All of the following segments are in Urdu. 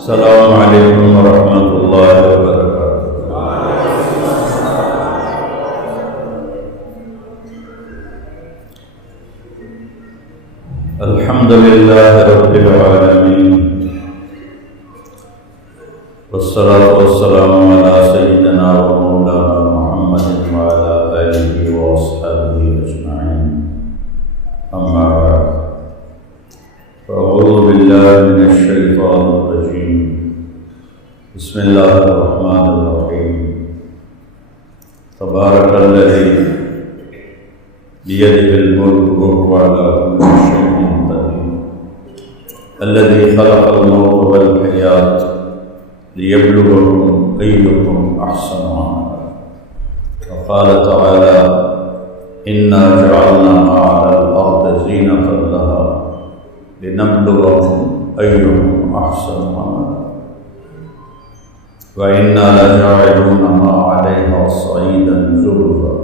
السلام علیکم ورحمۃ اللہ وبرکاتہ۔ الحمد للہ رب العالمین، والصلاة والسلام علی سیدنا و مولانا محمد وعلی آلہ واصحابہ اجمعین، اما بعد، اعوذ باللہ من الشیطان الرجیم، بسم اللہ الرحمن الرحیم، تبارک الذی بیدہ الملک وهو علی کل شیء قدیر، الذی خلق الموت والحیاة ليبلوكم أيكم أحسن عملا، وقال تعالى إنا جعلنا ما على الأرض زينة لها لنبلوكم أيكم أحسن عملا وإنا لجاعلون ما عليها صعيدا جرزا،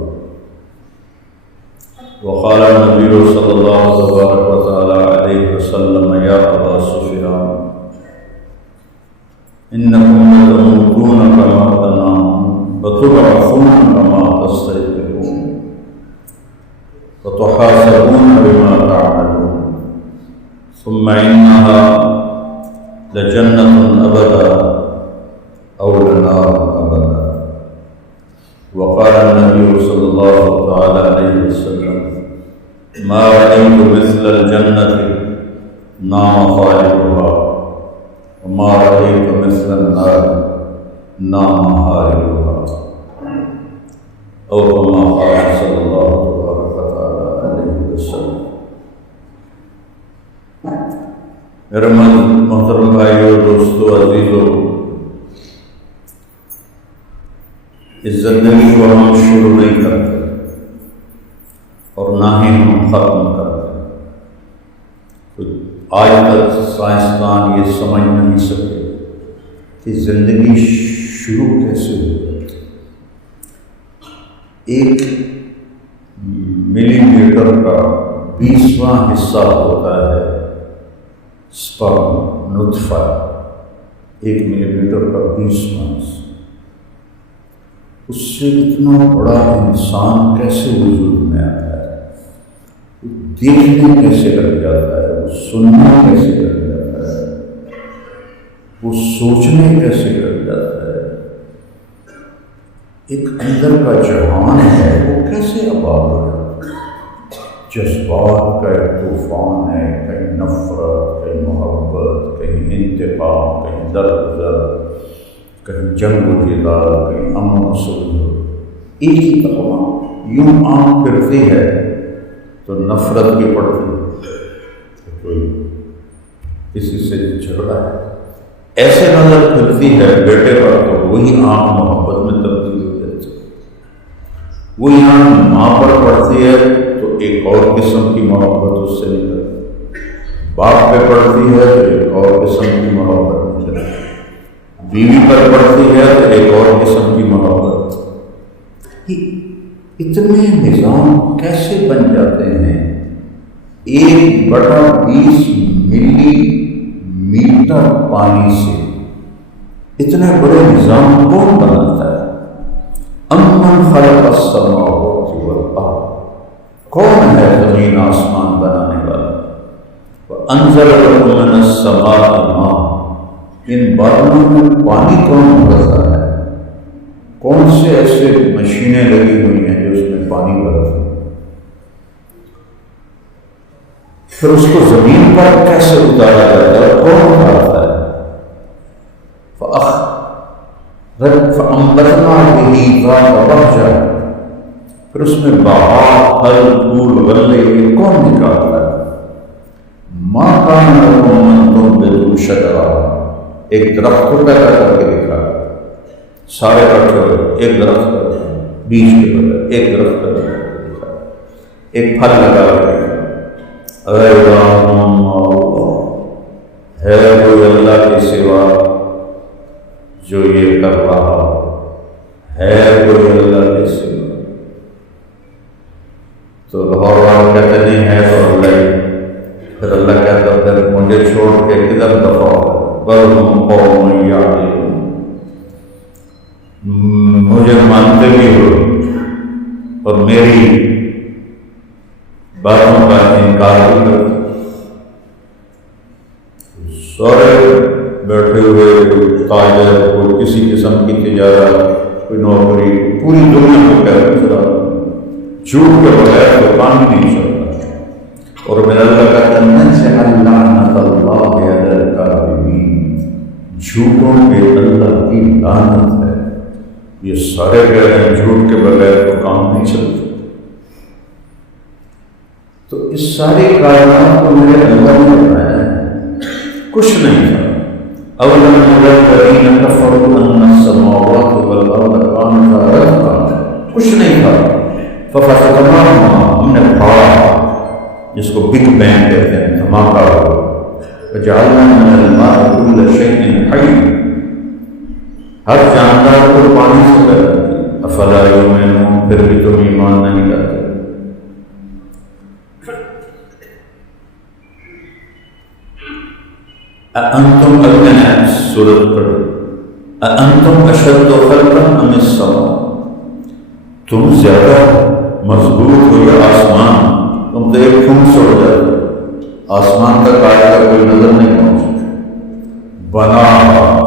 وقال النبي صلى الله تبارك وتعالى عليه وسلم يا أبا سفيان إنكم لتموتون كما تنامون وتبعثون كما تستيقظون وتحاسبون بما تعملون ثم إنها لجنة أبدا أو لنار أبدا، وقال النبي صلى الله تعالى عليه وسلم ما رأيت مثل الجنة نام خالقها وما رأيت مثل النار نام حاربها، أو كما قال صلى الله تعالى عليه وسلم۔ میرے محترم بھائیو، دوستو، عزیزو، اس زندگی کو ہم شروع نہیں کرتے اور نہ ہی ہم ختم کرتے۔ آج تک سائنسدان یہ سمجھ نہیں سکے کہ زندگی شروع کیسے ہوتی ہے۔ ایک ملی میٹر کا 20واں حصہ ہوتا ہے سپرم، نطفہ، 1 ملی میٹر کا 20واں حصہ۔ اس سے اتنا بڑا انسان کیسے وجود میں آتا ہے، دیکھنے کیسے لگ جاتا ہے، وہ سننے کیسے لگ جاتا ہے، وہ سوچنے کیسے لگ جاتا ہے، ایک اندر کا جہان ہے وہ کیسے آباد ہو جاتا ہے۔ جذبات کا ایک طوفان ہے، کہیں نفرت، کہیں محبت، کہیں انتقام، کہیں درد، کہیں جنگ و جدال، کہیں امن و سلو، ایک ہی تمام یوں آنکھ پھرتی ہے تو نفرت کی پڑتی ہے، کوئی کسی سے جھگڑا ہے، ایسے نظر پھرتی ہے بیٹے پر تو وہی آنکھ محبت میں تبدیل ہو جاتی ہے، وہی آنکھ ماں پر پڑتی ہے تو ایک اور قسم کی محبت اس سے نکلتی، باپ پہ پڑتی ہے تو ایک اور قسم کی محبت نکلتی، بیوی پر پڑتی ہے تو ایک اور قسم کی محبت۔ اتنے نظام کیسے بن جاتے ہیں؟ 1/20 ملی میٹر پانی سے اتنے بڑے نظام کون بناتا ہے؟ امن خلق السماوات والارض، کون ہے زمین آسمان بنانے والا؟ وانزل لكم من السماء ماء، ان بادلوں میں پانی کون بھرتا ہے؟ کون سے ایسے مشینیں لگی ہوئی ہیں جو اس میں پانی بھرتی ہیں؟ پھر اس کو زمین پر کیسے اتارا جاتا ہے، کون اتارتا ہے؟ فَأَنبَتْنَا بِهِ ذَاتَ بَهْجَةٍ، پھر اس میں بہار، پھل، پھول، غلے، یہ کون نکالتا ہے؟ مَا كَانَ لَكُمْ أَن تُنبِتُوا شَجَرًا، ایک درخت کو پیدا کر کے دکھا، سارے اکٹھے ہوئے ایک درخت کا بیج کے بغیر ایک درخت کا دکھا، ایک پھل لگا کے دکھا۔ اے ہے کوئی اللہ کے سوا جو یہ کر رہا ہے کوئی اللہ کے سوا؟ تو لاہور والے کہتے نہیں ہے تو اللہ، پھر اللہ کہتا ہے مجھے چھوڑ کے کدھر دفاع، بل ہم قوم باتوں کا انکار بھی کرتے، سارے بیٹھے ہوئے، کوئی تاجر، کوئی کسی قسم کی تجارت، کوئی نوکری، پوری دنیا کو کہتے چلا، جھوٹ کے بغیر تو کام ہی نہیں چلتا۔ اور میرا اللہ کہتا ہے نجعل لعنۃ اللہ علی الکاذبین، جھوٹوں پہ اللہ کی لعنت ہے۔ یہ سارے کہہ رہے ہیں جھوٹ کے بغیر تو کام نہیں چلتا۔ تو اس ساری کائنات کو میرے اللہ نے بنایا ہے، کچھ نہیں تھا۔ اولم یرى الذین کفروا ان السماوات والارض کانتا رتقا، کچھ نہیں تھا، ففتقناهما، ہم نے پھاڑا، جس کو بگ بینگ کہتے ہیں، دھماکہ ہوا، وجعلنا من الماء كل شيء حي، ہر جاندار کو پانی سے پیدا کیا، افلا یؤمنون، پھر بھی تم ایمان نہیں لاتے۔ اَأَنْتُمْ أَلْقَنَا سورت پڑھ، اَأَنْتُمْ أَشَدُّ خَلْقًا أَمِ السَّمَاءُ، تم زیادہ مضبوط ہو یا آسمان؟ تم تو ایک پھونک سے ہو جاتے، آسمان تک آج تک کوئی نظر نہیں پہنچا۔ بنا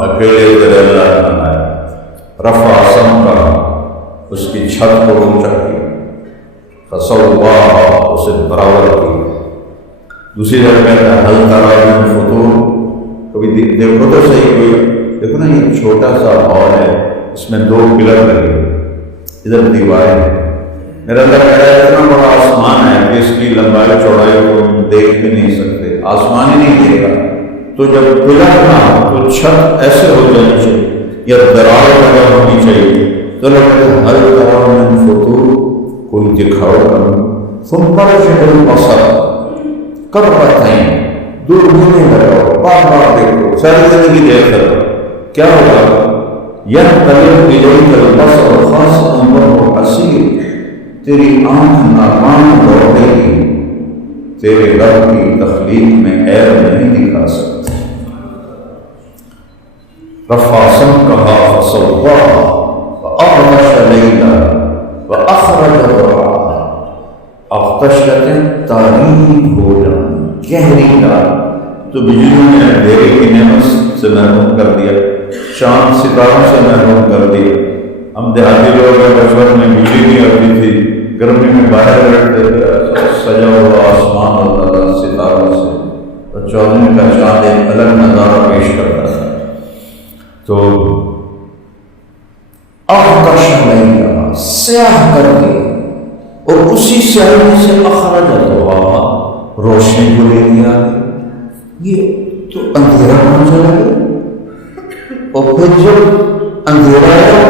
اکیلے تیرے اللہ نے بنایا، رفع سمکا، اس کی چھت کو اونچا کیا، فسواہا، اسے برابر کیا۔ دوسری جگہ کہتا ہے ہل تری من فطور، کبھی دیکھو تو صحیح، کوئی دیکھو نا، یہ چھوٹا سا ہال ہے، اس میں 2 پلر لگے، ادھر دیواریں ہیں۔ میرا اللہ کہہ رہا ہے اتنا بڑا آسمان ہے کہ اس کی لمبائی چوڑائی کو ہم دیکھ بھی نہیں سکتے، آسمان ہی نہیں دیکھا۔ تو جب پلر نہ ہو تو چھت ایسے ہو جانی چاہیے یا درار لگا ہونی چاہیے، تو لگتا ہے ہل تری من فطور، کوئی دکھاؤ کروں، ثم ارجع البصر، کب پتائیں، دور ہونے لگاؤ، بار بار دیکھو، ساری زندگی دیکھ کر کیا ہوگا؟ ينقلب إليك البصر خاسئا وهو حسير، تیری آنکھ ناکام لوٹے گی، تیرے رب کی تخلیق میں عیب نہیں دکھا سکتے۔ رفع سمكها فسواها وأغطش ليلها وأخرج ضحاها، اغطش کہتے ہیں تاریک ہو جانا، گہری رات، تو بجلیوں نے اندھیرے کی نعمت سے محروم کر دیا، چاند ستاروں سے محروم کر دیا۔ ہم دیہاتی لوگ ہیں، بچپن میں بجلی نہیں آتی تھی، گرمی میں باہر بیٹھتے تھے، سجا ہوا آسمان ہوتا تھا ستاروں سے، اور چودھویں کا چاند ایک الگ نظارہ پیش کرتا تھا۔ تو اغطش لیلہا، سیاہ کر دیا، اور اسی سیاہی سے اخرج ضحاہا، روشنی کو لے لیا۔ یہ تو اندھیرا کہاں چلا گیا؟ اور پھر جب اندھیرا آیا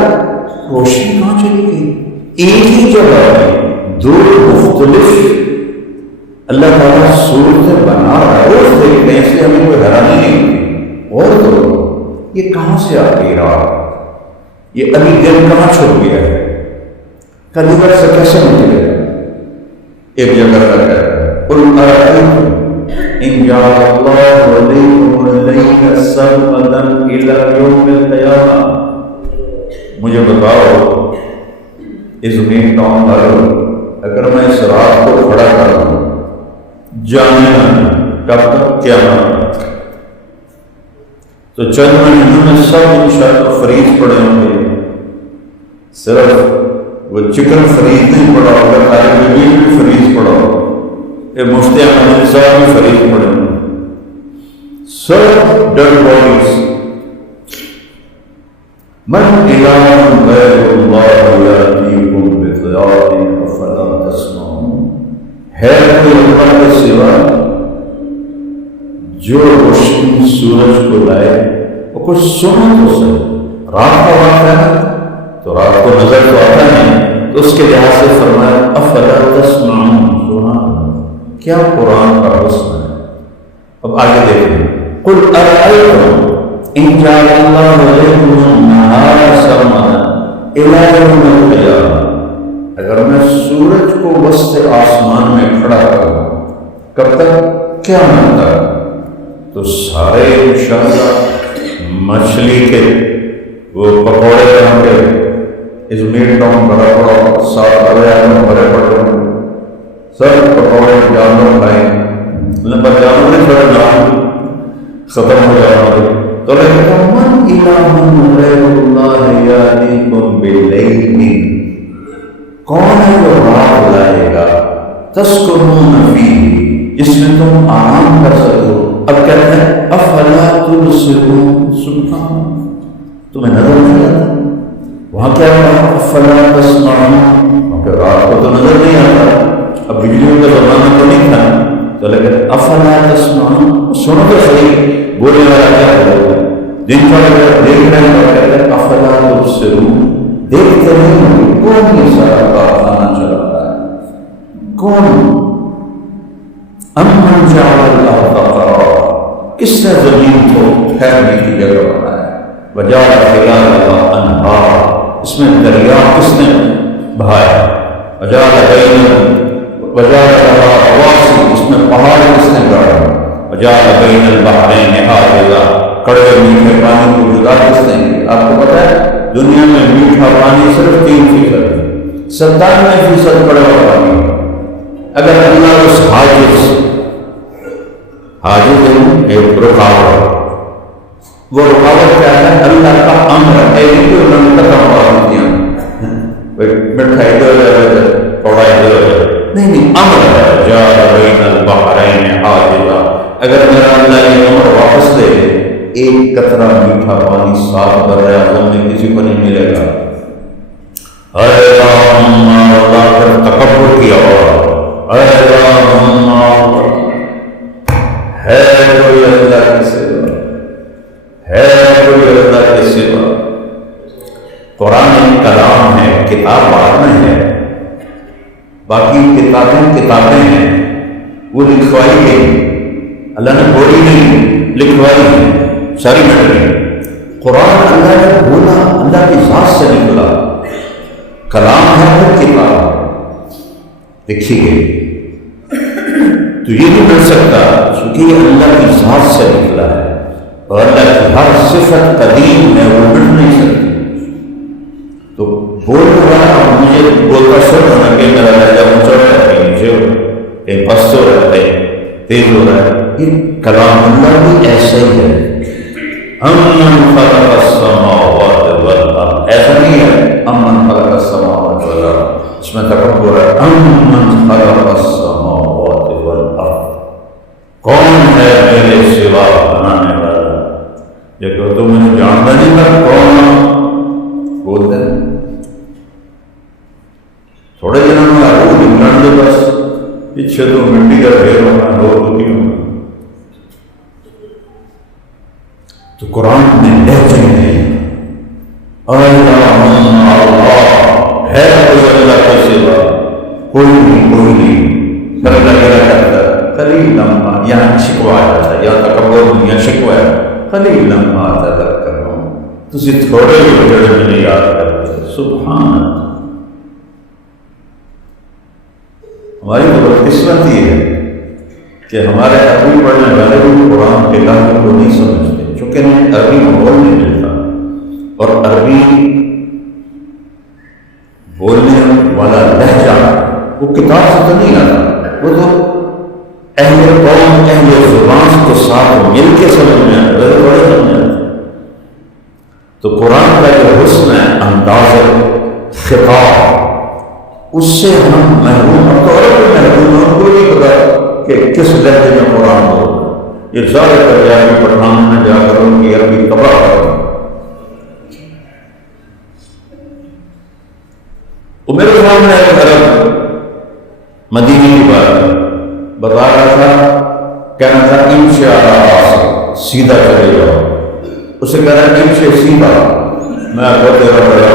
روشنی کہاں چلی گئی؟ ایک ہی جگہ ہے، 2 مختلف اللہ تعالیٰ صورتیں بنا رہا ہے، روز دیکھتے ہیں، اس لیے ہمیں کوئی حیرانی نہیں ہوتی۔ اور تو یہ کہاں سے آ گئی رات؟ یہ ابھی دن کہاں چھپ گیا ہے؟ کل ادھر سے کیسے نکلے گا؟ ایک جگہ رکھا ہے، قل ارأیتم ان جعل اللہ علیکم اللیل سرمدا الی یوم القیامہ، مجھے بتاؤ اس زمین ٹاؤن والوں، اگر میں اس رات کو کھڑا کر دوں، جانے کب تک؟ قیامت تک، تو چند مہینوں میں سب انشاءاللہ فریز پڑے ہوں گے، صرف وہ چکن فریز نہیں پڑا ہوگا، طالب علم بھی فریز پڑا ہوگا، یہ مفتی احمد صاحب بھی فریز پڑے ہوئے، سب ڈیڈ باڈیز۔ من الہ غیر اللہ یاتیکم بضیاء افلا تسمعون، ہے کوئی اللہ کے سوا جو روشنی سورج کو لائے؟ وہ کچھ سنو تو صحیح، رات کا وقت ہے تو رات کو نظر تو آتا نہیں، تو اس کے لحاظ سے فرمایا افلا تسمعون، سنا کیا قرآن کا حسن ہے۔ اب آگے دیکھیں، قل ارأیتم ان جعل اللہ علیکم النہار سرمدا الی یوم القیامہ، اگر میں سورج کو وسط آسمان میں کھڑا کروں، کب تک؟ قیامت تک، تو سارے انشاءاللہ مچھلی کے وہ پکوڑے بنا کے اس میٹ ٹاؤن بڑا بڑا 7 بڑے بڑے ہوں، سب پکوڑے جانور کھائیں، پر جانور نہیں چھوڑنا، ختم ہو جانا. تو لکھتا من الہ غیر اللہ یاتیکم باللیل، کون ہے جو رات لائے گا تسکنون فیہ، جس میں تم آرام کر سکو. اب کہتے ہیں افلا تبصرون، سبحان، تمہیں نظر نہیں آتا. وہاں کیا کہا افلا تسمعون، کیونکہ رات کو تو نظر نہیں آتا. اب بجلیوں کا زمانہ تو نہیں تھا، تو لیکن افلا تسمعون، سنو تو صحیح بولنے والا کیا بولتا ہے. دن پر اگر دیکھ رہے ہیں تو کہتے ہیں افلا تبصرون، دیکھتے نہیں کون یہ سارا کارخانہ چلاتا ہے، کون. امن جعل الارض قرارا، کس نے زمین کو ٹھہرنے کی جگہ بنایا. وجعل خلالها انہارا، اس میں دریا کس نے بہایا. وجعل لها رواسی، اس میں پہاڑ کس نے گاڑا. وجعل بین البحرین حاجزا، کڑوے میٹھے پانی کو جدا کس نے کیا. آپ کو پتا ہے دنیا میں میٹھا پانی صرف 3% ہے، 97% کڑوا پانی. اگر اللہ اس حاجز ایک رکاوٹ، وہ رکاوٹ کیا ہے؟ اللہ کا امر ہے. مٹھائی دو تھوڑا نہیں، امر ہے. جعل بین البحرین حاجزا، اگر میرا اللہ یہ امر واپس لے، ایک قطرہ میٹھا پانی 7 بر اعظم میں کسی کو نہیں ملے گا. اللہ پھر تکبر کی آواز، ہے کوئی اللہ کے سوا، ہے کوئی اللہ کے سوا. قرآن کلام ہے، کتاب بعد میں ہے، باقی کتابیں ہیں، وہ لکھوائی گئی، اللہ نے بولی نہیں، لکھوائی ہے ساری مٹری. قرآن اللہ نے بولا، اللہ کی ذات سے نکلا. کلام ہے وہ کتاب لکھی گئی، تو یہ نہیں مل سکتا کیونکہ یہ اللہ کی ذات سے نکلا ہے، اور اللہ کی ہر صفت قدیم ہے، وہ مٹ نہیں سکتی. تو بول رہا مجھے بولتا سن رہا کہ میرا لہجہ اونچا ہو رہا ہے، مجھے پست ہو رہا ہے، تیز ہو رہا ہے. یہ کلام اللہ بھی ایسا ہی ہے. امن خلق السماوات والارض، ایسا نہیں ہے امن خلق السماوات والارض، اس میں تکبر ہے. امن خلق السماوات والارض، کون ہے میرے سوا بنانے والا. یہ کہ تو مجھے جانتا نہیں تھا کون بولتے ہیں. تھوڑے دنوں میں وہ نکلنے دے، بس پیچھے تو مٹی کا ڈھیر ہونا، لوگ دکھی ہونا. تو قرآن میں لہجے نہیں، اللہ ہے کوئی اللہ کے سوا، کوئی نہیں. پھر اللہ کیا کرتا ہے قلیلا ما، یہاں شکوا جاتا ہے، یا تکبر نہیں، یا شکوا ہے. قلیلا ما تذکرون، تسی تھوڑے ہی بجڑے میں نہیں یاد کرتے. سبحان اللہ. ہماری تو بدقسمت یہ ہے کہ ہمارے عربی پڑھنے والے بھی قرآن کے لفظ کو نہیں سمجھتے، چونکہ انہیں عربی ماحول نہیں ملتا، اور عربی بولنے والا لہجہ وہ کتاب سے تو نہیں آتا، وہ تو اہل قوم اہل زبان کے ساتھ مل کے سمجھ میں آتا ہے، بڑے سمجھ آتا. تو قرآن کا جو حسن ہے انداز خطاب، اس سے ہم محروم، اور تو اور بھی محروم، ہم کو نہیں پتا کہ کس لہجے میں قرآن ہو. یہ سارے کر جا کے پٹھان میں جا کر ان کی عربی تباہ ہو. میرے سامنے ایک عرب مدینے کی بات بتا رہا تھا، کہنا تھا امشی علی راسک، سیدھا چلے جاؤ. اسے کہہ رہا ہے امشی سیدھا. میں آپ کو تیرا بڑا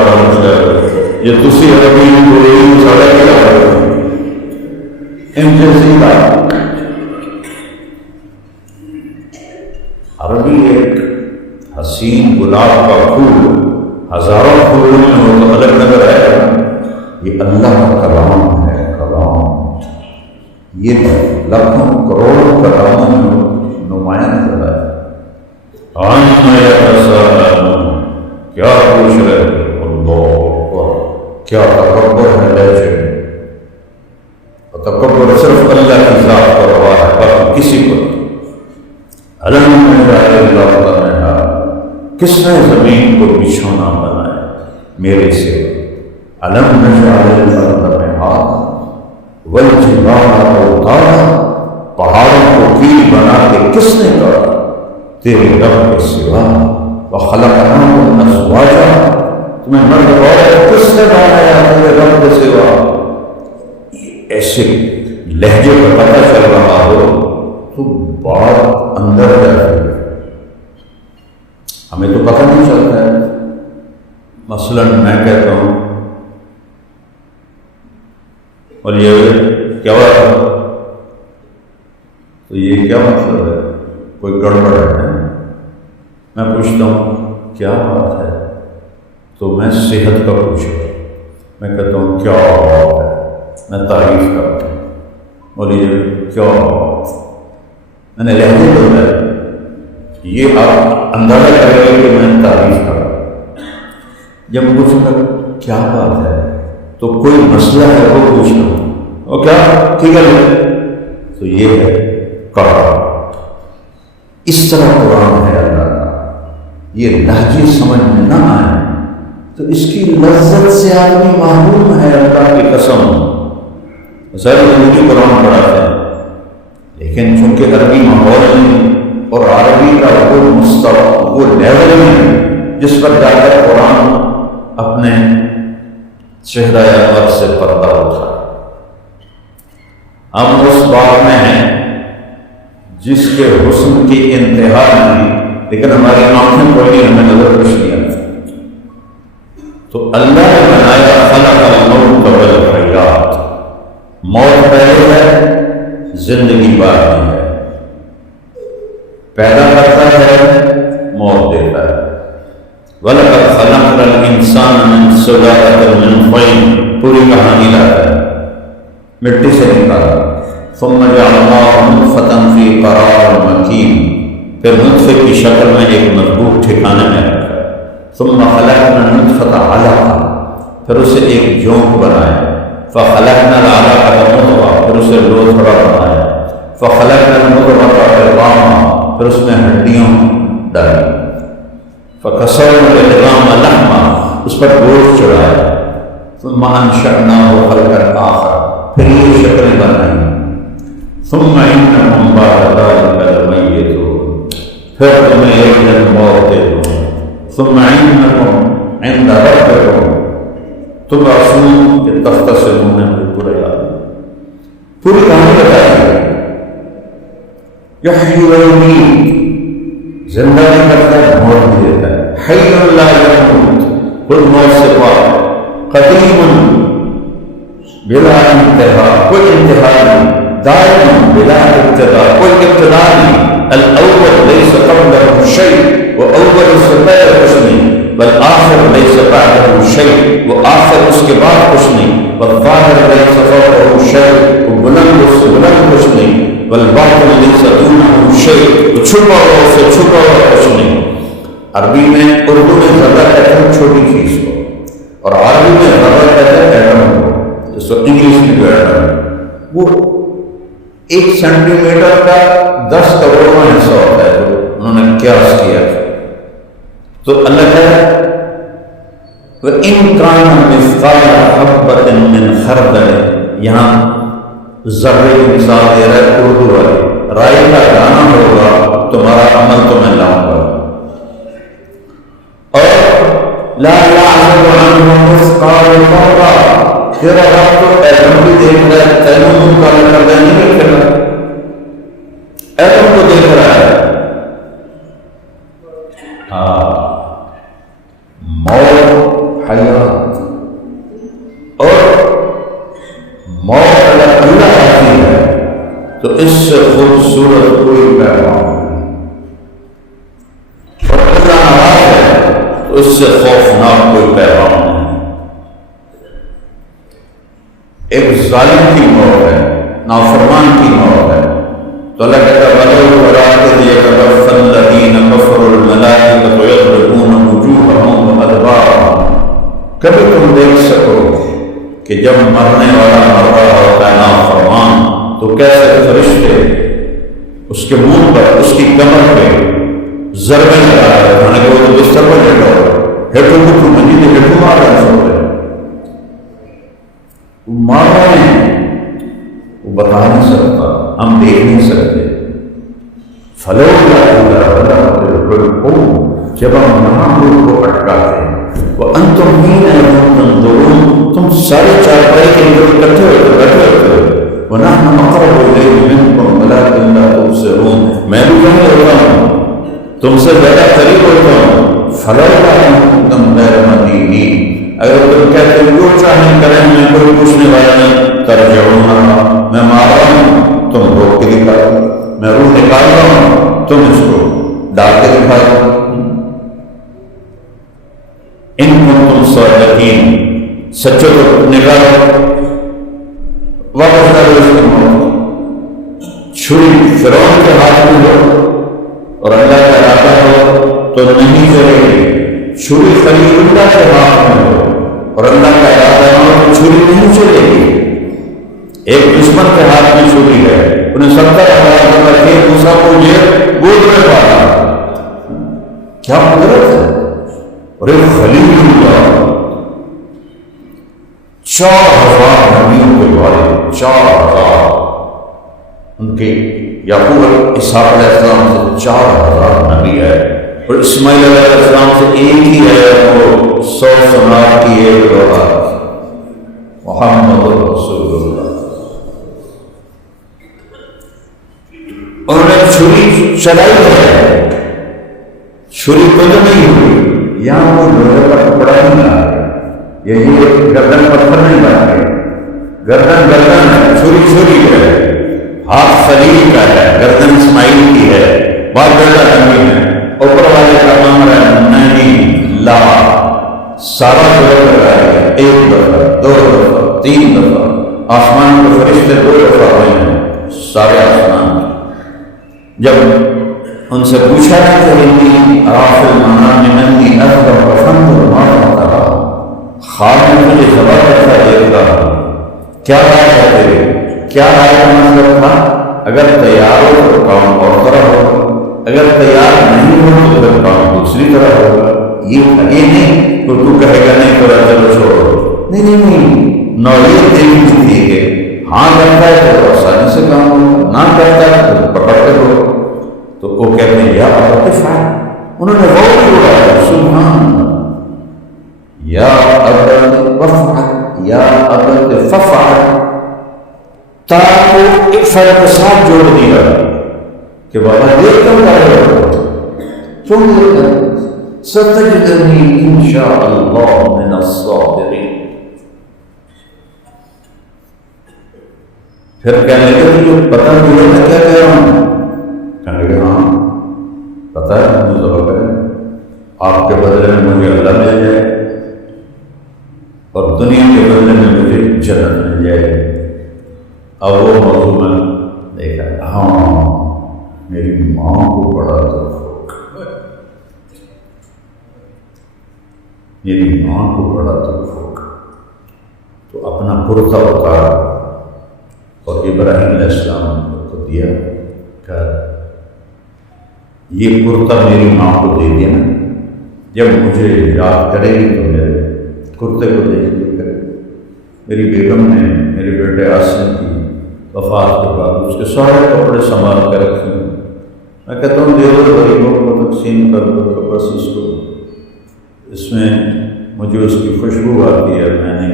یہ تسی عربی بولی ساڑھے کیا کرو امشی سیدھا. عربی ایک حسین گلاب کا پھول، ہزاروں پھولوں میں ہو تو الگ نظر آئے گا. یہ اللہ کا کلام ہے، کلام یہ لاکھوں کروڑوں کلاموں میں نمایاں نظر آئے. کیا پوچھ رہے اللہ، کیا تکبر ہے لہجے میں. اور تکبر کسی کو علم نجعل الارض مہادا، کس نے زمین کو بچھونا بنایا میرے سے؟ علم نجعل الارض مہادا والجبال اوتادا، پہاڑوں کو کیل بنا کے کس نے کہا تیرے رب کے سوا؟ وخلقناکم ازواجا، تمہیں مرد عورت کس نے بنایا تیرے رب کے سوا؟ ایسے لہجے کا پتہ چل رہا ہو تو بات اندر جاتی ہے، ہمیں تو پتہ نہیں چلتا ہے۔ مثلا میں کہتا ہوں اور یہ کیا بات ہے، تو یہ کیا مطلب ہے؟ کوئی گڑبڑ ہے؟ میں پوچھتا ہوں کیا بات ہے، تو میں صحت کا پوچھا، میں کہتا ہوں کیا بات ہے، میں تعریف کرتا ہوں، اور یہ کیا بات، میں نے لہجے تو ہے، یہ آپ اندازہ کریں گے کہ میں تعریف کر رہا ہوں۔ جب پوچھوں گا کیا بات ہے تو کوئی مسئلہ ہے وہ پوچھنا ہوں، اور کیا ٹھیک ہے، تو یہ ہے کہا۔ اس طرح قرآن ہے اللہ کا، یہ لہجے سمجھ میں نہ آئے تو اس کی لذت سے آدمی محروم ہے، اللہ کی قسم۔ سر مجھے قرآن پڑھاتے ہیں، لیکن چونکہ عربی ماحول میں اور عربی کا وہ مستوی وہ لیول میں جس پر جا کر قرآن اپنے چہرہ انور سے پردہ اٹھا، ہم اس بات میں ہیں جس کے حسن کی انتہا نہیں، لیکن ہماری آنکھیں کھولی ہمیں نظر کچھ نہیں آتی۔ تو اللہ نے بنایا خلق الموت والحیات، موت پہلے ہے، زندگی بعد میں ہے، پیدا کرتا ہے، موت دیتا ہے۔ وَلَقَدْ خَلَقْنَا الْإِنسَانَ مِنْ سُلَالَةٍ مِّن طِينٍ، پوری کہانی لاتا ہے، مٹی سے نکالا، ثم جعلناه نطفة في قرار مكين، پھر نطفے کی شکل میں ایک مضبوط ٹھکانے میں رکھا، ثم خلقنا النطفة علقة، پھر اسے ایک جونک بنایا، فخلقنا العلقة مضغة، پھر اسے لوتھڑا بنایا، فخلقنا المضغة عظاما، پھر اس میں ہڈیاں ڈالی، فکسونا العظام لحما، اس پر گوشت چڑھایا، ثم انشأناه خلقا آخر، پھر یہ شکلیں بنائی، ثم انکم بعد ذلک لمیتون، پھر تمہیں ایک دن موت دے دوں، ثم انکم عند ربکم تبعثون، کہ تختصمون میں پورے یاد پوری کہانی بتائی ہے۔ یحیی ویمیت، زندہ بھی کرتا ہے، موت بھی دیتا ہے، حی لا یموت، خود موت سے پاک، قدیم بلا انتہا، کوئی انتہا نہیں، دائم بلا ابتدا، کوئی ابتدا نہیں، الاول لیس قبلہ شیء، وہ اول اس سے پہلے کچھ نہیں، والآخر لیس بعدہ شیء، وہ آخر اس کے بعد کچھ نہیں، والظاہر لیس فوقہ شیء، وہ بلند اس سے بلند کچھ نہیں، والباطن لیس دونہ شیء، وہ چھپا ہوا اس سے چھپا ہوا کچھ نہیں۔ عربی میں اردو میں ذرہ کہتے ہیں چھوٹی چیز کو، اور عربی میں ذرہ کہتے ہیں ایٹم کو، جس کو انگلش میں جو ایٹم ہے وہ 1 سینٹی میٹر کا 10 کروڑواں حصہ ہوتا ہے، جو انہوں نے قیاس کیا۔ تو اللہ کہتا ہے وَإِن كَانَ مِثْقَالَ حَبَّةٍ مِّنْ خَرْدَلٍ، یہاں ذرے کی مثال دے رہا ہے اردو والے، رائی کا دانہ ہوگا تمہارا عمل تو میں لاؤں گا، اور لا يعزب عنه مثقال ذرة، تیرا رب تو ایٹم بھی دیکھ رہا ہے، ایٹم کا کردہ نہیں دیکھ رہا، ایٹم کو دیکھ رہا ہے۔ موت، حیات، اور موت اللہ آتی ہے تو اس سے خوبصورت کوئی پیغام نہیں، اور اللہ ناراض ہے تو اس سے خوفناک کوئی پیغام نہیں۔ ایک ظالم کی موت ہے، نافرمان کی موت ہے، تو اللہ کہتا ہے وَلَوْ تَرَىٰ إِذْ يَتَوَفَّى الَّذِينَ كَفَرُوا الْمَلَائِكَةُ يَضْرِبُونَ وُجُوهَهُمْ وَأَدْبَارَهُمْ، کبھی تم دیکھ سکو کہ جب مرنے والا مر رہا ہوتا ہے نافرمان تو کیسے فرشتے اس کے منہ پر، اس کی کمر پہ ضربیں لگا رہا ہے، کھانے کے وہ تو بستر پر لیٹا ہو، ہیٹو گٹھو منجی نے ہیٹو مار رہا ہے، سو رہے مار رہے ہیں، وہ بتا نہیں سکتا، ہم دیکھ نہیں سکتے۔ جب ہم وہاں لوگ کو اٹکاتے ہیں، وَأَنْتُمْ حِينَئِذٍ تَنظُرُونَ، تم سارے چارپائی کے اندر اکٹھے ہوتے وَنَحْنُ أَقْرَبُ إِلَيْهِ مِنْكُمْ وَلَٰكِنْ لَا تُبْصِرُونَ، میں بھی وہیں ہوتا ہوں، تم سے زیادہ قریب ہوتا ہوں۔ فَلَوْلَا إِن كُنتُمْ غَيْرَ مَدِينِينَ، اگر تم کہتے ہو جو چاہیں کریں، میں کوئی پوچھنے والا نہیں، ترجعونها، میں مار رہا ہوں تم روک کے دکھا دو، میں روح نکال رہا ہوں تم اس کو ڈال کے دکھا دو۔ ان کنتم صادقین، سچو تو نکالو، واپس کرو اس کی موت۔ چھری فرعون کے ہاتھ میں ہو اور اللہ کا ارادہ ہو تو نہیں چلے گی، چھری خلیل اللہ کے ہاتھ میں ہو اور اللہ کا ارادہ ہو تو چھری نہیں چلے گی۔ ایک دشمن کے ہاتھ میں چھری ہے، انہیں 70,000 رکھے، موسیٰ کو یہ گود میں پالا، کیا قدرت ہے۔ اور ایک خلیل اللہ، 4,000 نبیوں کے بارے، 4,000 ان کے یعقوب اسحاق علیہ السلام سے 4,000 نبی ہے، اور اسماعیل علیہ السلام سے ایک ہی ہے، وہ 100 سماعت کی ایک اولاد محمد رسول اللہ۔ انہوں نے چھری چلائی ہے، چھری کچھ نہیں ہوئی، یہاں وہ لوہے کا ٹکڑا نہیں آ گیا، یہ گردن پتھر نہیں بن گئے، گردن ہے، چھری چھری ہے، ہاتھ خلیل کا ہے، گردن اسماعیل کی ہے، بات گردن زمین ہے، اوپر والے کا امر ہے نہیں لا، سارا جوڑ لگا ہے، ایک دفعہ، 2 دفعہ، 3 دفعہ، آسمان کے فرشتے 2 دفعہ ہوئے ہیں، سارے آسمان۔ جب ان سے پوچھا ہے کہ انی رافع المنام منی اذبح وفنظر ما ترى، خواب میں مجھے زبردست دیکھ رہا ہوں، کیا رائے ہے تیری؟ کیا رائے کا مطلب تھا؟ اگر تیار ہو تو کام اور طرح ہوگا، اگر تیار نہیں ہو تو پھر کام دوسری طرح ہوگا۔ یہ نہیں تو تو کہے گا نہیں تو چلو چھوڑو، نہیں، نوعیت دیکھنی تھی کہ ہاں کرتا ہے تو آسانی سے کام ہوگا، نہ کرتا ہے تو پکڑ کر ہو۔ تو وہ کہتے ہیں یا ابت افعل، انہوں نے غور کیا، سبحان یا ابت وفعل، یا ابت ففعل، تا کو ایک فعل کے ساتھ جوڑ دیا کہ بابا دیکھ کر رہے ہو، تم ستجدنی انشاءاللہ من الصابرین۔ پھر کہنے لگے جو پتہ مجھے میں کیا کہہ رہا ہوں، کہنے لگے ہاں پتہ ہے مجھے ذبح کریں، آپ کے بدلے میں مجھے اللہ مل جائے اور دنیا کے بدلے میں مجھے جنت مل جائے۔ اب وہ موضوع دیکھا، ہاں میری ماں کو بڑا دکھ، میری ماں کو بڑا دکھ ہوگا، تو اپنا کرتا اتارا اور ابراہیم علیہ السلام کو دیا، کہ یہ کرتا میری ماں کو دے دیا نا، جب مجھے یاد کرے گی تو میرے کرتے کو دیکھ لیا کرے۔ میری بیگم نے میرے بیٹے عاصم کی وفات کے بعد اس کے سارے کپڑے سنبھال کر رکھے، میں کہتا ہوں دے دو غریبوں کو تقسیم کر دو، تو بس اس کو، اس میں مجھے اس کی خوشبو آتی ہے، میں نے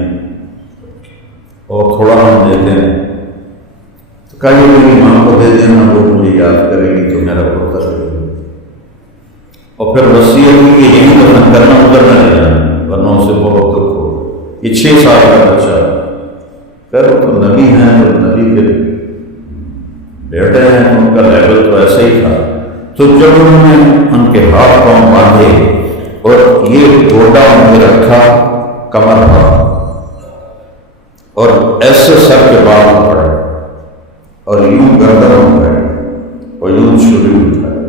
اور تھوڑا ہم دیتے ہیں، تو کہا میری ماں کو دے دینا، وہ مجھے یاد کرے گی تو میرا کرتا دے دے، اور پھر وصیت کی کہ یہی دفن کرنا، ادھر نہ لے جانا ورنہ اسے بہت دکھ ہو۔ یہ 6 سال کا بچہ، پھر وہ تو نبی ہیں، اور نبی کے بیٹے ہیں، ان کا لیول تو ایسا ہی تھا۔ تو جب انہوں نے ان کے ہاتھ پاؤں باندھے اور یہ گوڈا ان کے رکھا کمر پر، اور ایسے سر کے بال پڑے اور یوں گردن اٹھائے اور یوں چھری اٹھائے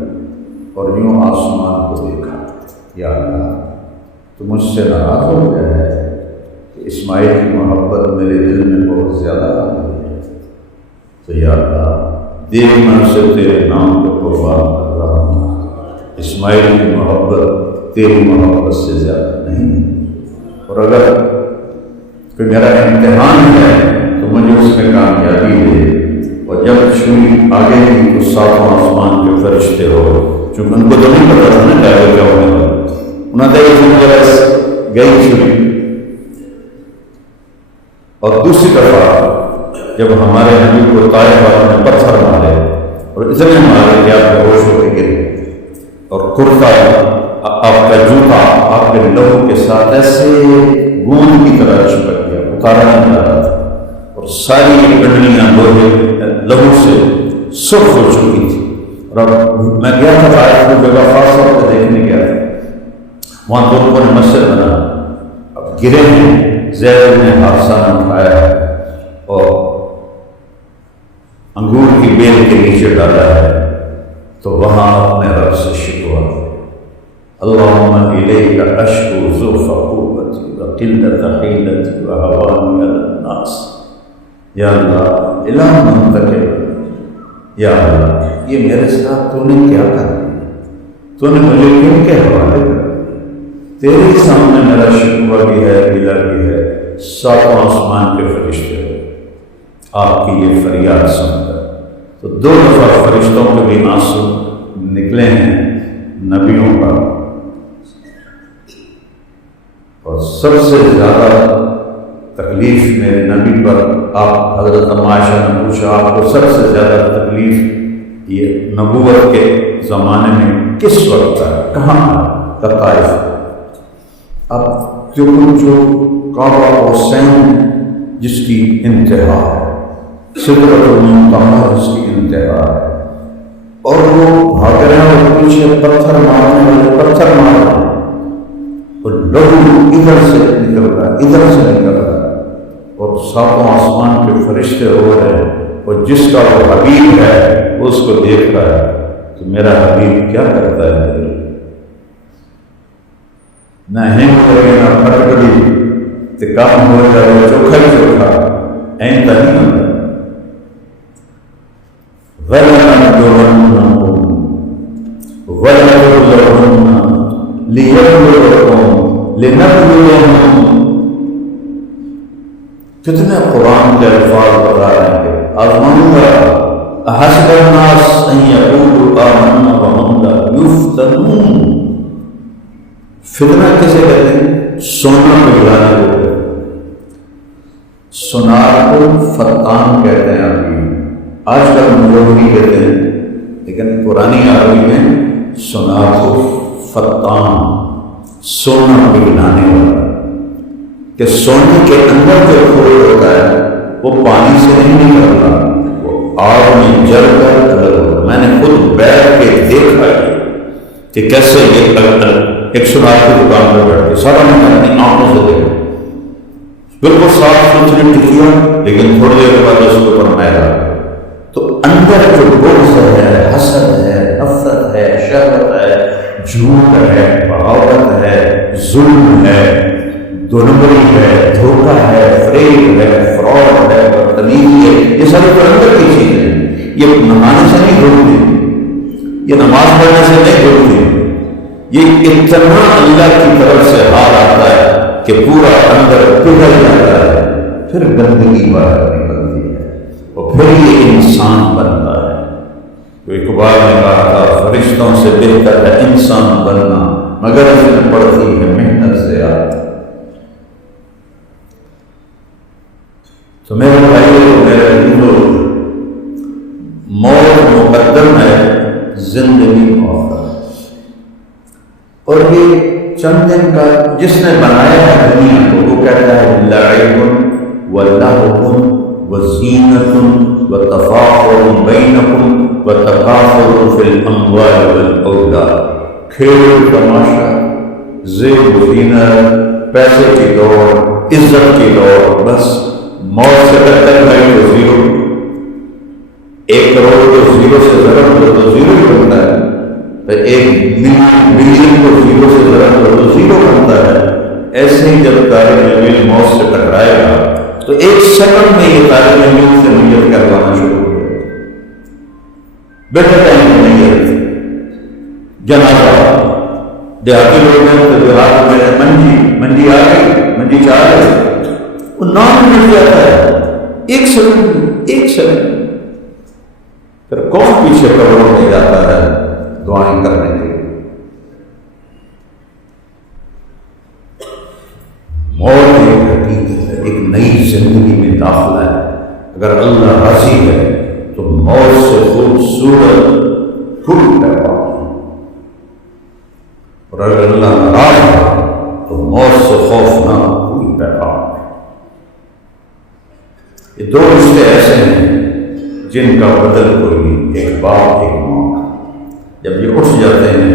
اور یوں آسمان کو دیکھا، یا اللہ تو مجھ سے ناراض ہو گیا ہے کہ اسماعیل کی محبت میرے دل میں بہت زیادہ آ گئی ہے، تو یا اللہ دیکھنا سے تیرے نام کو قربان کر رہا ہوں، اسماعیل کی محبت تیری محبت سے زیادہ نہیں، اور اگر کوئی میرا امتحان ہے تو مجھے اس میں کامیابی دے۔ اور جب چھری آگے کی تو ساتوں آسمان کے فرشتے ہو، چونکہ ان کو تو نہیں پتا تھا نا کیا ہونے والا، انہوں نے گئی چھری۔ اور دوسری دفعہ جب ہمارے نبی کو طائف والوں نے پتھر مارے اور اتنے مارے کہ آپ بے ہوش ہو کے گرے، اور کرتا آپ کا جوتا آپ کے لہو کے ساتھ ایسے گوند کی طرح چپک گیا، اتارا نہیں جا رہا تھا، اور ساری کنڈلیاں لہو سے سرخ ہو چکی تھی۔ اور اب میں گیا تھا طائف کو جگہ خاص طور پہ دیکھنے گیا تھا، وہاں دو لوگوں نے مسجد بنا، اب گرے ہیں، زید نے حادثہ نے اٹھایا ہے اور انگور کی بیل کے نیچے ڈالا ہے، تو وہاں اپنے رب سے شکوہ، اللہم الیک اشکو ضعف قوتی وقلت حیلتی وہوانی علی الناس، یا اللہ الہ منتقل، یا اللہ یہ میرے ساتھ تو نے کیا کر دیا، تو نے مجھے کن کے حوالے کر دیا، تیرے سامنے میرا شکوہ بھی ہے، گلہ بھی ہے، ساتوں آسمان کے فرشتے آپ کی یہ فریاد سن کر۔ تو دو دفعہ فرشتوں کے بھی آنسو نکلے ہیں نبیوں کا، اور سب سے زیادہ تکلیف میرے نبی پر، آپ حضرت عائشہ نے پوچھا آپ کو سب سے زیادہ تکلیف یہ نبوت کے زمانے میں کس وقت ہے، کہاں کا طائف؟ اب جو کعبہ حسین جس کی انتہا ہے، سدرۃ المنتہا جس کی انتہا ہے، اور وہ بھاگ رہے ہیں اور پیچھے پتھر مارنے والے پتھر مار رہے ہیں، اور لہو ادھر سے نکل رہا ہے ادھر سے نکل رہا ہے، اور ساتوں آسمان کے فرشتے ہو رہے ہیں، اور جس کا وہ حبیب ہے وہ اس کو دیکھ رہا ہے کہ میرا حبیب کیا کرتا ہے، نہ ہنگ کرے نہ پھٹکڑی تو کام ہو جائے چوکھا ہی چوکھا، این تا نہیں ہوتا۔ کتنے قرآن کے الفاظ بتا رہے ہیں، آزماؤں گا، احسب الناس ان یقولوا آمنا وهم لا یفتنون۔ فتنہ کسے کہتے ہیں؟ سونا پگلانے کو کہتے ہیں، سونار کو فتان کہتے ہیں عربی میں، آج کل مجوہری کہتے ہیں، لیکن پرانی عربی میں سونار کو فتان، سونا پگلانے والا، کہ سونے کے اندر جو کھول ہوتا ہے وہ پانی سے نہیں نکلتا، وہ آگ میں جل کر الگ ہوتا۔ میں نے خود بیٹھ کے دیکھا ہے کہ کیسے ایک سونار کی دکان پر بیٹھ کے سارا میں نے اپنی آنکھوں سے دیکھا، بالکل صاف ستھری ٹکیا، لیکن تھوڑی دیر کے بعد اس کے اوپر میل آ گیا۔ تو اندر جو بغض ہے، حسد ہے، نفرت ہے، شہوت ہے، جھوٹ ہے، بغاوت ہے، ظلم ہے، دو نمبری ہے، دھوکہ ہے، فریب ہے، فراڈ ہے، بدتمیزی ہے، یہ ساری تو اندر کی چیزیں، یہ نماز سے نہیں دھوکتے، یہ نماز پڑھنے سے نہیں دھوکتے، یہ اتنا اللہ کی طرف سے حال آتا ہے کہ پورا اندر پگھل جاتا ہے، پھر گندگی باہر نکلتی ہے اور پھر یہ انسان بنتا ہے۔ تو اقبال نے کہا تھا فرشتوں سے بہتر ہے انسان بننا، مگر اس میں پڑتی ہے محنت زیادہ۔ تو میرے بھائی میرے ہندو، موت مقدم ہے، زندگی مؤخر، اور یہ چند دن کا جس نے بنایا ہے دنیا کو وہ کہتا ہے لعب ولہو وزینۃ وتفاخر بینکم وتکاثر فی الاموال والاولاد، کھیل تماشا، زیب و زینت، پیسے کی دوڑ، عزت کی دوڑ، بس موت سے ٹکر گئی تو زیرو، 1 کروڑ کو زیرو سے ضرب دو تو زیرو ہی بنتا ہے، تو 1 بلین کو زیرو سے ضرب دو تو زیرو بنتا ہے۔ ایسے ہی جب طالب علم موت سے ٹکرائے گا تو 1 سیکنڈ میں یہ طالب علم سے نیت کروانا شروع ہو جائے گا، بیٹھے ٹائم نہیں جنازہ دیہاتی لوگ ہیں تو دیہات میں منجی آ گئی، منجی چاہ گئی، وہ نام مل جاتا ہے ایک سیکنڈ پھر کون پیچھے کروڑوں میں جاتا ہے دعائیں کرنے کے لیے؟ موت ایک حقیقت ہے، ایک نئی زندگی میں داخلہ ہے۔ اگر اللہ راضی ہے تو موت سے خوبصورت کوئی پیغام نہیں، اور اگر اللہ ناراض ہے تو موت سے خوفناک کوئی پیغام نہیں۔ یہ دو رشتے ایسے ہیں جن کا بدل کوئی نہیں، ایک باپ ایک ماں۔ جب یہ اٹھ جاتے ہیں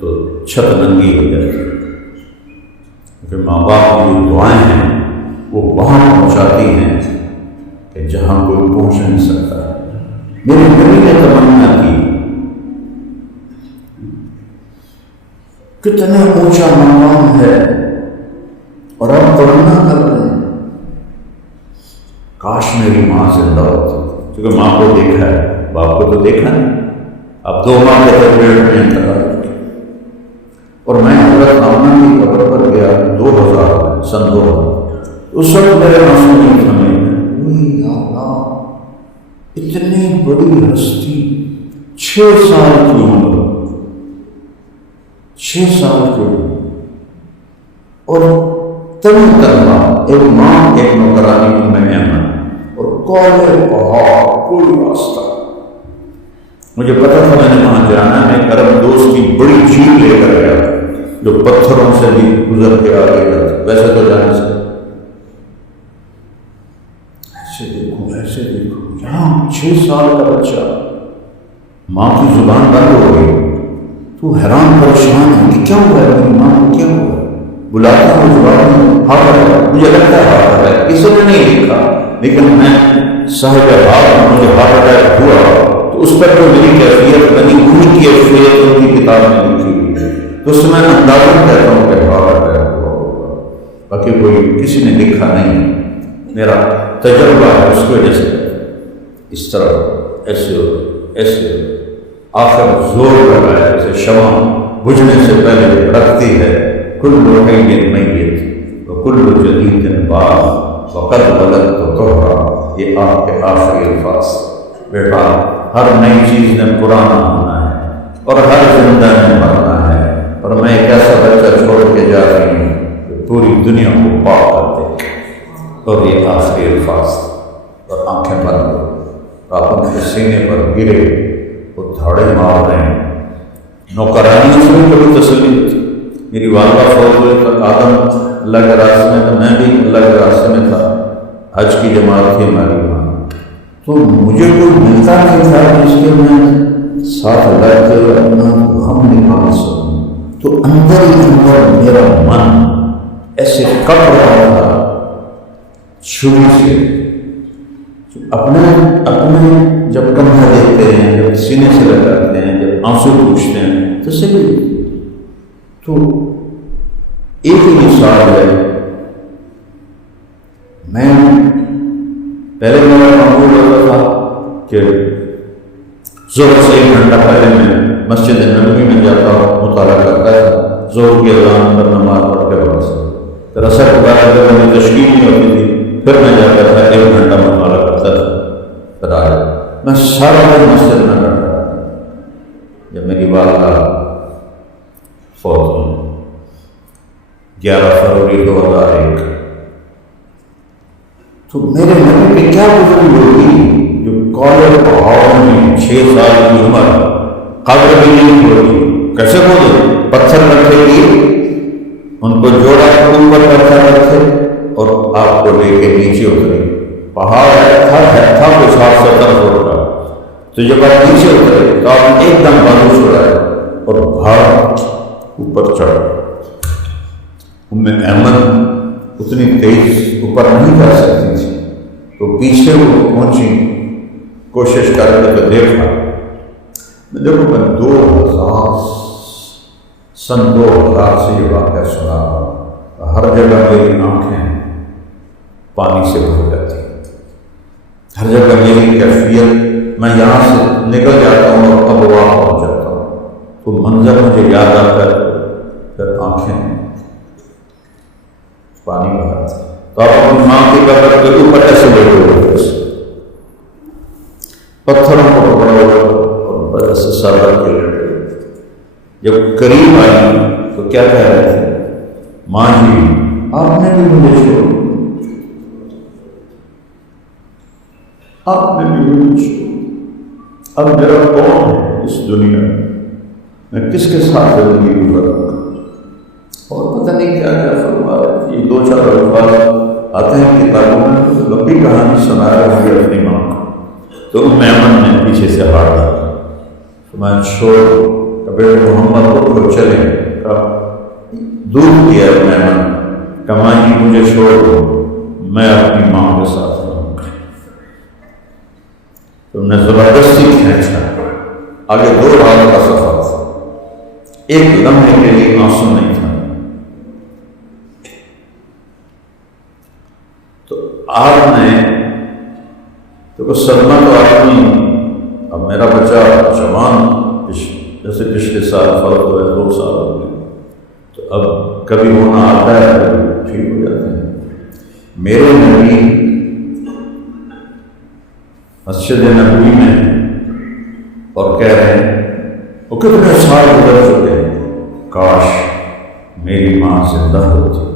تو چھت ننگی ہو جاتی ہے، کیونکہ ماں باپ کی جو دعائیں ہیں وہ وہاں پہنچاتی ہیں کہ جہاں کوئی پہنچ نہیں سکتا۔ میری نبی نے تمنا کی، کتنے اونچا مقام ہے اور آپ تمنا کر رہے ہیں کاش میری ماں زندہ ہوتی، کیونکہ ماں کو دیکھا ہے، باپ کو تو دیکھا نہیں۔ اب 2 ماہ کے پیٹ میں انتقال کیا، اور میں حضرت آمنہ کی قبر پر گیا 2000 سن 2000، اس وقت میرے معصوم تھمے یا اللہ، اتنی بڑی ہستی، 6 سال کی عمر، 6 سال کی عمر، اور تنہا ایک ماں ایک نوکرانی میں احمد، اور کالے پہاڑ کوئی راستہ۔ مجھے پتا تھا میں نے وہاں جانا ہے، میں کرم دوست کی بڑی جیپ لے کر گیا جو پتھروں سے بھی گزر کے آگے جاتا، ویسے تو جانے سے ایسے دیکھو یہاں 6 سال کا بچہ، ماں کی زبان بند ہو گئی، تو حیران پریشان ہے کہ کیا ہوا ہے، میری ماں کو کیا ہوا ہے؟ بلاتا ہوں زبان میں ہاتھ ہے، مجھے لگتا ہے ہاتھ ہے، کسی نے نہیں دیکھا، لیکن میں صاحب ہاتھ مجھے ہاتھ اٹیک ہوا تو اس پر جو میری کیفیت بنی وہی کیفیت ان کی کتاب میں لکھی ہوئی ہے، تو اس میں اندازہ کہتا ہوں کہ ہاتھ اٹیک ہوا ہوگا، باقی کوئی کسی نے دیکھا نہیں، میرا تجربہ ہے اس کی وجہ سے اس طرح ایسے آخر زور لگایا جیسے شمع بجھنے سے پہلے رکھتی ہے، کل حی میت وکل جدید باغ وقد ولدت طہرا، یہ آپ کے آخری الفاظ۔ بیٹا ہر نئی چیز نے پرانا ہونا ہے اور ہر زندہ نے مرنا ہے، اور میں ایک ایسا بچہ چھوڑ کے جا رہی ہوں کہ پوری دنیا کو پاک کر دے، اور یہ آخری الفاظ، اور آنکھیں بند ہو، آپ ان کے سینے پر گرے، وہ دھاڑے مار رہے ہیں۔ نوکرانیوں سے بھی بڑی تسلی ہوتی، میری والدہ فوت ہوئے تو آدم اللہ کے راستے میں تھا، میں بھی اللہ کے راستے میں تھا، حج کی جماعت تھی ہماری وہاں، تو مجھے کوئی ملتا نہیں تھا جس کے میں ساتھ لگ کے اپنا غم نکال سکوں، تو اندر ہی اندر میرا من ایسے کٹ رہا تھا چھری سے، اپنے جب کندھا دیکھتے ہیں، جب سینے سے لگاتے ہیں، جب آنسو پوچھتے ہیں تو صحیح، تو ایک ہی مثال ہے۔ میں پہلے میرا معمول ہوتا تھا کہ ظہر سے 1 گھنٹہ پہلے میں مسجد نبوی میں جاتا ہوں، مطالعہ کرتا تھا، ظہر کی اذان پر نماز پڑھ کے واپس، پھر عصر کے بعد اگر میری تشکیل نہیں ہوتی تھی پھر میں جاتا تھا 1 گھنٹہ مطالعہ کرتا تھا، پھر آیا میں سارا دن مسجد میں بیٹھا رہتا۔ جب میری والدہ فوت ہوئی 11 فروری 2001، تو میرے نبی پہ کیا گزری ہوگی جو کالے پہاڑوں میں 6 سال کی عمر، قبر بھی نہیں ہوگی، کیسے بولے، پتھر رکھے گی، ان کو جوڑا اوپر پتھر رکھے اور آپ کو لے کے نیچے اترے، پہاڑ تھا کچھ 60-70 فٹ کا، تو جب آپ نیچے اترے تو آپ ایک دم بازو چھوڑائے اور بھاگ اوپر چڑھا۔ احمد اتنی تیز اوپر نہیں جا سکتی تھی، تو پیچھے وہ پہنچی، کوشش کر کے تو دیکھا، میں 2000 سے یہ واقعہ سنا رہا، ہر جگہ میری آنکھیں پانی سے بھر جاتی، ہر جگہ میری کیفیت میں یہاں سے نکل جاتا ہوں اور اب وہاں پہنچ جاتا ہوں، تو منظر مجھے یاد آتا ہے، پھر آنکھیں پانی بہا، تو آپ اپنی ماں کی قبر کے اوپر ایسے بیٹھے ہوئے پتھروں کو پکڑا ہوا اور بس ایسے سر رکھ کے لیٹے ہوئے۔ جب قریب آئی تو کیا کہہ رہے تھے؟ ماں جی آپ نے بھی مجھے چھوڑ، آپ نے بھی مجھے چھوڑ، اب میرا کون ہے اس دنیا میں کس کے ساتھ زندگی گزاروں گا؟ اور پتہ نہیں کیا کیا فرما رہے تھے۔ یہ دو چار الفاظ آتے ہیں کتابوں میں، تو لمبی کہانی سنا رہے ہوں اپنی ماں کو، تو ایمن نے پیچھے سے ہار ڈالا، میں چھوڑ بیٹے محمد کو چلے، دودھ دیا ایمن، کمائی مجھے چھوڑ دو، میں اپنی ماں کے ساتھ رہوں گا۔ تم نے زبردستی کھینچا، آگے 2 رات کا سفر تھا، ایک لمحے کے لیے آنسو نہیں تھا۔ تو آپ نے تو صدمہ تو آدمی، اب میرا بچہ جوان جیسے پچھلے سال فرق ہوئے 2 سال ہو گئے، تو اب کبھی ہونا آتا ہے کبھی ٹھیک ہو جاتے ہیں۔ میرے نبی مسجد نبوی میں اور کہہ رہے ہیں وہ کتنے سال گزر چکے ہیں، کاش میری ماں زندہ ہوتی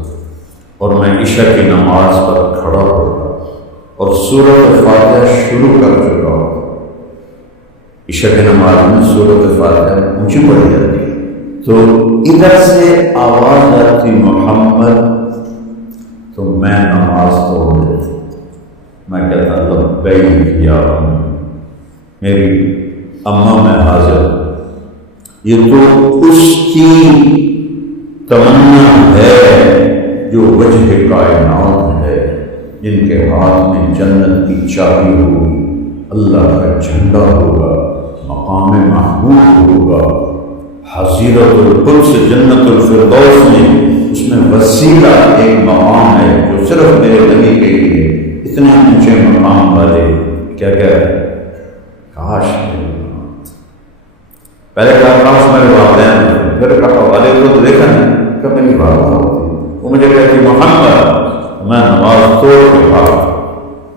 اور میں عشاء کی نماز پر کھڑا ہوتا اور سورۃ فاتحہ شروع کر چکا ہوتا۔ عشاء کی نماز میں سورۃ فاتحہ اونچی پڑھی جاتی ہے، تو ادھر سے آواز آتی محمد، تو میں نماز توڑ دیتا، میں کہتا لبیک یا امی، میری اماں میں حاضر ہوں۔ یہ تو اس کی تمنا ہے جو وجہ کائنات ہے، جن کے ہاتھ میں جنت کی چابی ہوگی، اللہ کا جھنڈا ہوگا، مقام محمود ہوگا، حضیرت القدس جنت الفردوس میں، اس میں وسیلہ ایک مقام ہے جو صرف میرے نبی کے لیے، اتنے اونچے مقام والے کیا کاش پہلے کہا کاش میرے والدین، پھر کہا والد کو دیکھا نہیں کہ میری والدہ ہوتی، وہ مجھے کہتی محمد میں نماز توڑ کے بھاگا۔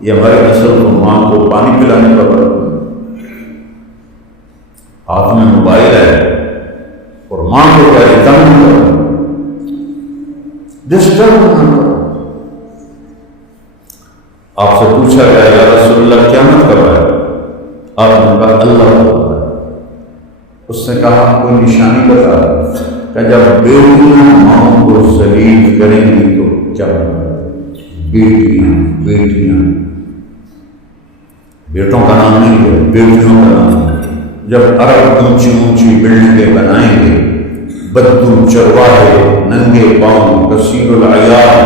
یہ ہمارے نسل کو ماں کو پانی پلانے کا وقت، ہاتھ میں موبائل ہے اور ماں کو کہتے تنگ کرو، ڈسٹرب نہ کرو۔ آپ سے پوچھا گیا یا رسول اللہ قیامت کب ہے؟ آپ نے کہا اللہ کو پتہ ہے۔ اس نے کہا کوئی نشانی بتا، کہ جب بیٹیاں ماں کو ذلیل کریں گی تو کیا ہوگا؟ بیٹیاں بیٹوں کا نام نہیں ہے، بیٹیوں کا نام ہے۔ جب عرب اونچی اونچی بلڈنگیں بنائیں گے، بدو چرواہے ننگے پاؤں کثیر العیال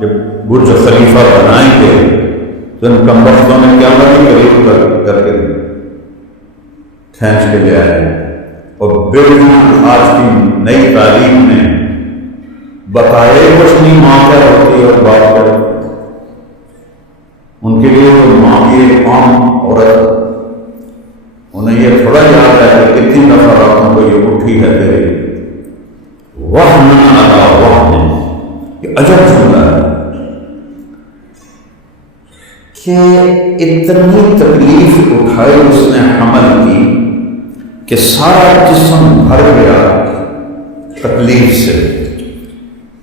جب برج خلیفہ بنائیں گے، تو ان کمبختوں نے قیامت کے قریب کر کے کھینچ کے لے آئے۔ اور بالکل آج کی نئی تعلیم نے بتائے کچھ نہیں ماں کیا ہوتی ہے اور باپ کیا، ان کے لیے تو ماں کی ایک عام عورت، انہیں یہ تھوڑا یاد ہے کہ کتنی دفعہ راتوں کو یہ اٹھی ہے تیرے وہن علی وہن، یہ عجب جملہ ہے کہ اتنی تکلیف اٹھائی اس نے حمل کی کہ سارا جسم بھر گیا تکلیف سے،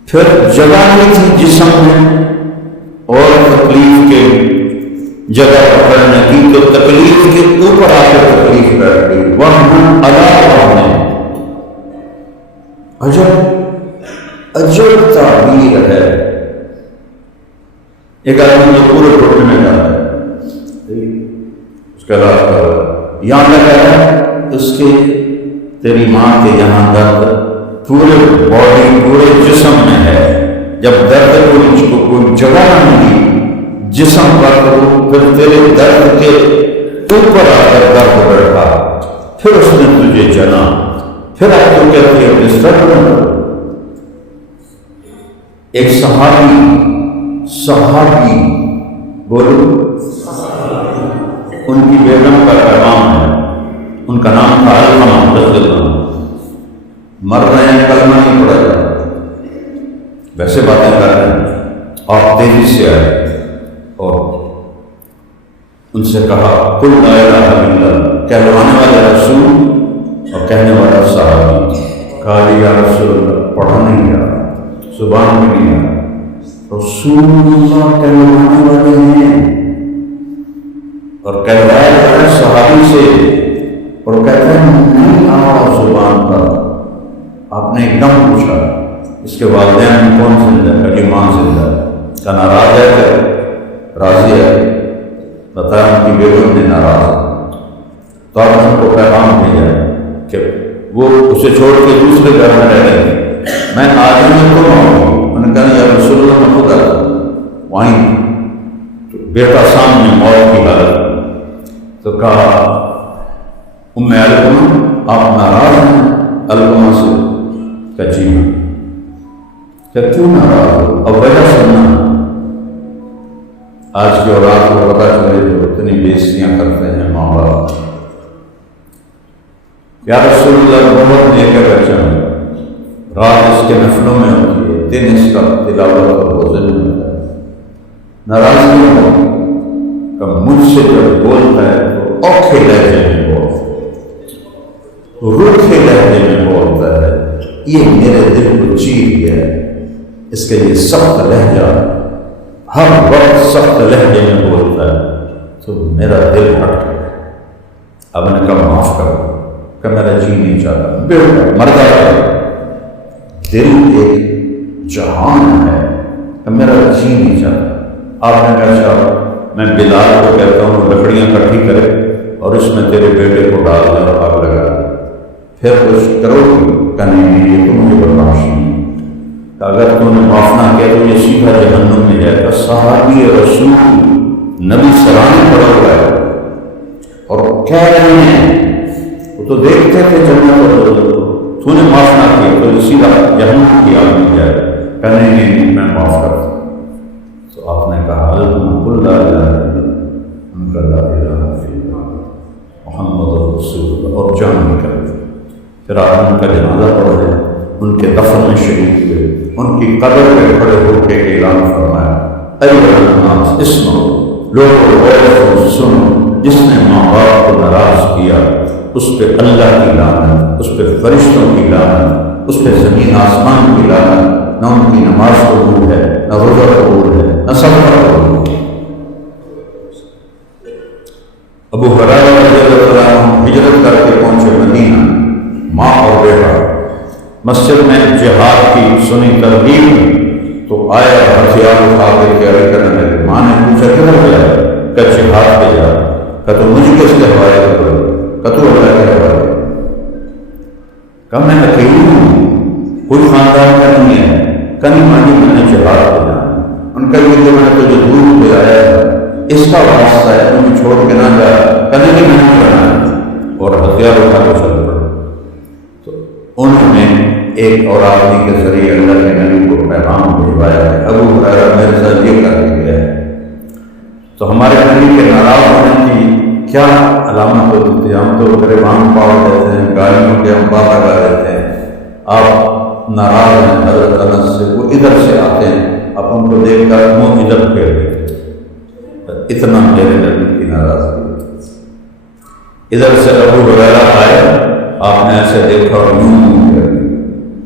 پھر جگہ نہیں تھی جسم میں اور تکلیف کے جگہ پکڑنے کی، تو تکلیف کے اوپر آ کر تکلیف بیٹھ گئی، وہن علی وہن۔ عجب تعبیر ہے۔ ایک آدمی جو پورے گھٹنے میں جاتا ہے، اس کا علاج کر رہا ہے، یہاں لگا ہے اس کے تیری ماں کے یہاں درد پورے باڈی پورے جسم میں ہے، جب درد کو کوئی جگہ نہ ملی جسم پر، پھر تیرے درد کے اوپر آ کر درد بیٹھا، پھر اس نے تجھے جنا، پھر آپ تو کہتے ہیں ڈسٹرب۔ ایک صحابی بولو، ان کی بیگم کا پیغام ہے، ان کا نام تھا علقمہ، مر رہے ہیں، کلمہ نہیں پڑا جائے، ویسے باتیں کر رہے ہیں، آپ تیزی سے آئے اور ان سے کہا قل لا الہ الا اللہ، کہلوانے والا رسول اور کہنے والا صحابی، کہا یا رسول اللہ پڑھا نہیں آ، زبان میں نہیں آ، رسول اللہ کہلوانے والے ہیں اور کہلوایا جا رہا ہے صحابی سے، اور کہتے ہیں نہیں آ زبان پر۔ آپ نے ایک دم پوچھا اس کے والدین میں کون زندہ ہے؟ کہ ماں زندہ ہے۔ کا ناراض ہے کہ راضی ہے؟ بتایا ان کی بیگم نے ناراض ہے، تو آپ نے ان کو پیغام بھیجا کہ وہ اسے چھوڑ کے دوسرے گھر میں رہ رہے تھے، میں آج میں کیوں آؤں؟ میں نے کہا یا رسول اللہ میں خود آتا وہیں، تو بیٹا سامنے موت کی حالت، تو کہا ام علقمہ آپ ناراض ہیں علقمہ سے؟ کہ جی ہاں۔ کہ کیوں ناراض ہو؟ اب وجہ سننا، آج کی اولاد کو پتہ چلے تو اتنی بےعزتیاں کرتے ہیں ماں باپ۔ یا رسول اللہ بہت نیک بچہ ہے، رات اس کے نفلوں میں ہوتی ہے، دن اس کا تلاوت اور روزے میں ہوتا ہے، ناراض نہیں ہو کہ مجھ سے جب بولتا ہے تو اوکھے لہجے میں بولتا ہے، روکھے لہجے میں بولتا ہے، یہ میرے دل کو چیر گیا ہے، اس کے لیے سخت لہجہ، ہر وقت سخت لہجے میں بولتا ہے، تو میرا دل ہٹ گیا۔ اب نے کہا معاف کرو کہ میرا جی نہیں چاہتا، بیٹا مرتا ہے، دل ایک جہان ہے کہ میرا جی نہیں چاہتا۔ آپ نے کہا اچھا میں بلال کو کہتا ہوں لکڑیاں اکٹھی کرے اور اس میں تیرے بیٹے کو ڈال دیں اور آگ لگا دیں، پھر کچھ کرو گی؟ کہ نہیں یہ تو مجھے برداشت نہیں، کہ اگر تم نے معاف نہ کیا تو یہ سیدھا جہنم میں جائے گا۔ صحابی رسول نبی سرانے پڑا ہوا ہے اور کہہ رہے ہیں، وہ تو دیکھتے تھے جنت اور تو نے معاف نہ کیا تو سیدھا جہنم کی آگ میں جائے گا۔ کہ نہیں میں معاف کرتا ہوں۔ تو آپ نے کہا قل لا الہ الا اللہ، ان کا لا الہ الا اللہ محمد رسول اللہ، اور جان نکل گئی۔ پھر آپ نے ان کا جنازہ پڑھا، ان کے دفن میں شریک ہوئے، ان کی قبر پہ کھڑے ہو کے اعلان فرمایا ایھا الناس اسمعوا، لوگوں سنو، جس نے ماں باپ کو ناراض کیا اس پہ اللہ کی لعنت، اس پہ فرشتوں کی لعنت، اس پہ زمین آسمان کی لعنت، نہ ان کی نماز قبول ہے، نہ روزہ قبول ہے، نہ صدقہ قبول ہے۔ ابو ہریرہ رضی اللہ عنہ ہجرت کر کے پہنچے مدینہ، ماں اور بیٹا، مسجد میں جہاد کی سنی ترغیب تو آیا ہتھیار اٹھا کے کیری کرنے لگے۔ ماں نے پوچھا کدھر گیا؟ کہ جہاد پہ جا۔ کہ تو مجھ کس کے حوالے کرو؟ کہ تو اللہ کے حوالے۔ کہ میں اکیلی ہوں، کوئی خاندان کا نہیں ہے۔ کہ نہیں مانی میں نے جہاد پہ جانا۔ ان کا یہ جو میں نے تجھے دور پہ آیا ہے اس کا واسطہ ہے، تمہیں چھوڑ کے نہ جا۔ کہ نہیں میں نے کرنا، اور ہتھیار اٹھا کے چل پڑے۔ تو انہوں نے ایک اور آدمی کے ذریعے اللہ کے نبی کو پیغام بھجوایا ہے، ابو ہریرہ میرے ساتھ یہ کر کے گیا ہے۔ تو ہمارے نبی کے ناراض ہونے کی کیا علامت ہوتی تھی؟ ہم تو گریبان پاڑ دیتے ہیں، گالیوں کے ہم باتیں لگا دیتے ہیں۔ آپ ناراض ہیں حضرت انس سے، وہ ادھر سے آتے ہیں، آپ ان کو دیکھ کر منہ ادھر پھیر دیتے ہیں، اتنا میرے نبی کی ناراضگی۔ ادھر سے ابو ہریرہ آئے، آپ نے ایسے دیکھا اور یوں منہ پھیر دیا،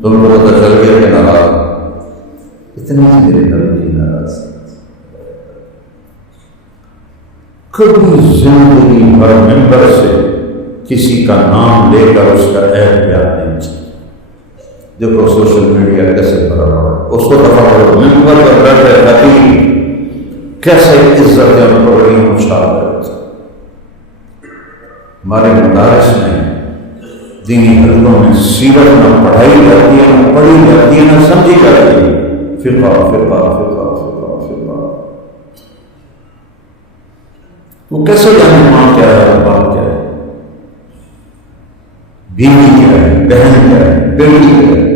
تم کو پتہ چل گیا کہ ناراض، اتنا میرے نبی کی ناراضگی۔ کبھی زندگی بھر ممبر سے کسی کا نام لے کر اس کا عیب بیان نہیں کیا۔ دیکھو سوشل میڈیا کیسے بھرا پڑا، اس کو دفعہ کرو، ممبر پر بیٹھے خطیب کیسے عزتیں اور پگڑیاں اچھال کرتے۔ ہمارے مدارس میں دینی حلقوں میں سیرت نہ پڑھائی جاتی ہے، نہ پڑھی جاتی ہے، نہ سمجھی جاتی ہے، فقہ فقہ فقہ فقہ فقہ۔ وہ کیسے جانے ماں کیا ہے، باپ کیا ہے، بیوی کیا ہے، بہن کیا ہے، بیٹی کیا ہے۔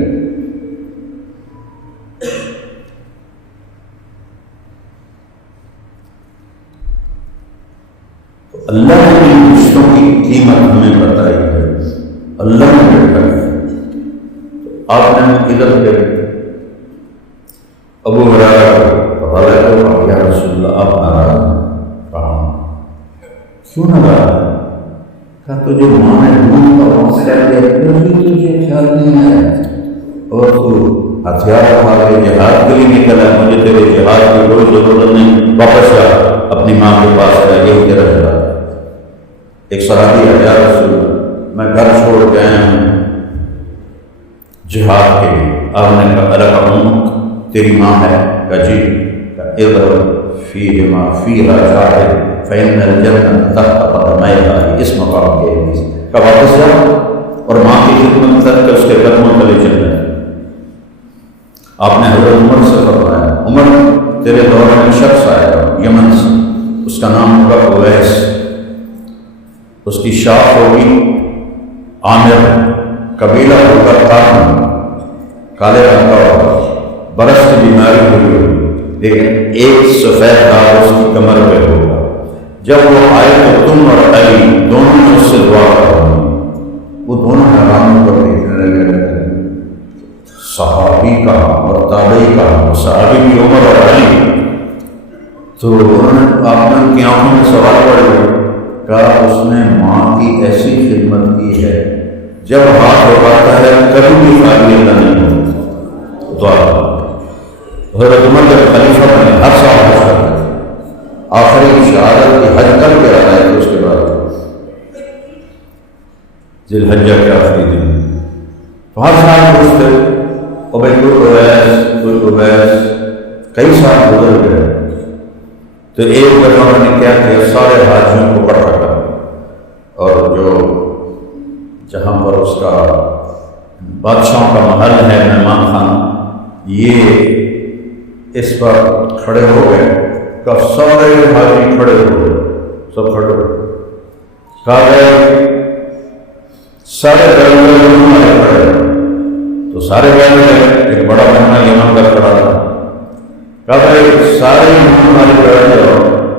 اللہ آپ نے ادھر کے ابو ہریرہ کو حوالہ کیا، یا رسول اللہ آپ ناراض ہیں؟ کہا کیوں ناراض ہے؟ کہا تجھے ماں نے دودھ کا وقت کر دیا، تجھے خیال نہیں ہے، اور تو ہتھیار اٹھا کے جہاد کے لیے نکلا ہے، مجھے تیرے جہاد کی کوئی ضرورت نہیں، واپس آ اپنی ماں کے پاس رہ، یہی تیرا جہاد۔ ایک صحابی ہے، یا رسول اللہ میں گھر چھوڑ کے آیا ہوں جہاد کے لیے۔ آپ نے کہا الک تیری ماں ہے؟ کہا جی۔ اذهب فیہما فیہا جاہد فإن الجنة تحت قدمیہا، اس مقام کے حدیث کا واپس جا اور ماں کی خدمت کر کے اس کے قدموں تلے چلنا ہے۔ آپ نے حضرت عمر سے فرمایا عمر تیرے دور میں شخص آئے گا یمن سے، اس کا نام ہوگا اویس، اس کی شاخ ہوگی عامر، قبیلہ ہوگا قارن، کالے رنگ کا ہوگا، برس کی بیماری ہوئی ہوگی، لیکن ایک سفید داغ اس کی کمر پہ ہوگا۔ جب وہ آئے تو تم اور علی دونوں نے اس سے دعا کرو، وہ دونوں حیران ہو کر دیکھنے لگے، صحابی کا اور تابعی کا، صحابی بھی عمر اور علی، تو انہوں نے آپ نے ان کی آنکھوں میں سوال پڑے، کہا اس نے ماں کی ایسی خدمت کی ہے جب ہاتھ اٹھاتا ہے کبھی بھی خالی اللہ نہیں ہوتا۔ دعا حضرت عمر جب خلیفہ بنے ہر سال حج کرتے تھے، آخری شہادت کی حج کر کے آئے تھے، اس کے بعد ذی الحجہ کے آخری دن، تو ہر سال پوچھتے اویس کئی سال گزر گئے، تو ایک دفعہ میں نے کیا کیا، سارے حاجیوں کو اکٹھا کر اور جو جہاں پر اس کا بادشاہوں کا محل ہے مہمان خانہ، یہ اس پر کھڑے ہو گئے، کہ سارے حاجی کھڑے ہو گئے، سب کھڑے ہو گئے، کہا گئے سارے ہمارے کھڑے، تو سارے بیٹھ گئے، ایک بڑا مہمان یمن کا کھڑا تھا، کہا بھائی سارے ہمارے بیٹھ جاؤ،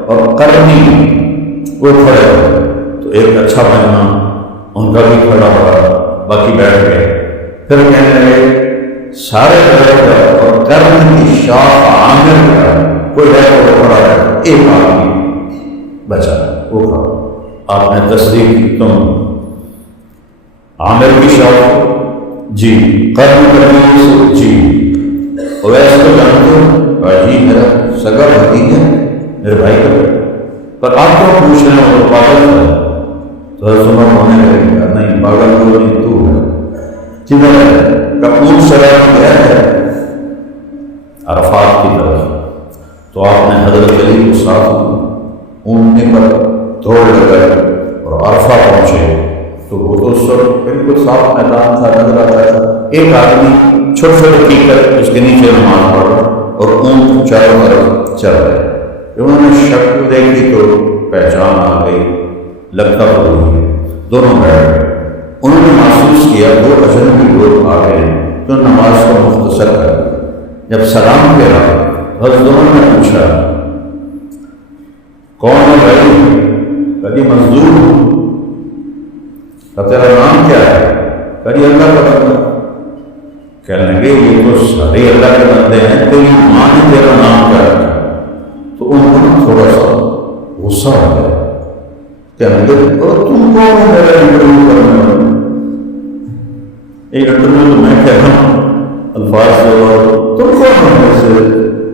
اور کرنی وہ کھڑے ہو، تو ایک اچھا مہمان ان کا بھی کھڑا ہوا، باقی بیٹھ گئے، پھر کہنے لگے سارے بیٹھ گئے، اور کرن کی شاخ عامر کا کوئی ہے وہ کھڑا ہے، ایک آدمی بچا وہ کھڑا، آپ نے تصدیق کی تم عامر کی شاخ جی، قرن کرنی جی، اویس کو جانتے ہو؟ جی میرا سگا بھتیجا ہے، میرے بھائی کا، پر آپ کو پوچھ رہے ہیں وہ پاگل ہے؟ تو حضرت عمر ہونے لگے، نہیں پاگل کو نہیں تو ہے، کدھر ہے؟ کپور سرائے گیا ہے عرفات کی طرف، تو آپ نے حضرت علی کو ساتھ اونٹنے پر دوڑ لگائے اور عرفہ پہنچے، تو وہ تو سب بالکل صاف میدان تھا، نظر آتا تھا، ایک آدمی چھوٹے چھوٹے کیکر اس کے نیچے نماز پڑھا اور اونٹ چاروں طرف چل رہے، انہوں نے شکل دیکھی تو پہچان آ گئی، لگتا تو ہے، دونوں بیٹھ گئے، انہوں نے محسوس کیا دو اجنبی لوگ آ گئے تو نماز کو مختصر کر دیا۔ جب سلام کیا حضرت عمر نے پوچھا کون ہے بھائی؟ کبھی مزدور ہوں، تیرا نام کیا ہے؟ کبھی اللہ کا بندہ، کہنے لگے یہ تو سارے اللہ کے بندے ہیں، تیری ماں نے تیرا نام کیا رکھا؟ تو انہوں نے تھوڑا سا غصہ ہو گیا، کہنے لگے تم کون ہو میرا انٹرویو کرنے والا؟ ایک انٹرویو تو میں کہہ رہا ہوں الفاظ سے، اور تم کون ہو میرے سے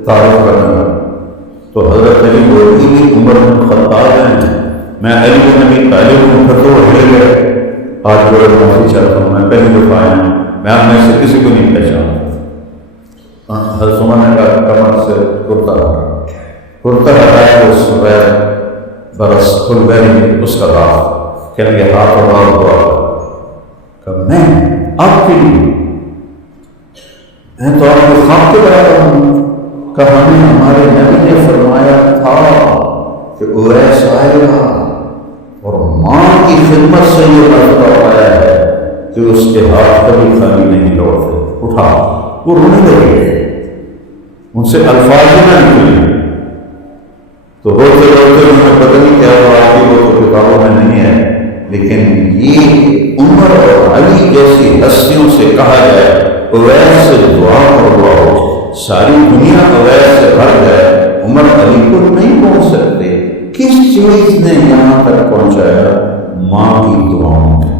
تعارف کرنے والا؟ تو حضرت علی بولتی کہ عمر بن خطاب ہیں، میں علی بن ابی طالب ہوں، پھر تو ہل گئے، آج جو معافی چاہتا ہوں، میں پہلی دفعہ آیا ہوں، میں آپ میں سے کسی کو نہیں پہچانتا۔ حضرت عمر نے کہا کمر سے کرتا ہٹایا تو سفید برس کھل گئی اس کا داغ، کہنے لگے ہاتھ اور ہاتھ دعا کہ میں آپ کے لیے میں تو آپ کو خواب کے برابر ہوں، کہ ہمیں ہمارے نبی نے فرمایا تھا کہ اویس آئے گا اور ماں کی خدمت سے یہ مرتبہ پایا ہے کہ اس کے ہاتھ کبھی خالی نہیں لوٹتے۔ اٹھا وہ رونے لگے، ان سے الفاظ نہ نکلے، تو روتے روتے انہوں نے پتہ نہیں کیا بات کی، وہ تو کتابوں میں نہیں ہے، لیکن یہ عمر اور علی جیسی ہستیوں سے کہا جائے اویس سے دعا کرواؤ، ساری دنیا اویس سے بھر جائے، عمر علی کو نہیں پہنچ سکتے۔ کس چیز نے یہاں تک پہنچایا؟ ماں کی دعاؤں میں،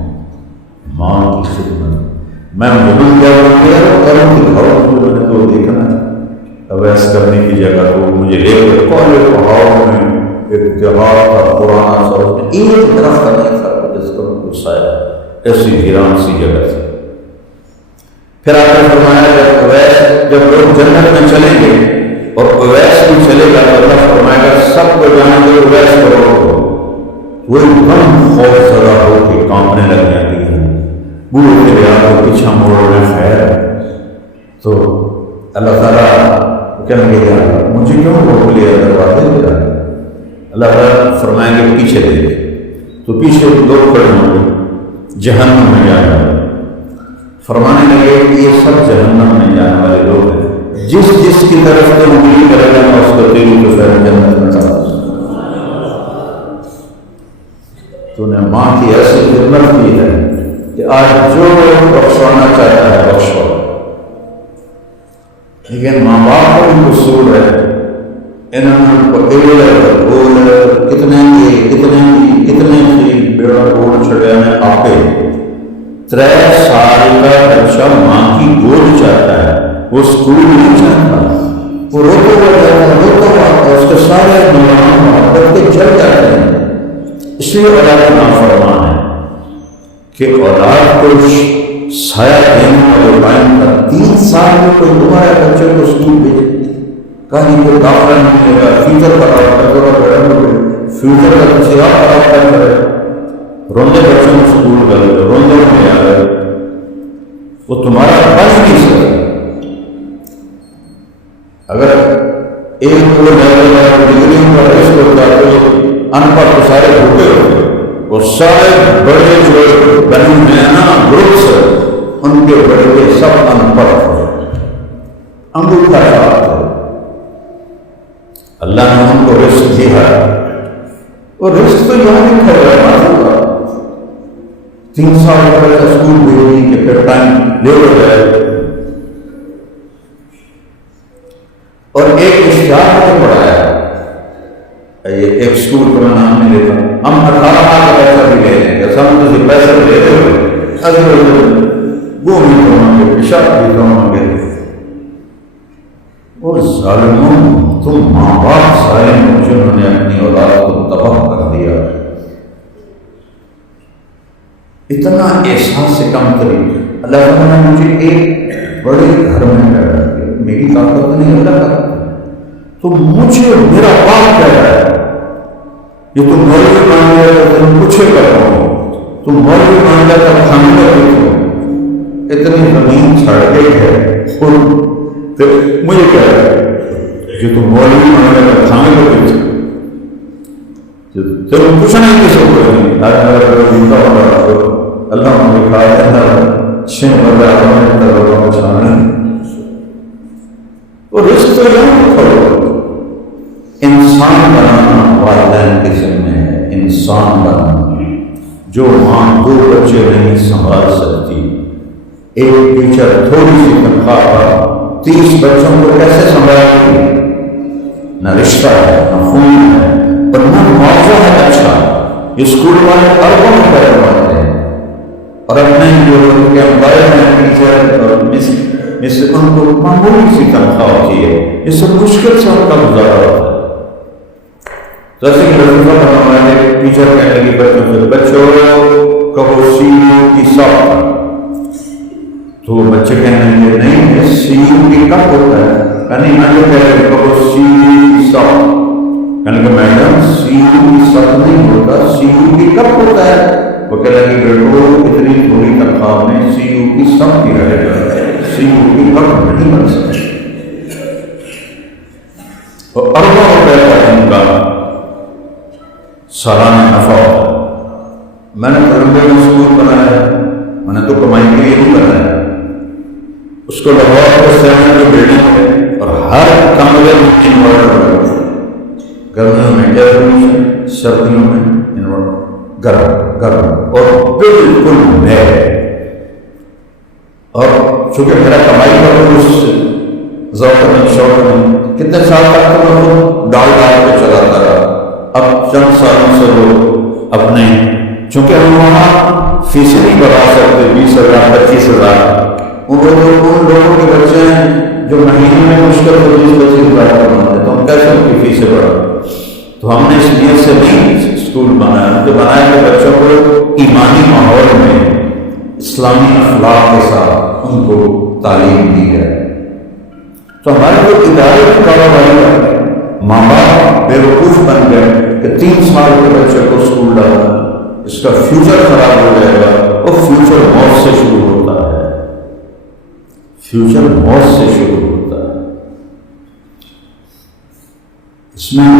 ماں کی خدمت۔ میں مدن کیا کروں کہ گھر میں نے تو دیکھنا ہے، اویس کرنے کی جگہ تو مجھے لے کر کالے پہاڑوں میں ایک تہوار کا پرانا سا ایک طرف کا نہیں تھا جس کا غصایا، ایسی ویران سی جگہ تھی۔ پھر آپ نے فرمایا جب لوگ جنت میں چلیں گے اور اویس بھی چلے گا تو اللہ فرمائے گا سب کو جانے دے اویس کرو، وہ ایک دم خوف زدہ ہو کے کانپنے لگ جاتی ہے، بوڑھے کے آپ کو پیچھا موڑ رہے خیر، تو اللہ تعالیٰ کہنے گے مجھے کیوں روک لیا دروازے پہ؟ اللہ تعالیٰ فرمائیں گے پیچھے دیکھ، تو پیچھے لوگ کھڑے ہوں گے جہنم میں جانے والے، فرمانے لگے کہ یہ سب جہنم میں جانے والے لوگ ہیں، جس جس کی طرف سے انگلی کرے گا اس کو تیری تو پھر جنت میں ڈال۔ تو نے ماں کی ایسی خدمت کی ہے کہ آج جو بخشوانا چاہتا ہے بخشو، لیکن ماں باپ کا بھی قصور ہے، انہوں نے کتنے کی بیڑا گوڑ چھڑے میں آپے 3 سال کا بچہ ماں کی گود چاہتا ہے، وہ اسکول نہیں چاہتا، وہ روتا ہے، اس کے سارے نوجوان محبت کے چل جاتے ہیں۔ اس لیے اولاد نافرمان ہے کہ اولاد کو سایہ دینے کا جو ٹائم تھا 3 سال میں کوئی دوبارہ بچے کو اسکول بھیجے، کہیں کوئی داخلہ نہیں ملے گا، فیوچر کا فیوچر کا کسی اور خراب کر کرے، روندے بچوں کو اسکول کر دو، روندے میں آ گئے، وہ تمہارا بچ نہیں سکتا۔ اگر ایک دو ڈگریوں کا رشت ہوتا تو ان پڑھ تو سارے بھوکے ہوتے، اور سارے بڑے جو بنی مینا گروپس ان کے بڑے سب ان پڑھ ہوئے، انگوٹھا صاحب تھے۔ اللہ نے ان کو رزق دیا، اور رزق تو یہاں لکھا ہوا ہے، 3 سال کا بچہ اسکول بھیجیں کہ پھر ٹائم لے ہو جائے۔ اور ایک اشتہار نے پڑھایا، ایک اسکول کا میں نام نہیں لیتا، ہم 18 کا پیسہ بھی لے لیں گے، ہم تو پیسہ لے رہے ہوئے وہ بھی کروں گے، پیشاب بھی کروں گے۔ اور ظالموں، تم ماں باپ سارے جنہوں نے اپنی اولاد کو تباہ کر دیا، اتنا احساس سے کم کری۔ اللہ تعالیٰ نے مجھے ایک بڑے گھر میں پیدا کیا، میری طاقت نہیں اللہ کا، تو مجھے میرا باپ کہہ رہا ہے یہ تم مولوی مان لیا تو تم پوچھے کرتا ہوں، تم مولوی مان لیا تو کھانے کا دیکھو، اتنی زمین سڑکیں ہے، پھر مجھے کہہ رہا ہے جو تم مولوی مان لیا تو کھانے کا دیکھو، تم پوچھنا ہی کسی کو نہیں، اللہ مجھے کہا ہے 6 بجے ہمیں پہنچانا ہے، اور رزق تو یہاں کھڑو۔ انسان بنانا والدین کے ذمہ ہے، انسان بنانا۔ جو ماں 2 بچے نہیں سنبھال سکتی، ایک ٹیچر تھوڑی سی تنخواہ پر 30 بچوں کو کیسے سنبھالے گی؟ نہ رشتہ ہے، نہ خون ہے، اور نہ معاوضہ ہے اچھا۔ اسکول والے اربوں روپے کماتے ہیں، اور اپنے جو امپلائر ہیں ٹیچر اور مس ان کو معمولی سی تنخواہ ہوتی ہے، اس سے مشکل سے ان کا گزارا ہوتا ہے۔ جیسے کہ لطیفہ فرمایا ہے، ٹیچر کہنے لگی بچوں سے، بچوں کہو سیو کی ساخت، تو بچے کہنے لگے نہیں سیو کی کب ہوتا ہے، کہنے آگے کہہ کہو سیو کی ساخت، کہنے کہ میڈم سیو کی ساخت نہیں ہوتا، سیو کی کب ہوتا ہے؟ وہ کہہ لگی بیٹو اتنی تھوڑی تنخواہ میں سیو کی سب کی رہے گا، سیو کی کب نہیں بن سکتی۔ اور اربوں روپے کا ان کا سالانہ نفع ہوتا ہے۔ میں نے ترنگے میں اسکول بنایا، میں نے تو کمائی کے لیے نہیں بنایا، اس کو لاہور کے سیون جو بلڈنگ ہے اور ہر کمرے میں انورٹر، گرمیوں میں ایئر کنڈیشن، سردیوں میں انورٹر، گرم اور بالکل نئے، اور چونکہ میرا کمائی کا کوئی ذوق نہیں، شوق نہیں، کتنے سال تک تو میں خود ڈال کے چلاتا رہا۔ اب چند سالوں سے وہ اپنے، چونکہ ہم وہاں فیس نہیں بڑھا سکتے 20,000 25,000، وہ ان لوگوں کے بچے ہیں جو مہینے میں مشکل سے 20-25,000 کماتے ہیں، تو ہم کیسے ان کی فیسیں بڑھا؟ تو ہم نے اس نیت سے نہیں اسکول بنایا، ہم نے بنایا کہ بچوں کو ایمانی ماحول میں اسلامی اخلاق کے ساتھ ان کو تعلیم دی جائے۔ تو ہمارے جو ادارے میں کاروباری ہے، ماں باپ بے وقوف بن گئے کہ 3 سال کے بچے کو اسکول ڈالنا، اس کا فیوچر خراب ہو جائے گا۔ وہ فیوچر موت سے شروع ہوتا ہے، فیوچر موت سے شروع ہوتا ہے۔ اس میں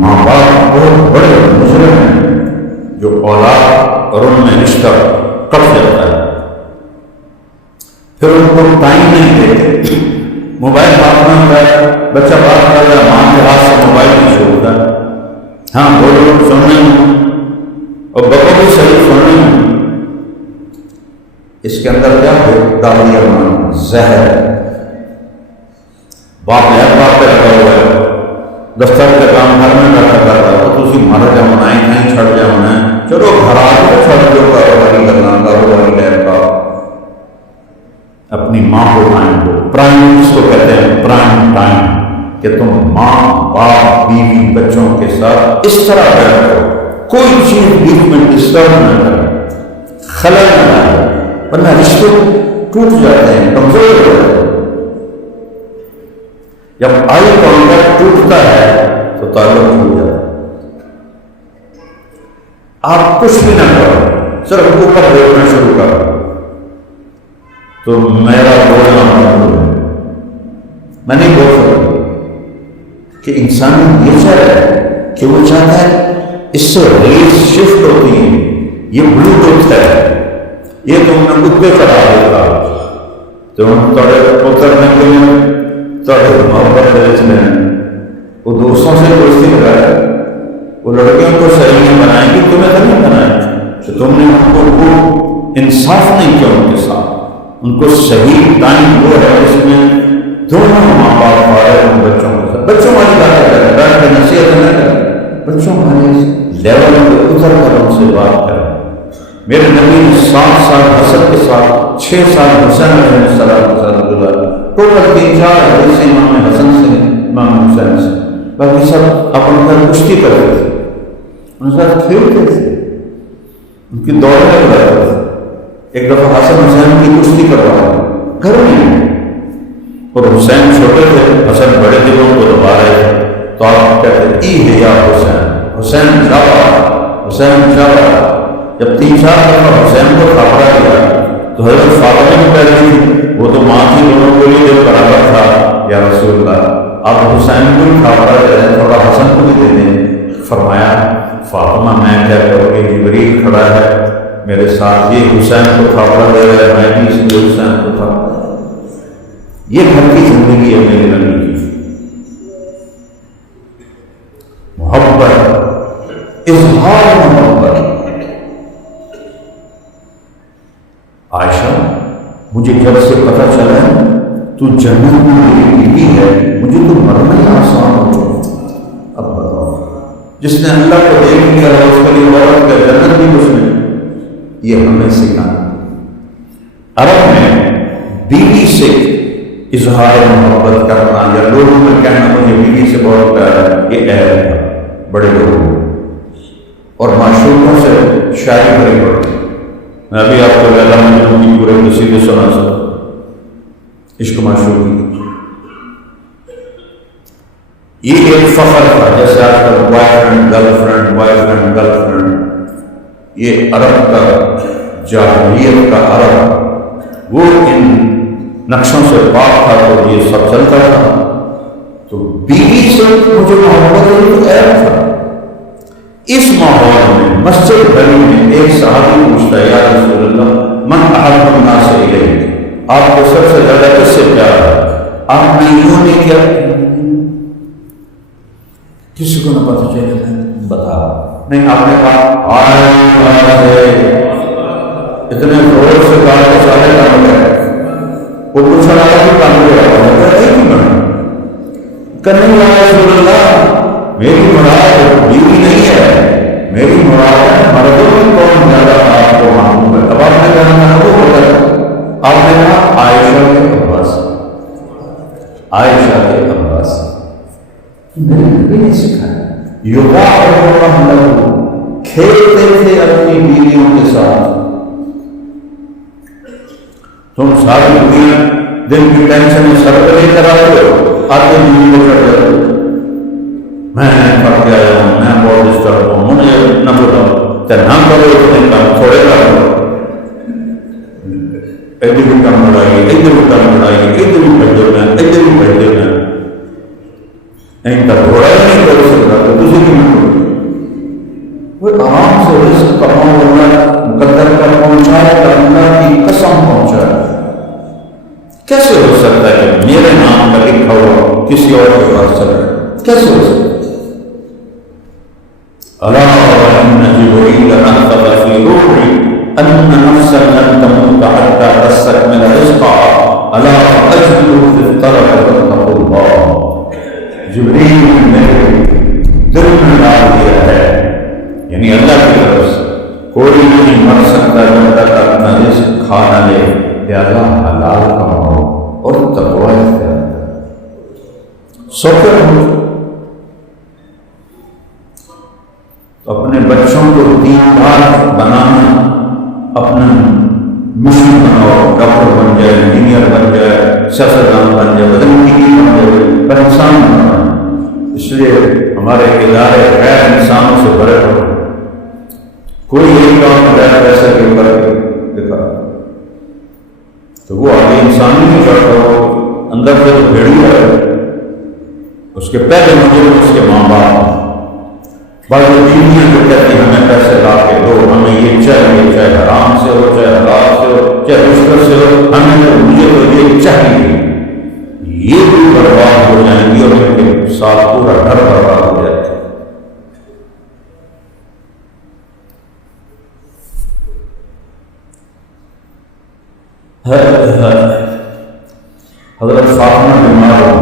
ماں باپ بہت بڑے مجرم ہیں جو اولاد اور ان میں رشتہ کٹ جاتا ہے، پھر ان کو ٹائم نہیں دیتے۔ موبائل ہاتھ میں ہوتا ہے، بچہ بات کر رہا ہے، ماں کے ہاتھ سے موبائل نہیں چھوڑتا ہے، ہاں بولو سننے ہوں اور بابا بھی صحیح سننے ہوں۔ اس کے اندر کیا ہے؟ ڈال دیا ماں زہر۔ باپ ہے، باپ پہ لگا ہوا ہے، دفتر کے کام گھر میں بیٹھا کر رہا ہے، تو اسی مر جاؤں ہے، کہیں چھڑ جاؤں ہے، چلو گھر آ کے چھڑ جو کاروباری کرنا، کاروباری لیپ ٹاپ، اپنی ماں کو ٹائم دو۔ پرائم اس کو کہتے ہیں، پرائم ٹائم، کہ تم ماں باپ بیوی بچوں کے ساتھ اس طرح بیٹھو، کوئی چیز بیچ میں ڈسٹرب نہ کرے، خلل نہ آئے، ورنہ رشتے ٹوٹ جاتے ہیں، کمزور ہو جاتے ہیں۔ جب آئی کانٹیکٹ ٹوٹتا ہے تو تعلق ٹوٹ جاتا ہے۔ آپ کچھ بھی نہ کرو، صرف اوپر دیکھنا شروع کرو تو میرا بولنا معلوم ہے، میں نہیں بول سکتا کہ انسانی نیچر ہے کہ وہ چاہتا ہے، اس سے ریز شفٹ ہوتی ہیں، یہ بلوٹوتھ ہے، یہ تم نے کتے چڑھا دیتا، تم تھوڑے اترنے کے لیے تھوڑے محبت میں وہ دوستوں سے دوستی لگائے، وہ لڑکیوں کو صحیح نہیں بنائیں گی، تمہیں تو نہیں بنائیں کہ تم نے ان کو وہ انصاف نہیں کیا ان کے ساتھ۔ ان کو صحیح ٹائم وہ ہے جس میں دونوں ماں باپ والے ان بچوں کے ساتھ، بچوں والی باتیں کریں، بیٹھ کے نصیحت نہ کریں، بچوں والے لیول پہ اتر کر ان سے بات کریں۔ میرے نبی نے 7 سال حسن کے ساتھ 6 سال حسین علیہ السلام کے ساتھ گزارے، ٹوٹل 3-4 حدیثیں امام حسن سے، امام حسین سے، باقی سب اپنے گھر کشتی کرتے تھے، ان کے ساتھ کھیلتے تھے، ان کی دوڑیں لگاتے تھے۔ ایک دفعہ حسن حسین کی کشتی کروایا گھر میں، اور حسین چھوٹے تھے، حسن بڑے دلوں کو دبا رہے تھے، تو آپ کہتے ای ہے یا حسین، حسین جاوا، حسین جاوا۔ جب 3-4 دفعہ حسین کو تھاپڑا گیا تو حضرت فاطمہ کو کہہ رہی تھی، وہ تو ماں تھی، دونوں کو لیے جب برابر تھا، یا رسول اللہ آپ حسین کو بھی تھاپڑا دے رہے ہیں، تھوڑا حسن کو بھی دے دیں۔ فرمایا فاطمہ میں کیا کروں گی، جبریل کھڑا ہے میرے ساتھ، یہ حسین کو تھاپڑا دے رہا ہے، میں بھی اس لیے حسین کو تھاپڑا۔ یہ گھر کی زندگی ہے میرے نبی کی، محبت، اظہار محبت۔ عائشہ مجھے جب سے پتہ چلا تو جنت میں میری بیوی ہے، مجھے تو مرنا ہی آسان ہو چکا۔ اب بتاؤ، جس نے اللہ کو دیکھ لیا ہے اس کے لیے عورت کا جنت بھی کچھ نہیں۔ یہ ہمیں سکھانا، عرب میں بیوی سے اظہار محبت کرنا یا لوگوں میں کہنا مجھے بیوی سے بہت پیار ہے، یہ عیب ہے بڑے لوگوں، اور معشوقوں سے شاعری بھری پڑتی۔ میں ابھی آپ کو لیلا مجنون کی پورے قصیدے سنا سکتا ہوں، عشق معشوقی۔ یہ ایک فخر تھا، جیسے آج کل boy friend girl friend, boy friend girl friend, یہ عرب کا جاہلیت کا عرب، وہ ان نقشوں سے پاک تھا تو یہ سب چلتا تھا۔ تو بیوی سے مجھے محبت تو عیب تھا۔ اس ماحول میں مسجد گلی میں ایک صحابی پوچھتا ہے، یا رسول اللہ من احب الناس الیک، آپ کو سب سے زیادہ کس سے پیار ہے؟ آپ نے یوں نہیں کیا، کسی کو نہ پتہ چلے میں بتا نہیں، آپ نے کہا اتنے زور سے کہا تو سارے کام ہے، وہ پوچھا رہا کہ کام کیا بنا کرنے والا رسول اللہ میری مراد بیوی نہیں ہے، میری مراد ہے مردوں میں کون زیادہ آپ کو معلوم ہے۔ اب آپ نے کہا وہ ہوتا آپ نے کہا عائشہ کے عباس، عائشہ کے عباس میرے نبی نے سکھایا کھیلتے تھے اپنی بیویوں کے ساتھ۔ تم ساری دنیا دن کی ٹینشن سر پہ لے کر آتے ہو، آتے بیوی کو چڑھ جاتے میں پڑھ کے آیا ہوں، میں بہت ڈسٹرب ہوں، مجھے نہ بتاؤ تو نہ کرو اتنے کام تھوڑے کرو، ادھر بھی کام بڑھائیے، ادھر بھی کام بڑھائیے، ادھر بھی بھیج دینا، ادھر بھی بھیج دینا، ان کا گھوڑا نہیں کر سکتا تو دوسری کی نہیں وہ آرام سے رزق کماؤ مقدر کر پہنچائے تو اللہ کی قسم پہنچائے۔ کیسے ہو سکتا ہے کہ میرے نام کا لکھا ہوا کسی اور کے پاس چلے؟ کیسے ہو سکتا ہے؟ الا وان جبريل نفث في روحي ان نفسا لن تموت حتى تستكمل رزقها الا فاجملوا في الطلب واتقوا الله۔ جبریل نے دل میں ڈال دیا ہے، یعنی اللہ کی طرف سے کوئی نہیں مر سکتا جب تک اپنا رزق کھا نہ لے، لہذا حلال کماؤ اور تقوی اختیار کرو۔ شکر ہو اپنے بچوں کو دیندار بنانا اپنا مشن بناؤ، ڈاکٹر بن جائے، انجینئر بن جائے، سیاستدان بن جائے، بدنگی بن جائے، پر انسان بنانا۔ اس لیے ہمارے ادارے غیر انسانوں سے بھرے ہوئے، کوئی ایک کام غیر پیسے کے اوپر دکھا تو وہ آگے انسان نہیں چڑھتا، ہو اندر سے تو بھیڑی ہے، اس کے پہلے مجھے اس کے ماں باپ بعض بیویاں جو کہتی ہمیں پیسے لا کے دو، ہمیں یہ چاہیے، چاہے حرام سے ہو، چاہے حلال سے ہو، چاہے رشوت سے ہو، ہمیں تو مجھے تو یہ چاہیے، یہ بھی برباد ہو جائیں گی اور ان کے ساتھ پورا گھر برباد ہو جائے گا۔ حضرت فاطمہ بیمار ہو،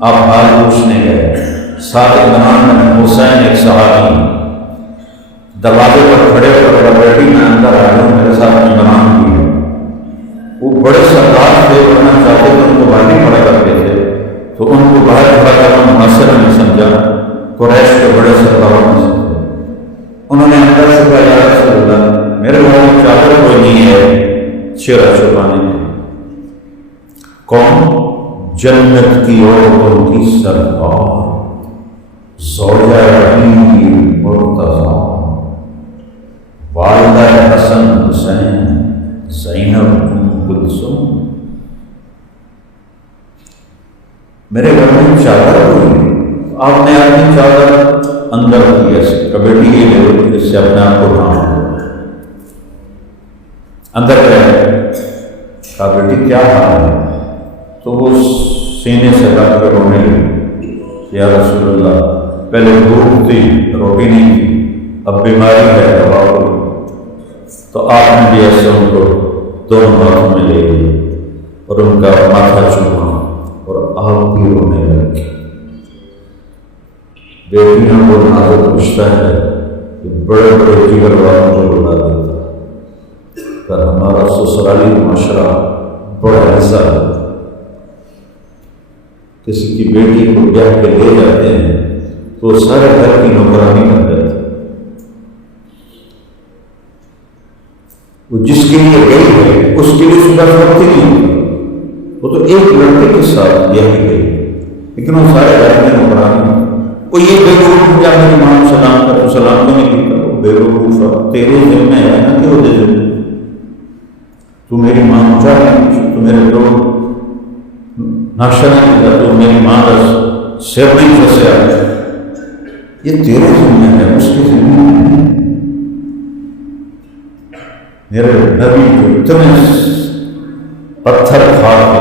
آپ حال پوچھنے گئے، صادق بن حسین ایک صحابی دروازے پر کھڑے ہو کر بیٹی میں اندر آ ہوں، میرے ساتھ میں بنان کی ہے۔ وہ بڑے سردار تھے، ورنہ چاہتے تھے ان کو باہر نہیں پڑا کرتے تھے، تو ان کو باہر کھڑا کرنا مناسب نہیں سمجھا، قریش کے بڑے سرداروں میں سمجھا۔ انہوں نے اندر سے کہا یا رسول اللہ میرے گھر میں چادر کوئی نہیں ہے چہرہ چھپانے کی۔ کون؟ جنت کی عورتوں کی سردار زوجہ علی مرتضیٰ والدہ حسن حسین زینب ام کلثوم۔ میرے گھر میں چادر ہوئی، آپ نے اپنی چادر اندر کی ایسے کبڈی یہ لے اس سے اپنے آپ کو ڈھانپ لو، اندر گئے، کہا بیٹی کیا حال ہے؟ تو وہ سینے سے رکھ کر رونے لگی، یا رسول اللہ پہلے بھوک تھی، روٹی نہیں تھی، اب بیماری ہے، دوا ہوئی، تو آپ نے بھی ایسے ان کو دونوں ہاتھوں میں لے لیا اور ان کا ماتھا چوما اور آپ بھی رونے لگے۔ بیٹیاں کو نازک پوچھتا ہے کہ بڑے بڑے جگر والوں کو بلا دیتا، پر ہمارا سسرالی معاشرہ بڑا ایسا ہے، کسی کی بیٹی کو بیاہ کے لے جاتے ہیں تو سارے گھر کی نوکرانی کر دیتے، وہ جس کے لیے گئی ہے اس کے لیے صبح وقت ہی نہیں ہوتا، وہ تو ایک لڑکے کے ساتھ بیاہ گئی، لیکن وہ سارے گھر کی نوکرانی۔ وہ یہ بے وقوف کیا میری ماں سلام کر، سلام تو نہیں کرتا، وہ بے وقوف تیرے ذمہ ہے نا کہ وہ دے دے، تو میری ماں چاہے تو میرے دو ناشتہ نہیں دیتا، تو میری ماں کا سر نہیں پھنسے آتا، یہ تیرے ذمہ ہے، اس کے ذمہ نہیں۔ میرے نبی کو اتنے پتھر کھا کے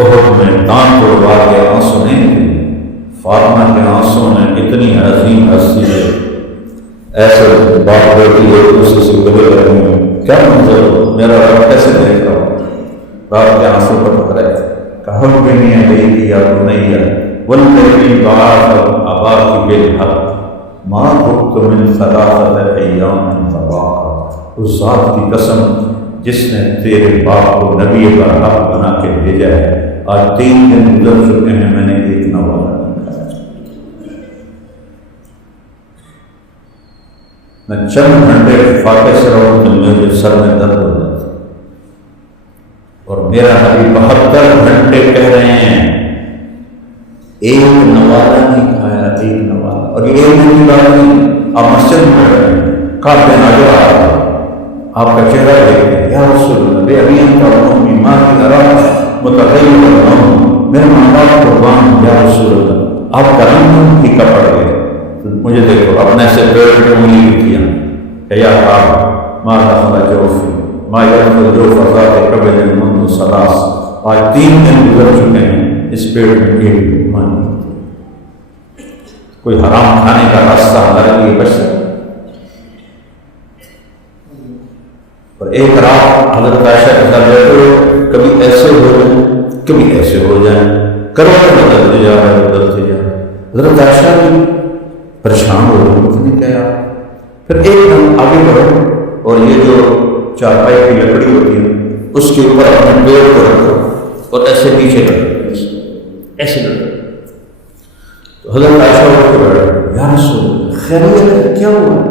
احد میں دان توڑوا کے آنسو نہیں تھے، فاطمہ کے آنسو نے اتنی عظیم ہستی ہے، ایسے باپ بیٹی ایک دوسرے سے گلے لگے، کیا منظر ہو، میرا رب کیسے دیکھ رہا ہوں، باپ کے آنسو پر پکڑے کہو بنی علیہ یا بنیہ والذی بعث اباک بالحق ما دمت من ثلاثۃ ایام طباقا، اس ذات کی قسم جس نے تیرے باپ کو نبی پر حق بنا کے بھیجا ہے، آج 3 دن گزر چکے ہیں میں نے ایک نہ والا نہیں کھایا۔ میں چند گھنٹے فاتح سے رہوں تو میرے سر میں درد ہو جاتا، اور میرا نبی 72 گھنٹے کہہ رہے ہیں ایک نوالا نہیں کھایا، ایک نوالا۔ اور یہ ایک دن کی بات نہیں، آپ مسجد میں رہے ہیں، کعب بن عجرہ آپ کا چہرہ دیکھتے ہیں، یا رسول اللہ بے ابی انت و امی ما کی ارا متغیر الامر، میرے ماں باپ قربان، یا رسول اللہ آپ کا رنگ پھیکا پڑ گئے، مجھے دیکھو اپنے سے پیڑ پہ انگلی کیا کہ یا آپ ما دخل جوفی ما یدخل جوف ذات قبل منذ ثلاث، آج 3 دن گزر چکے ہیں اس پیڑ میں ایک لقمہ نہیں، کوئی حرام کھانے کا راستہ ہمارے لیے بچ سکتا۔ اور ایک رات حضرت عائشہ کے ساتھ بیٹھے، کبھی ایسے ہو جائیں کبھی ایسے ہو جائیں، کروٹ بدلتے جا رہے بدلتے جا رہے، حضرت عائشہ بھی پریشان ہو رہی، اس نے کہا پھر ایک دم آگے بڑھو اور یہ جو چارپائی کی لکڑی ہوتی ہے اس کے اوپر اپنے پیڑ کو رکھو اور ایسے پیچھے رکھو، ایسے لڑکا۔ تو حضرت عائشہ اٹھ کے بیٹھے، یا رسول اللہ خیریت ہے، کیا ہوا؟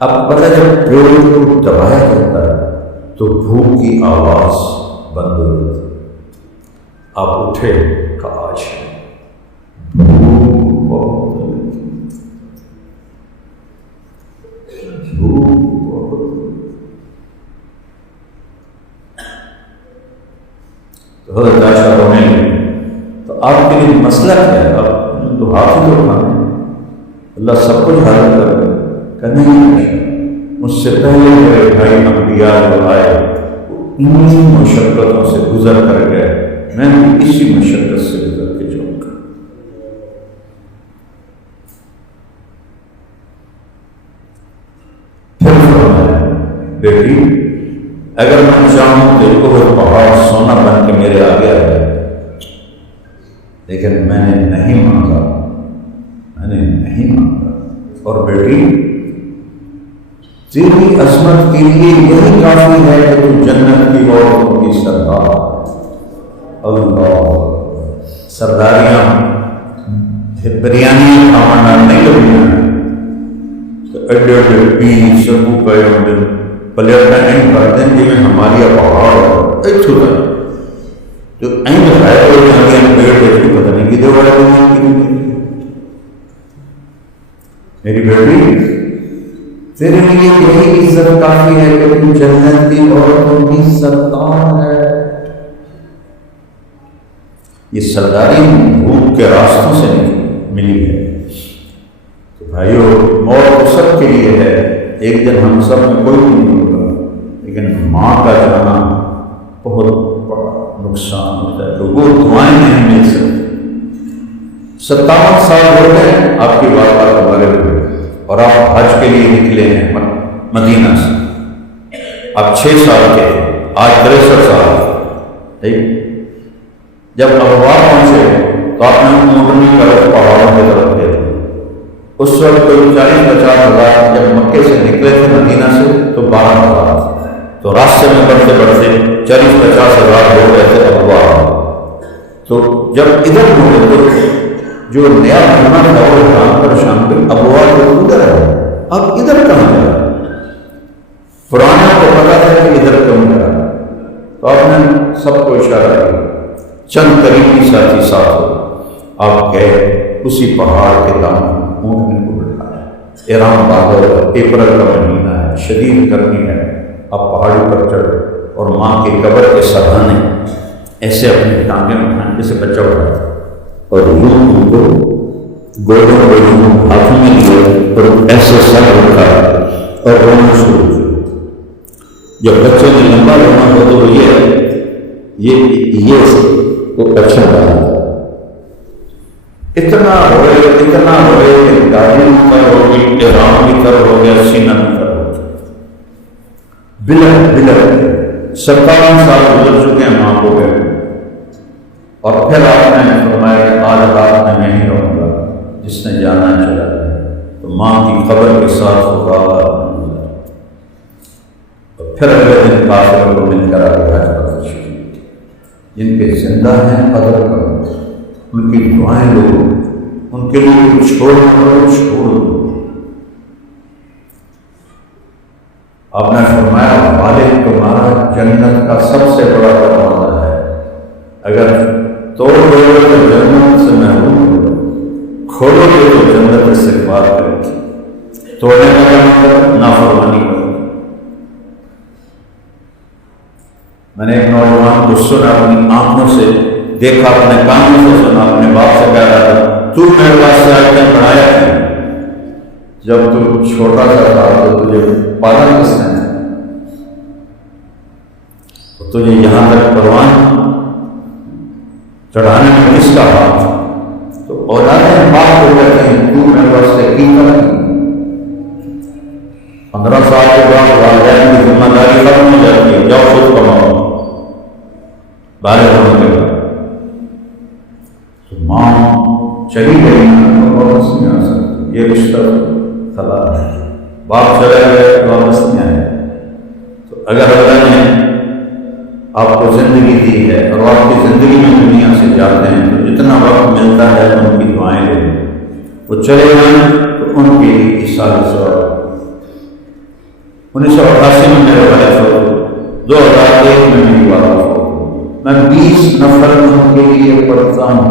اب پتہ جب پیڑ کو دبایا جاتا ہے تو بھوک کی آواز بند ہو جاتی ہے، آپ اٹھے کہ آج بھوک بہت تو حضرت عائشہ رونے لگی۔ تو آپ کے لیے مسئلہ کیا ہے؟ آپ تو حافظ اٹھانے، اللہ سب کچھ حل کر دے کہ نہیں، مجھ سے پہلے میرے بھائی انبیاء جو آئے انہی مشقتوں سے گزر کر گئے، میں بھی اسی مشقت سے گزر کے جاؤں گا۔ پھر فرمایا بیٹی اگر میں چاہوں تو وہ پہاڑ سونا بن کے میرے آگے آ جائے، لیکن میں نے نہیں مانگا، میں نے نہیں مانگا۔ اور بیٹی تیری عظمت کے لیے یہی کافی ہے کہ تو جنت کی عورتوں کی سردار۔ اللہ، سرداریاں بریانی کھانا نہیں لگی، ایڈے ایڈے پی سبو پہ پلیٹ این کر دیں جی میں ہماری پہاڑ ایک چھوٹا جو این دکھائے تو ہماری پیڑ دیکھ پتہ نہیں کدھر والے میری بیٹی تیرے لیے یہی عزت کافی ہے کہ تو جنت کی عورتوں کی سردار ہے۔ یہ سرداری بھوک کے راستوں سے ملی ہے۔ تو بھائیو موت تو سب کے لیے ہے، ایک دن ہم سب میں کوئی نہیں ہوگا، لیکن ماں کا جانا بہت بڑا نقصان ہوتا ہے، تو وہ دعائیں نہیں مل سکتی۔ 57 سال ہو گئے آپ کی والدہ کا مرے ہوئے اور آپ حج کے لیے نکلے ہیں مدینہ سے، آپ 6 سال کے تھے، آج 63 سال ٹھیک۔ جب ابوا پہنچے تو آپ نے اونٹنی کا رخ پہاڑوں کی طرف دیا، اس وقت کوئی 40-50 ہزار، جب مکے سے نکلے تھے مدینہ سے تو 12,000 تھے، تو راستے میں بڑھتے بڑھتے 40-50 ہزار ہو گئے تھے ابوا۔ تو جب ادھر ہوئے تو جو نیا بننا تھا وہ حیران پریشان ہوئی، ابوا تو ادھر ہے، اب ادھر کہاں جا؟ پرانا کو پتا تھا کہ ادھر کیوں جا، تو آپ نے سب کو اشارہ کیا، چند قریبی ساتھی ساتھ ہو، آپ گئے اسی پہاڑ کے دامن، اونٹنے کو بٹھایا، ایران بادل، اپریل کا مہینہ ہے، شدید گرمی ہے، آپ پہاڑی پر چڑھے اور ماں کی قبر کے سرحانے ایسے اپنی ٹانگیں اٹھائیں جیسے بچہ اٹھاتا اور یوں ان کو گوڑوں گوڑوں ہاتھوں میں لیے اور ایسے سر رکھا اور رونا شروع کیا۔ جب بچے میں لمبا رونا ہو تو یہ وہ اچھا رہا، اتنا روئے کہ داڑھی تر ہو گئی، احرام بھی تر ہو گیا، سینہ بھی تر ہو گیا، بلک 57 سال گزر چکے ہیں ماں کو گئے، اور پھر آپ نے فرمایا کہ آج رات میں نہیں رہوں گا، جس نے جانا چلا جائے۔ تو ماں کی قبر کے ساتھ وہ رات آپ نے گزاری، اور پھر اگلے دن کافر کو مل کر آگے حج پر تشریف کی۔ جن کے زندہ ہیں قدر کرو، ان کی دعائیں لو، ان کے لیے کچھ چھوڑ دو۔ آپ نے فرمایا والد تمہارا جنت کا سب سے بڑا دروازہ ہے، اگر توڑ دو تو جنت سے محروم ہو، کھولو گے تو جنت سے بات کرے گی۔ توڑنے کا مطلب نافرمانی کرو۔ میں نے ایک نوجوان کو سنا، اپنی آنکھوں سے دیکھا، اپنے کانوں سے سنا، اپنے باپ سے کہہ رہا تھا تو میرے پاس سے آج تک بنایا ہے، جب تو چھوٹا سا تھا تو تجھے پالا کس نے، تجھے یہاں تک پروان چڑھانے میں کس کا ہاتھ؟ تو اولادیں باپ کو کہتے ہیں تو میرے پاس سے کی کرا۔ 15 سال کے بعد والدین کی ذمہ داری ختم ہو جاتی ہے، جاؤ خود کماؤ، بالغ ہونے کے بعد۔ تو ماں چلی گئی اور واپس نہیں آ سکتی، یہ رشتہ خلا ہے۔ باپ چلے گئے واپس نہیں آئے۔ تو اگر اللہ نے آپ کو زندگی دی ہے اور آپ کی زندگی میں دنیا سے جاتے ہیں تو جتنا وقت ملتا ہے ان کی دعائیں لیں، وہ چلے گئے تو ان کے لیے ایصال ثواب۔ 1988 میں میرے والد فوت، 2001 میں میری والدہ فوت۔ میں 20 نفر ان کے لیے پڑھتا ہوں،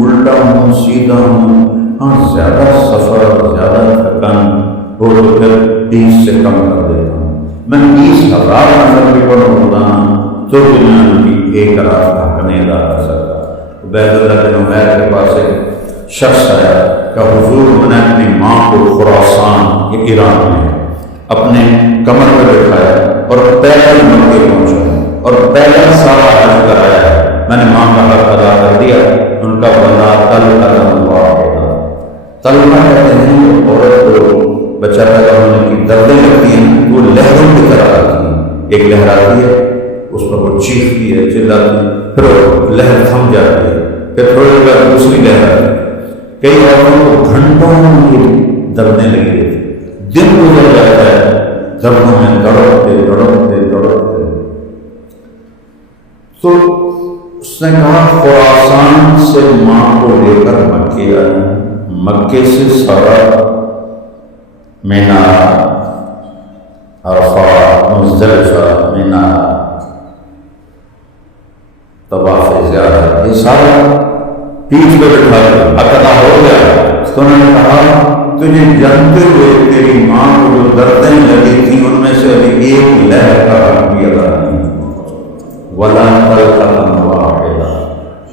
الٹا ہوں، سیدھا ہوں۔ ہاں زیادہ سفر، زیادہ تھکن ہو تو پھر 20 سے کم کر دیتا ہوں۔ میں 20,000 نفر بھی پڑھوں روزانہ تو دنیا کی ایک رات کا حق نہیں ادا کر سکتا۔ عبید اللہ بن عمیر کے پاس ایک شخص آیا کہ حضور میں نے اپنی ماں کو خراسان یہ ایران میں اپنے کمر پہ بٹھایا اور پیدل مکے پہنچا اور پیدل سارا حج کرایا، میں نے ماں کا حق ادا کر دیا۔ ان کا بندہ تل تلنا کہتے ہیں عورت کو بچہ پیدا ہونے کی دردیں لگتی ہیں، وہ لہروں کی طرح آتی ہیں، ایک لہر آتی ہے اس پر وہ چیختی ہے، چلاتی ہے، پھر لہر تھم جاتی ہے، پھر تھوڑی دیر بعد دوسری لہر آتی ہے۔ کئی عورتوں کو گھنٹوں یہ دردیں لگی رہتی، دن گزر جاتا ہے دردوں میں تڑپتے تڑپتے تڑپتے۔ تو اس نے کہا خراسان سے ماں کو لے کر مکے آیا، مکے سے سارا مینا، عرفات، مزدلفہ، مینا، طواف زیارت، یہ سارا پیٹھ پہ بٹھا دیا، حق ادا ہو گیا۔ تو انہوں نے کہا تجھے جانتے ہوئے تیری ماں کو جو دردیں لگی تھیں ان میں سے ابھی ایک لہر کا حق بھی ادا نہیں ہوا، ولا طلقۃ واحدہ،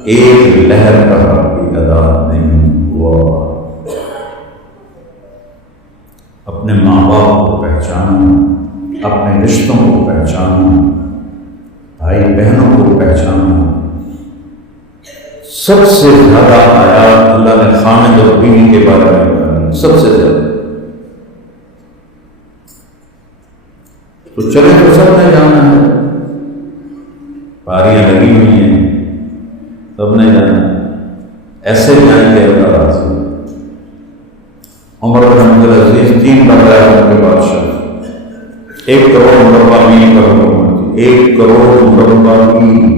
ایک لہر کا حق بھی ادا نہیں ہوا۔ اپنے ماں باپ کو پہچانو، اپنے رشتوں کو پہچانو، بھائی بہنوں کو پہچانو۔ سب سے زیادہ آیات اللہ نے خامد اور بیوی کے بارے میں بتائی، سب سے زیادہ۔ تو چلے تو سب نے جانا ہے، پاریاں لگی ہوئی ہیں، سب نے جانا ہے، ایسے جائیں گے اللہ راضی۔ عمر بن عبدالعزیز 3 بن رہا ہے ان کے بادشاہ، 1 کروڑ مربع میل کا حکومت، 1 کروڑ مربع میل۔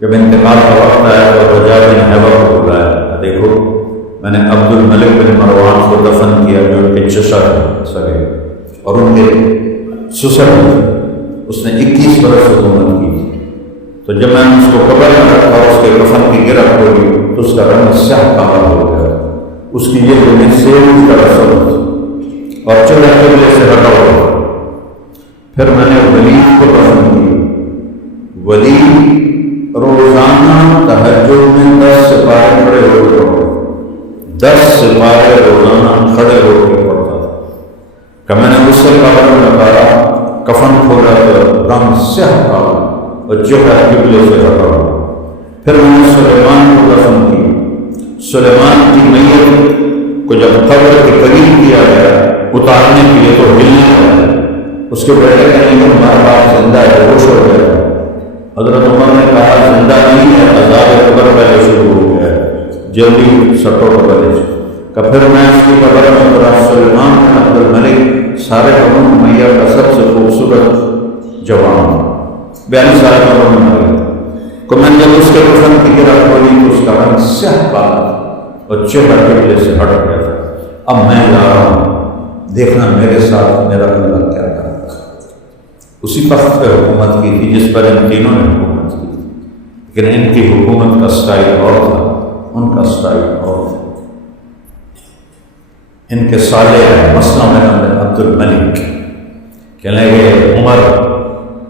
جب انتقال کا وقت آیا تو رجاء بن حیوہ کو بلایا، دیکھو میں نے عبد الملک بن مروان کو دفن کیا جو ان کے چچا سگے اور ان کے سسر، اس نے 21 برس حکومت کی تھی۔ تو جب میں نے اس کو قبر میں رکھا اور اس کے کفن کی گرہ کھولی تو اس کا رنگ سیاہ کامل ہو گیا، اس کی یہ دنیا سیب کا رسم تھی اور چلے قبلے سے ہٹا ہوا۔ پھر میں نے ولید کو دفن کی، ولید روزانہ تہجد میں 10 سپارے کھڑے ہو کے پڑھتا، 10 سپارے روزانہ کھڑے ہو کے پڑھتا تھا کہ میں نے اس سے قبر میں لگایا، کفن کھولا تو رنگ سیاہ کامل اور چہرہ قبلے سے ہٹا ہوا۔ پھر میں نے سلیمان کو دفن کی، سلیمان کی میت کو جب قبر کے قریب کیا گیا اتارنے کے لیے تو ہلنے لگا، اس کے بیٹے کا نہیں ہمارا باپ زندہ ہے، ہوش ہو گیا۔ حضرت عمر نے کہا زندہ نہیں ہے، عذاب قبر پہلے شروع ہو گیا ہے، جلدی سٹو قبر ہے۔ کہ پھر میں اس کی قبر میں اترا، سلیمان بن عبد الملک سارے بنو امیہ کا سب سے خوبصورت جوان، 42 سال کا عمر میں مر گیا۔ کہ میں جب اس کے کفن کی گرہ کھولی تو اس کا رنگ سیاہ کالا اور چہرہ قبلے سے ہٹ گیا تھا۔ اب میں جا رہا ہوں، دیکھنا میرے ساتھ میرا اللہ کیا کرتا ہے۔ اسی تخت پہ حکومت کی تھی جس پر ان تینوں نے حکومت کی تھی، لیکن ان کی حکومت کا سٹائل اور تھا، ان کا سٹائل اور تھا۔ ان کے صالح مسلم بن عبد الملک کہنے لگے عمر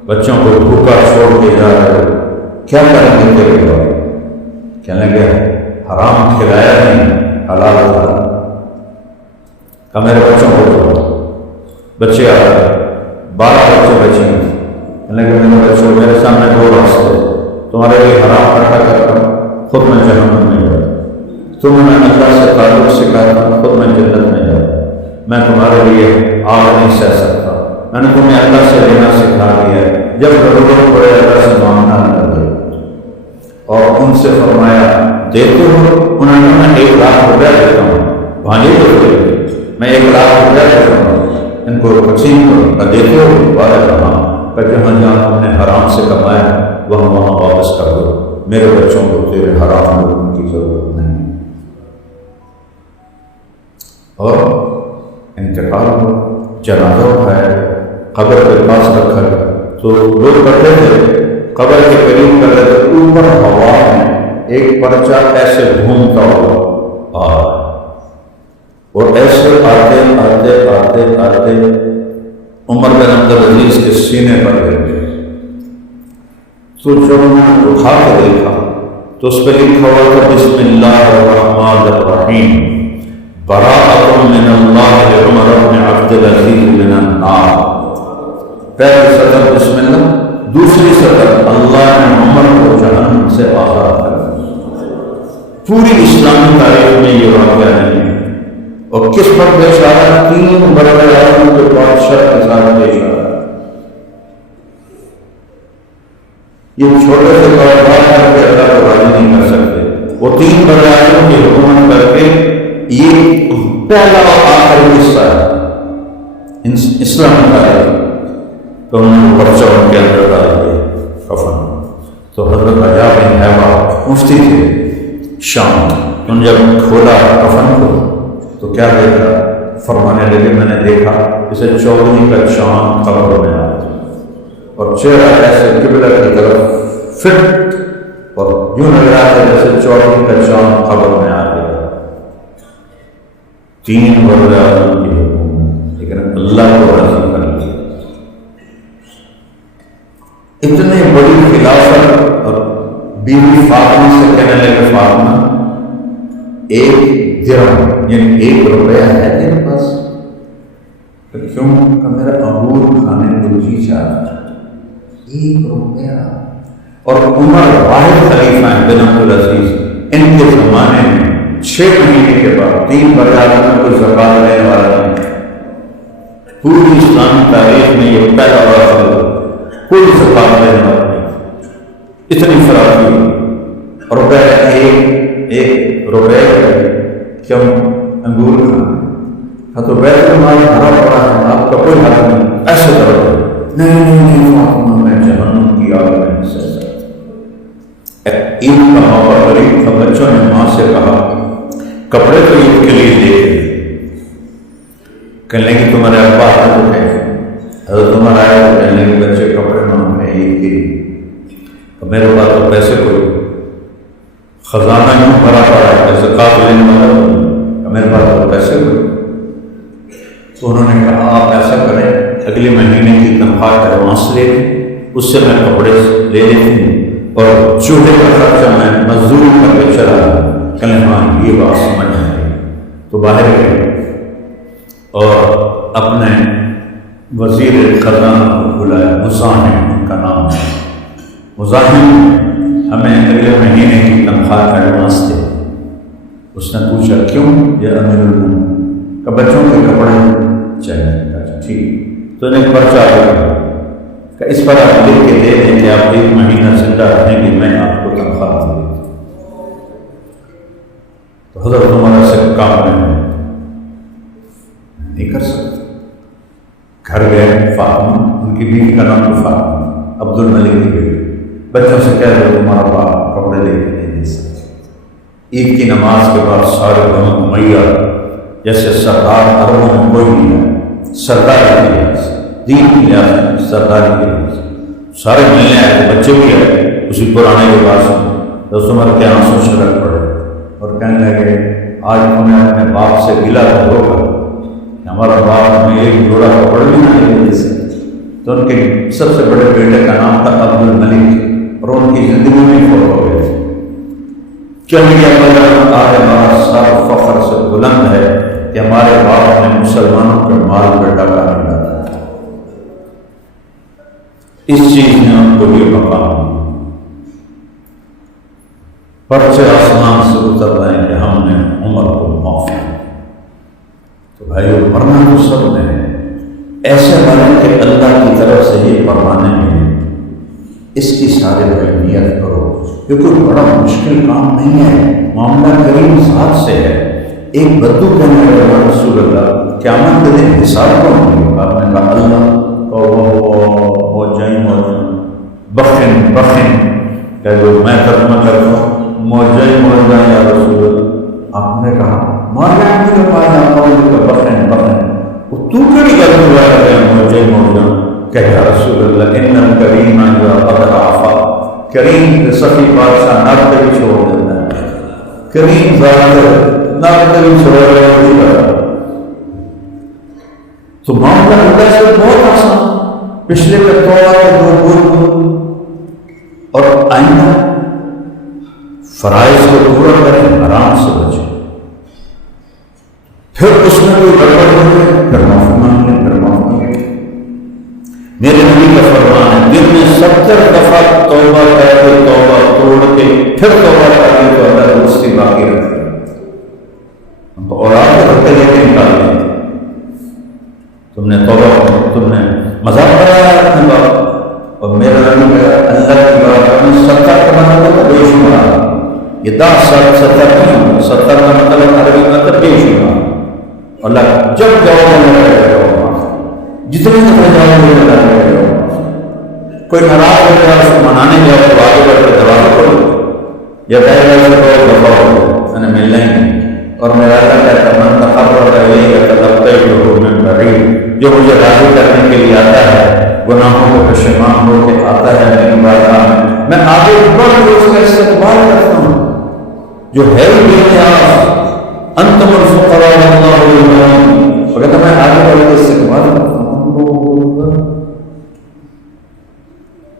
بچوں کو بھوکا چھوڑ کے جا رہے ہو، کیا کریں گے تیرے لوگ؟ کہنے لگے حرام کھلایا نہیں، حلال تھا۔ کہ میرے بچوں کو چھوڑو، بچے آ رہے 12 بچے بچے ہیں۔ کہنے لگے میرے بچوں میرے سامنے 2 راستے، تمہارے لیے حرام اکٹھا کرتا ہوں، خود میں جہنم میں جاتا، تمہیں میں اللہ سے تعلق سکھاتا ہوں، خود میں جنت میں جاتا۔ میں تمہارے لیے آگ نہیں سہ سکتا، میں نے تمہیں اللہ سے لینا سکھا دیا ہے، جب ضرورت پڑے اللہ سے مانگنا نہ دے۔ اور ان سے فرمایا دیتے ہو؟ انہوں نے میں 1 لاکھ روپیہ دیتا ہوں، بھانجے تو میں 1 لاکھ روپیہ دیتا ہوں، ان کو تقسیم کرو۔ دیتے ہو؟ بارے کہاں کہ جہاں جہاں ہم نے حرام سے کمایا وہاں وہاں واپس کر دو، میرے بچوں کو تیرے حرام لوگوں کی ضرورت نہیں۔ اور انتقال ہو، جنازہ اٹھایا، قبر کے پاس رکھا تو لوگ کرتے تھے قبر کے قریب کر رہے تھے، اوپر ہوا میں ایک پرچہ ایسے گھومتا ہوا آ رہا ہے، اور ایسے آتے آتے آتے آتے عمر بن عبد العزیز کے سینے پر گئے۔ تو جب انہوں نے اٹھا کے دیکھا تو اس پہ لکھا ہوا تھا بسم اللہ الرحمن الرحیم، براءۃ من اللہ لعمر بن عبد العزیز من النار۔ پہلی سطر بسم اللہ، دوسری سطر اللہ نے عمر کو جہنم سے آزاد کر دیا۔ پوری اسلامی تاریخ میں یہ واقعہ نہیں ہے۔ اور کس پر پیش آ رہا ہے؟ 3 بڑے اعظموں کے بادشاہ کے ساتھ پیش آ رہا ہے۔ یہ چھوٹے سے کاروبار کر کے اللہ کو راضی نہیں کر سکتے، وہ 3 بڑے اعظموں کی حکومت کر کے یہ پہلا اور آخری حصہ ہے اسلامی تاریخ، تو انہوں نے پرچہ ان کے اندر ڈال دیا کفن۔ تو حضرت عجاب بن حیوہ مفتی تھے شام، انہوں نے جب کھولا کفن کو تو کیا دیکھا؟ فرمانے لگے میں نے دیکھا اسے چودھری کا چاند قبر میں آیا اور چہرہ ایسے قبلہ کی طرف فٹ، اور یوں لگ رہا تھا جیسے چودھری کا چاند قبر میں آ گیا۔ 3 بڑے اعظم کی حکومت، لیکن اللہ کو راضی کر لیا۔ اتنی بڑی خلافت، اور بیوی فاطمہ سے کہنے لگے فاطمہ 1 درہم یعنی 1 روپیہ ہے تیرے پاس؟ کیوں؟ کہ میرا انگور کھانے کو جی چاہ رہا ہے، 1 روپیہ۔ اور عمر واحد خلیفہ ہیں بن عبد العزیز، ان کے زمانے میں 6 مہینے کے بعد 3 بڑے اعظم میں کوئی زکات لینے والا نہیں۔ پوری اسلامی تاریخ میں یہ پہلا واقعہ، کوئی زکات لینے والا نہیں، اتنی فراخی ہوئی۔ روپے 1 روپے کیوں؟ انگور کھانا تو بیت المال بھرا پڑا ہے، آپ کا کوئی حق نہیں، ایسے کرو۔ نہیں فاطمہ میں جہنم کی آگ میں نہیں سہ سکتا۔ عید کا موقع قریب تھا، بچوں نے ماں سے کہا کپڑے تو عید کے لیے لے کہنے لگی تمہارے ابا آتے تو کہیں حضرت عمر آیا تو کہنے لگے بچے کپڑے مانگ رہے عید کے لیے، میرے پاس تو پیسے کوئی خزانہ یوں بھرا پڑا ہے، زکات لینے والا میرے پاس تو پیسے کوئی۔ تو انہوں نے کہا آپ ایسا کریں اگلے مہینے کی تنخواہ ایڈوانس لے لیں، اس سے میں کپڑے لے لیتی ہوں اور چولہے کا خرچہ میں مزدوری کر کے چلا لوں۔ کہنے ہاں یہ بات سمجھ آئی۔ تو باہر گئے اور اپنے وزیر خزانہ کو بلایا، مزاحم ان کا نام ہے، مزاحم ہمیں اگلے مہینے کی تنخواہ ایڈوانس دے۔ اس نے پوچھا کیوں یا امیر المومنین؟ کہ بچوں کے کپڑے چاہیے۔ ٹھیک تو نے پرچہ دیا کہ اس پر آپ لکھ کے دے دیں کہ آپ 1 مہینہ زندہ رہیں گے، میں آپ کو تنخواہ دوں گی۔ تو حضرت عمر سے کام نہیں کر سکتے، گھر گئے، فاطمہ ان کی بیوی کا نام تو فاطمہ، عبد الملک کی بیٹی، بچوں سے کہہ دو تمہارا باپ کپڑے لے کے نہیں دے سکتے۔ عید کی نماز کے بعد سارے بنو امیہ جیسے سردار عربوں میں کوئی نہیں ہے، سرداری کے لحاظ دین کے لحاظ سرداری کے لحاظ سارے ملنے آئے، بچے بھی آئے اسی پرانے لباس میں۔ حضرت عمر کے آنسو چھلک پڑے اور کہنے لگے آج تمہیں اپنے باپ سے گلہ ہوگا کہ ہمارا باپ ہمیں ایک جوڑا کپڑ بھی نہیں دے سکتے۔ تو ان کے سب سے بڑے بیٹے کا نام تھا عبد الملک اور ان کی زندگی میں فوت ہو گئے تھے۔ چلیے آج ہمارا سر فخر سے بلند ہے کہ ہمارے باپ نے مسلمانوں کے مال پہ ڈاکہ نہیں ڈالا۔ اس چیز نے ان کو یہ مقام دیا۔ پرچے آسمان سے اتر رہے ہیں کہ ہم نے عمر کو معاف کیا۔ تو بھائیو مرنا تو سب نے ہے، ایسے مرے کہ اللہ کی طرف سے یہ پروانے ملے، اس کی سارے بھائی نیت کرو۔ یہ کوئی بڑا مشکل کام نہیں ہے، معاملہ کریم ذات سے ہے۔ ایک بدو کہنے لگا یا رسول اللہ قیامت کے دن حساب کون ہوگا؟ آپ نے کہا اللہ بخن کہ جو میں ترجمہ کرتا ہوں موجہ یا رسول اللہ۔ آپ نے کہا ماریا مجھے پایا بخن وہ تو کڑی گل ہوا ہے موجہ کہ یا رسول اللہ ان الکریم اذا قد عفا، کریم سخی بادشاہ نار کبھی چھوڑ دیتا ہے، کریم ذات نار کبھی چھوڑ دیتا ہے۔ تو معاملہ اللہ سے بہت آسان، پچھلے میں توبہ کے 2 بول اور آئندہ فرائض کو پورا کریں، حرام سے بچیں۔ پھر اس میں کوئی گڑبڑ ہو گئی پھر معافی مانگ لیں، پھر معاف مانگیں۔ میرے نبی کا فرمان ہے دن میں 70 دفعہ توبہ کر کے توبہ توڑ کے پھر توبہ کر کے تو اللہ دوستی باقی رکھے۔ ہم تو اولاد کو رکھتے لے کے نکال دیں، تم نے توبہ، تم نے مذاق بنایا اپنے باپ، اور میرا نبی اللہ کی بات میں 70 کا مطلب بے شمار، یہ 10 70 نہیں، 70 کا مطلب عربی مطلب بے شمار۔ اللہ جب جاؤ جتنے دفعہ جاؤ گے اللہ جاؤ، کوئی ناراض ہو جائے اس کو منانے جاؤ تو آگے بڑھ کے دروازہ کھولو یا کہے گا تو دفاع ہو میں نے مل لیں گے۔ اور میرا اللہ کہتا ہے من تقرب الیہ تقبلتہ من قریب، جو مجھے راضی کرنے کے لیے آتا ہے، گناہوں کو پشیمان ہو کے آتا ہے میری بارگاہ میں آگے بڑھ کے اس کا استقبال کرتا ہوں۔ جو ہے بے نیاز انتم الفقراء واللہ الغنی، اور کہتا میں آگے بڑھ کے استقبال کرتا ہوں۔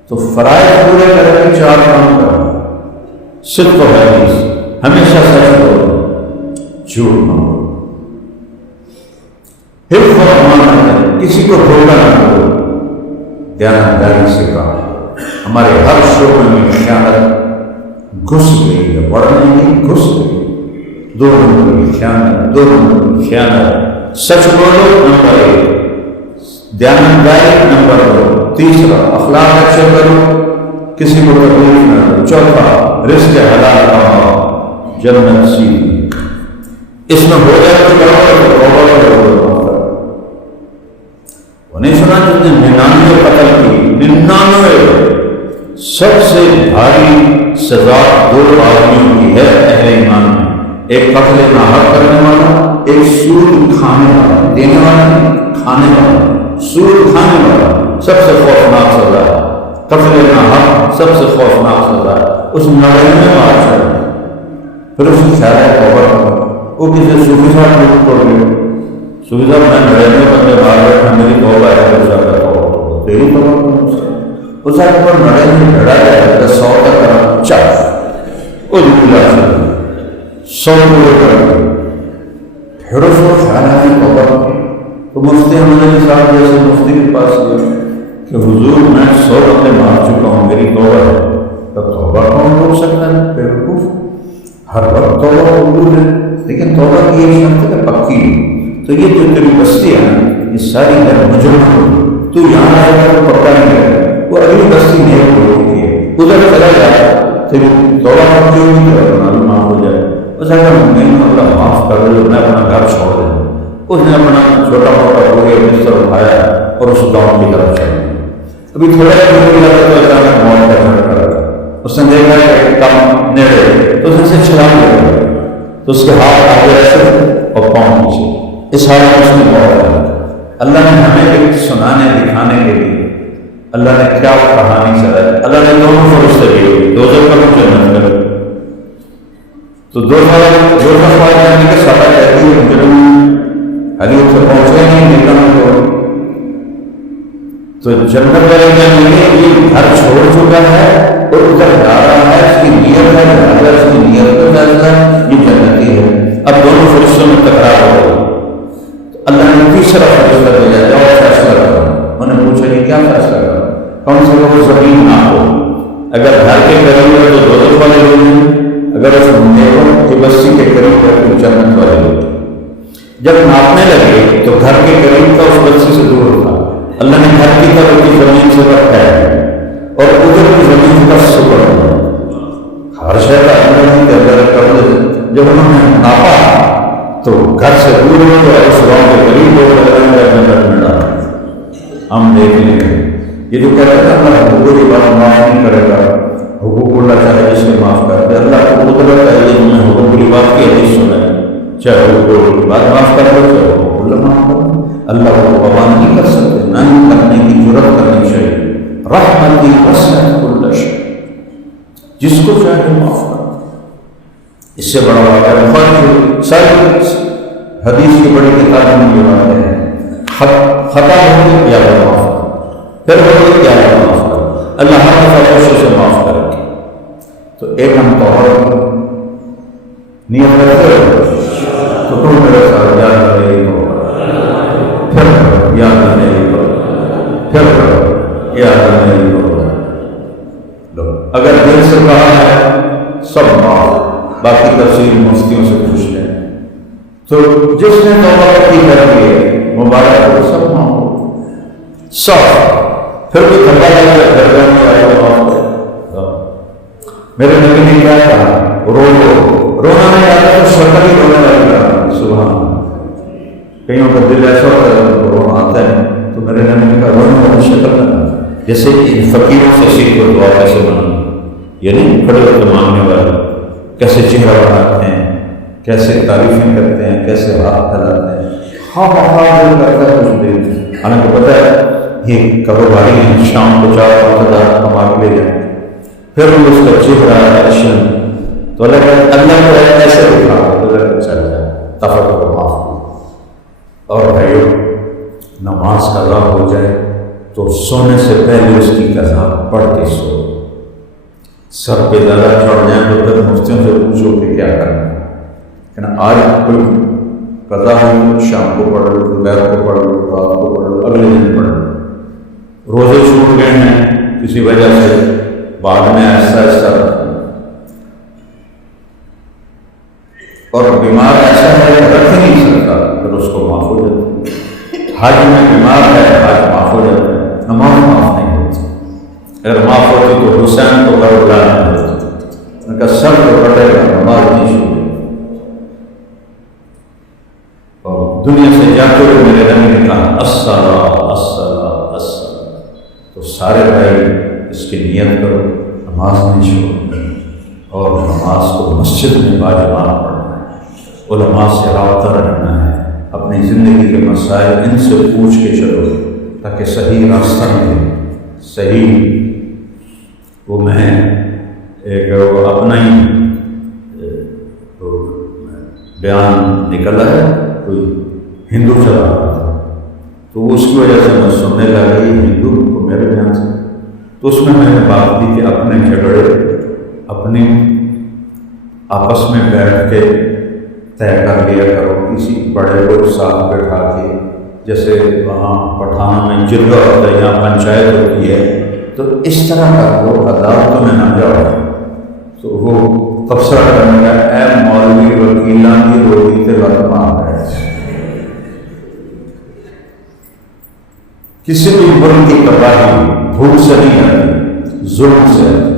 تو فرائض پورے کرنے کے 4 کام کرو، صدق و حدیث، ہمیشہ سچ بولو، جھوٹ نہ بولو، حفظ و امانت، کسی کو دھوکہ نہ دو، دیانتداری سے کام کرو۔ ہمارے ہر شعبے میں خیانت گھس گئی ہے، بڑھنے نہیں گھس گئی، 2 نمبر کی خیانت، 2 نمبر کی خیانت، سچ بولو نمبر 1، دیانتداری نمبر 2، تیسرا اخلاق اچھے کرو، کسی کو تکلیف نہ دو، چوتھا رزق حلال کماؤ، جنت سیدھی۔ اس میں ہو جائے تو کرو، وہ نہیں سنا جس نے 99 قتل کی، 99 سب سے بھاری سزا 2 آدمیوں کی ہے اہل ایمان میں، ایک قتل ناحق کرنے والا، ایک سود کھانے والا، دینے والا کھانے والا، سود کھانے والا سب سے خوفناک سزا ہے، قتل ناحق سب سے خوفناک سزا ہے۔ اس نڑے میں مار چڑھا، پھر اس کی خیال ہے توبہ، وہ کسی صوفی صاحب کو توڑ گئے، صوفی صاحب میں نڑے میں بندے مار بیٹھا، میری توبہ ہے، اس کا توبہ تیری توبہ اس پر نڑے میں بھیڑا جائے 100 کا چپ وہ دکھلا 100 پورے کر پھر اس کو خیال ہے توبہ۔ تو مفتی احمد صاحب جیسے مفتی کے پاس گئے کہ حضور میں 100 بندے مار چکا ہوں، میری توبہ ہے۔ تو توبہ کون روک سکتا ہے؟ بیوقوف، ہر وقت توبہ قبول ہے، لیکن توبہ کی ایک شرط ہے پکی۔ تو یہ جو تیری بستی ہے نا، یہ ساری ہے مجرم تو یہاں آئے گا تو پکا نہیں رہے، وہ اگلی بستی نہیں ہوتی ہے، ادھر چلا جائے پھر توبہ کرتی ہوگی تو اپنا بھی معاف ہو جائے. اس نے کہا نہیں اللہ معاف کر دے، میں اپنا گھر چھوڑ دوں. اس نے اپنا چھوٹا موٹا بوری بستر اٹھایا اور اس گاؤں کی طرف چل گیا. ابھی تھوڑا دور گیا تو اچانک موت کا جھٹکا لگا. اس نے دیکھا کہ کم نیڑے تو اس نے چھلانگ لگا تو اس کے ہاتھ آگے ایسے اور پاؤں پیچھے، اس حال میں اس نے موت لگا. اللہ نے ہمیں ایک سنانے دکھانے کے لیے اللہ نے کیا کہانی چلائی. اللہ نے دونوں فرشتے دیے، دو جنت کر تو دو جانے کے ساتھ کہتی ہے مجرم حدیث سے پہنچے نہیں نکلنا تو جنت والے یہ گھر چھوڑ چکا ہے اور ادھر جا رہا ہے، اس کی نیت ہے، اگر اس کی نیت کو فیصلہ یہ جنتی ہے. اب دونوں فرشتوں میں تکرار ہو گئی تو اللہ نے تیسرا فرشتہ بھیجا، جاؤ فیصلہ کرو. انہوں نے پوچھا کہ کیا فیصلہ کرو؟ کون سے لوگ زمین نہ ہو، اگر گھر کے قریب ہے تو دوزخ والے لوگ ہیں، اگر اس نیکوں کی بستی کے قریب ہے تو جنت والے لوگ. جب ناپنے لگے تو گھر کے قریب کا اس بستی سے دور تھا. اللہ نے گھر کی طرف کی زمین سے رکھا اور ادھر کی زمین کا سپر ہر شہر کا اندر کے اندر کر دے. جب انہوں نے ناپا تو گھر سے دور ہو تو اس گاؤں کے قریب ہو گیا. ہم دیکھ لیں گے یہ جو کہہ رہا تھا اللہ حقوق کی بات معاف نہیں کرے گا، حقوق اللہ چاہے جس میں معاف کر دے. اللہ کو قدرت ہے یہ تمہیں حقوق کی بات کی حدیث سنائے، چاہے حقوق کی بات معاف کر دو چاہے حقوق اللہ معاف کر دو. اللہ کو قبا نہیں کر سکتے، نہ ہی کرنے کی جرت کرنی چاہیے. رحمتی وسعت کل شیء، جس کو چاہے معاف کر. اس سے بڑا واقعہ بخاری ساری حدیث کی بڑی کتاب میں یہ بات ہے، خطا ہوگی کیا معاف کر، پھر ہوگی کیا معاف کر. اللہ ہر دفعہ خوشی سے معاف کرے گا. تو ایک ہم توبہ نیت کرتے ہو تو تم میرے ساتھ یاد کرے گی، پھر یاد کرنے کی پھر یاد کرنے کی لو. اگر دل سے کہا ہے سب معاف، باقی تفصیل مفتیوں سے پوچھ لیں. تو جس نے توبہ کی کر کے مبارک ہو، سب معاف ہو سب. پھر کوئی تھکا لگا گھر جانے آئے گا معاف کرے. میرے نبی نے کیا کہا؟ رونا نہیں آتا تو شکل ہی رونے لگے گا. سبحان اللہ. کئیوں کا دل ایسا ہوتا ہے تو رونا آتا ہے، تو میرے نبی نے کہا رونے والی شکل نہ جیسے فقیروں سے سیکھو دعا کیسے بنانا، یعنی کھڑے ہو کے مانگنے والے کیسے چہرہ بناتے ہیں، کیسے تعریفیں کرتے ہیں، کیسے ہاتھ پھیلاتے ہیں. ہاں کرتا ہے کچھ دیر، حالانکہ پتہ ہے یہ کاروباری ہیں، شام کو 4-5 کما کے لے جائیں، پھر وہ اس کا چہرہ ایکشن تو اللہ کو ایسے دکھا تو چل جائے تفر کو معاف کر. اور بھائیو نماز قضا ہو جائے تو سونے سے پہلے اس کی قضا پڑھ کے سو. سر پہ زیادہ چڑھ جائیں تو پھر مفتیوں سے پوچھو کہ کیا کرنا ہے. لیکن آج کوئی قضا ہو شام کو پڑھ لو، دوپہر کو پڑھ لو، رات کو پڑھ لو، اگلے دن پڑھ لو. روزے چھوٹ گئے ہیں کسی وجہ سے، بعد میں ایسا اور بیمار ایسا ہے رکھ نہیں سکتا، پھر اس کو معاف ہو جاتا ہے. حج میں بیمار ہے، حج معاف ہو جاتا ہے، نماز معاف نہیں ہوتی. اگر معاف ہوتی تو حسین کو کربلا نہیں ہوتی، ان کا سر تو کٹے گا، نماز نہیں چھوٹے. اور دنیا سے جاتے ہوئے میرے نبی نے کہا الصلاۃ الصلاۃ الصلاۃ. تو سارے بھائی اس کی نیت کرو، نماز نہیں چھوڑنا اور نماز کو مسجد میں باجماعت پڑھنا ہے، علماء سے رابطہ رکھنا ہے، اپنی زندگی کے مسائل ان سے پوچھ کے چلو تاکہ صحیح راستہ ملے. صحیح وہ میں ایک اپنا ہی بیان نکلا ہے، کوئی ہندو چلا رہا تھا تو اس کی وجہ سے میں سننے لگا یہ ہندو کو میرے بیان سے. تو اس میں نے بات کی کہ اپنے جھگڑے اپنی آپس میں بیٹھ کے طے کر لیا کرو، کسی بڑے کو ساتھ بٹھا کے، جیسے وہاں پٹھان میں جرگا ہوتا ہے، یہاں پنچایت ہوتی ہے، تو اس طرح کا وہ عدالتوں میں نہ جاؤ. تو وہ تبصرہ کرنے کا اے مولوی وکیلاں کی روٹی تے لقمہ ہے. کسی بھی ملک کی تباہی بھوک سے نہیں آتی، ظلم سے آتی۔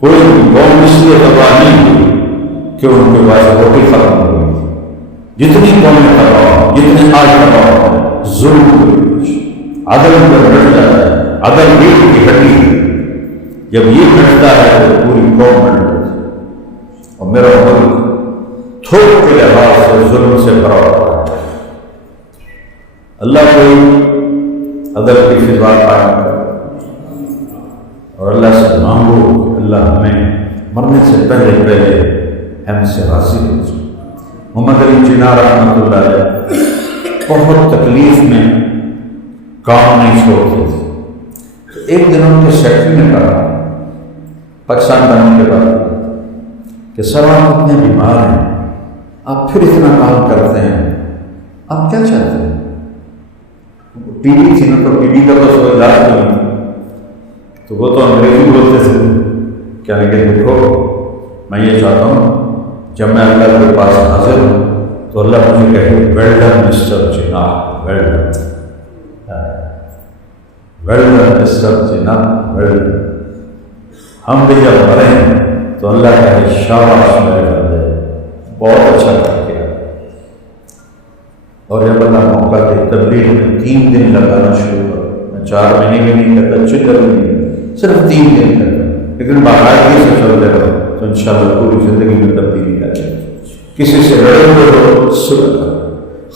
کوئی قوم اس لیے تباہ نہیں ہوئی کہ ان کے پاس روٹی ختم ہو گئی تھی۔ جتنی قومیں تباہ، جتنے آج تباہ، ظلم ہوئی، عدل پر بڑھ جاتا ہے۔ عدل ریڑھ کی ہڈی ہے، جب یہ بڑھتا ہے تو پوری قوم بڑھ جاتی ہے۔ اور میرا ملک تھوک کے لحاظ سے ظلم سے بھرا ہوا ہے۔ اللہ کوئی عدل کی فضا قائم کرے اور اللہ سے مانگو کہ اللہ ہمیں مرنے سے پہلے ہم سے راضی ہو جائے۔ محمد علی جناح رحمۃ اللہ علیہ بہت تکلیف میں کام نہیں چھوڑتے تھے۔ ایک دن ان کے سیکرٹری نے کہا پاکستان بننے کے بعد کہ سر آپ اتنے بیمار ہیں، آپ پھر اتنا کام کرتے ہیں، آپ کیا چاہتے ہیں؟ ٹی وی تھی نا، تو ٹی وی کا تو سو علاج نہیں، تو وہ تو انگریزی بولتے تھے، کیا لیکن دیکھو میں یہ چاہتا ہوں جب میں اللہ کے پاس حاضر ہوں تو اللہ مجھے کہے well done mister Jinnah, well done, well done mister Jinnah, well done. ہم بھی جب مریں تو اللہ کہے شاباش میرے بندے، بہت اچھا کر کیا۔ اور جب اللہ موقع دے تبلیغ میں 3 دن لگانا شروع کرو، میں 4 مہینے بھی نہیں کرتا، چکر بھی نہیں، صرف 3 دن کرتا، لیکن باقاعدگی سے چلتے رہو تو انشاءاللہ پوری زندگی میں تبدیلی آ جائے۔ کسی سے لڑے ہوئے ہو صلح کرو،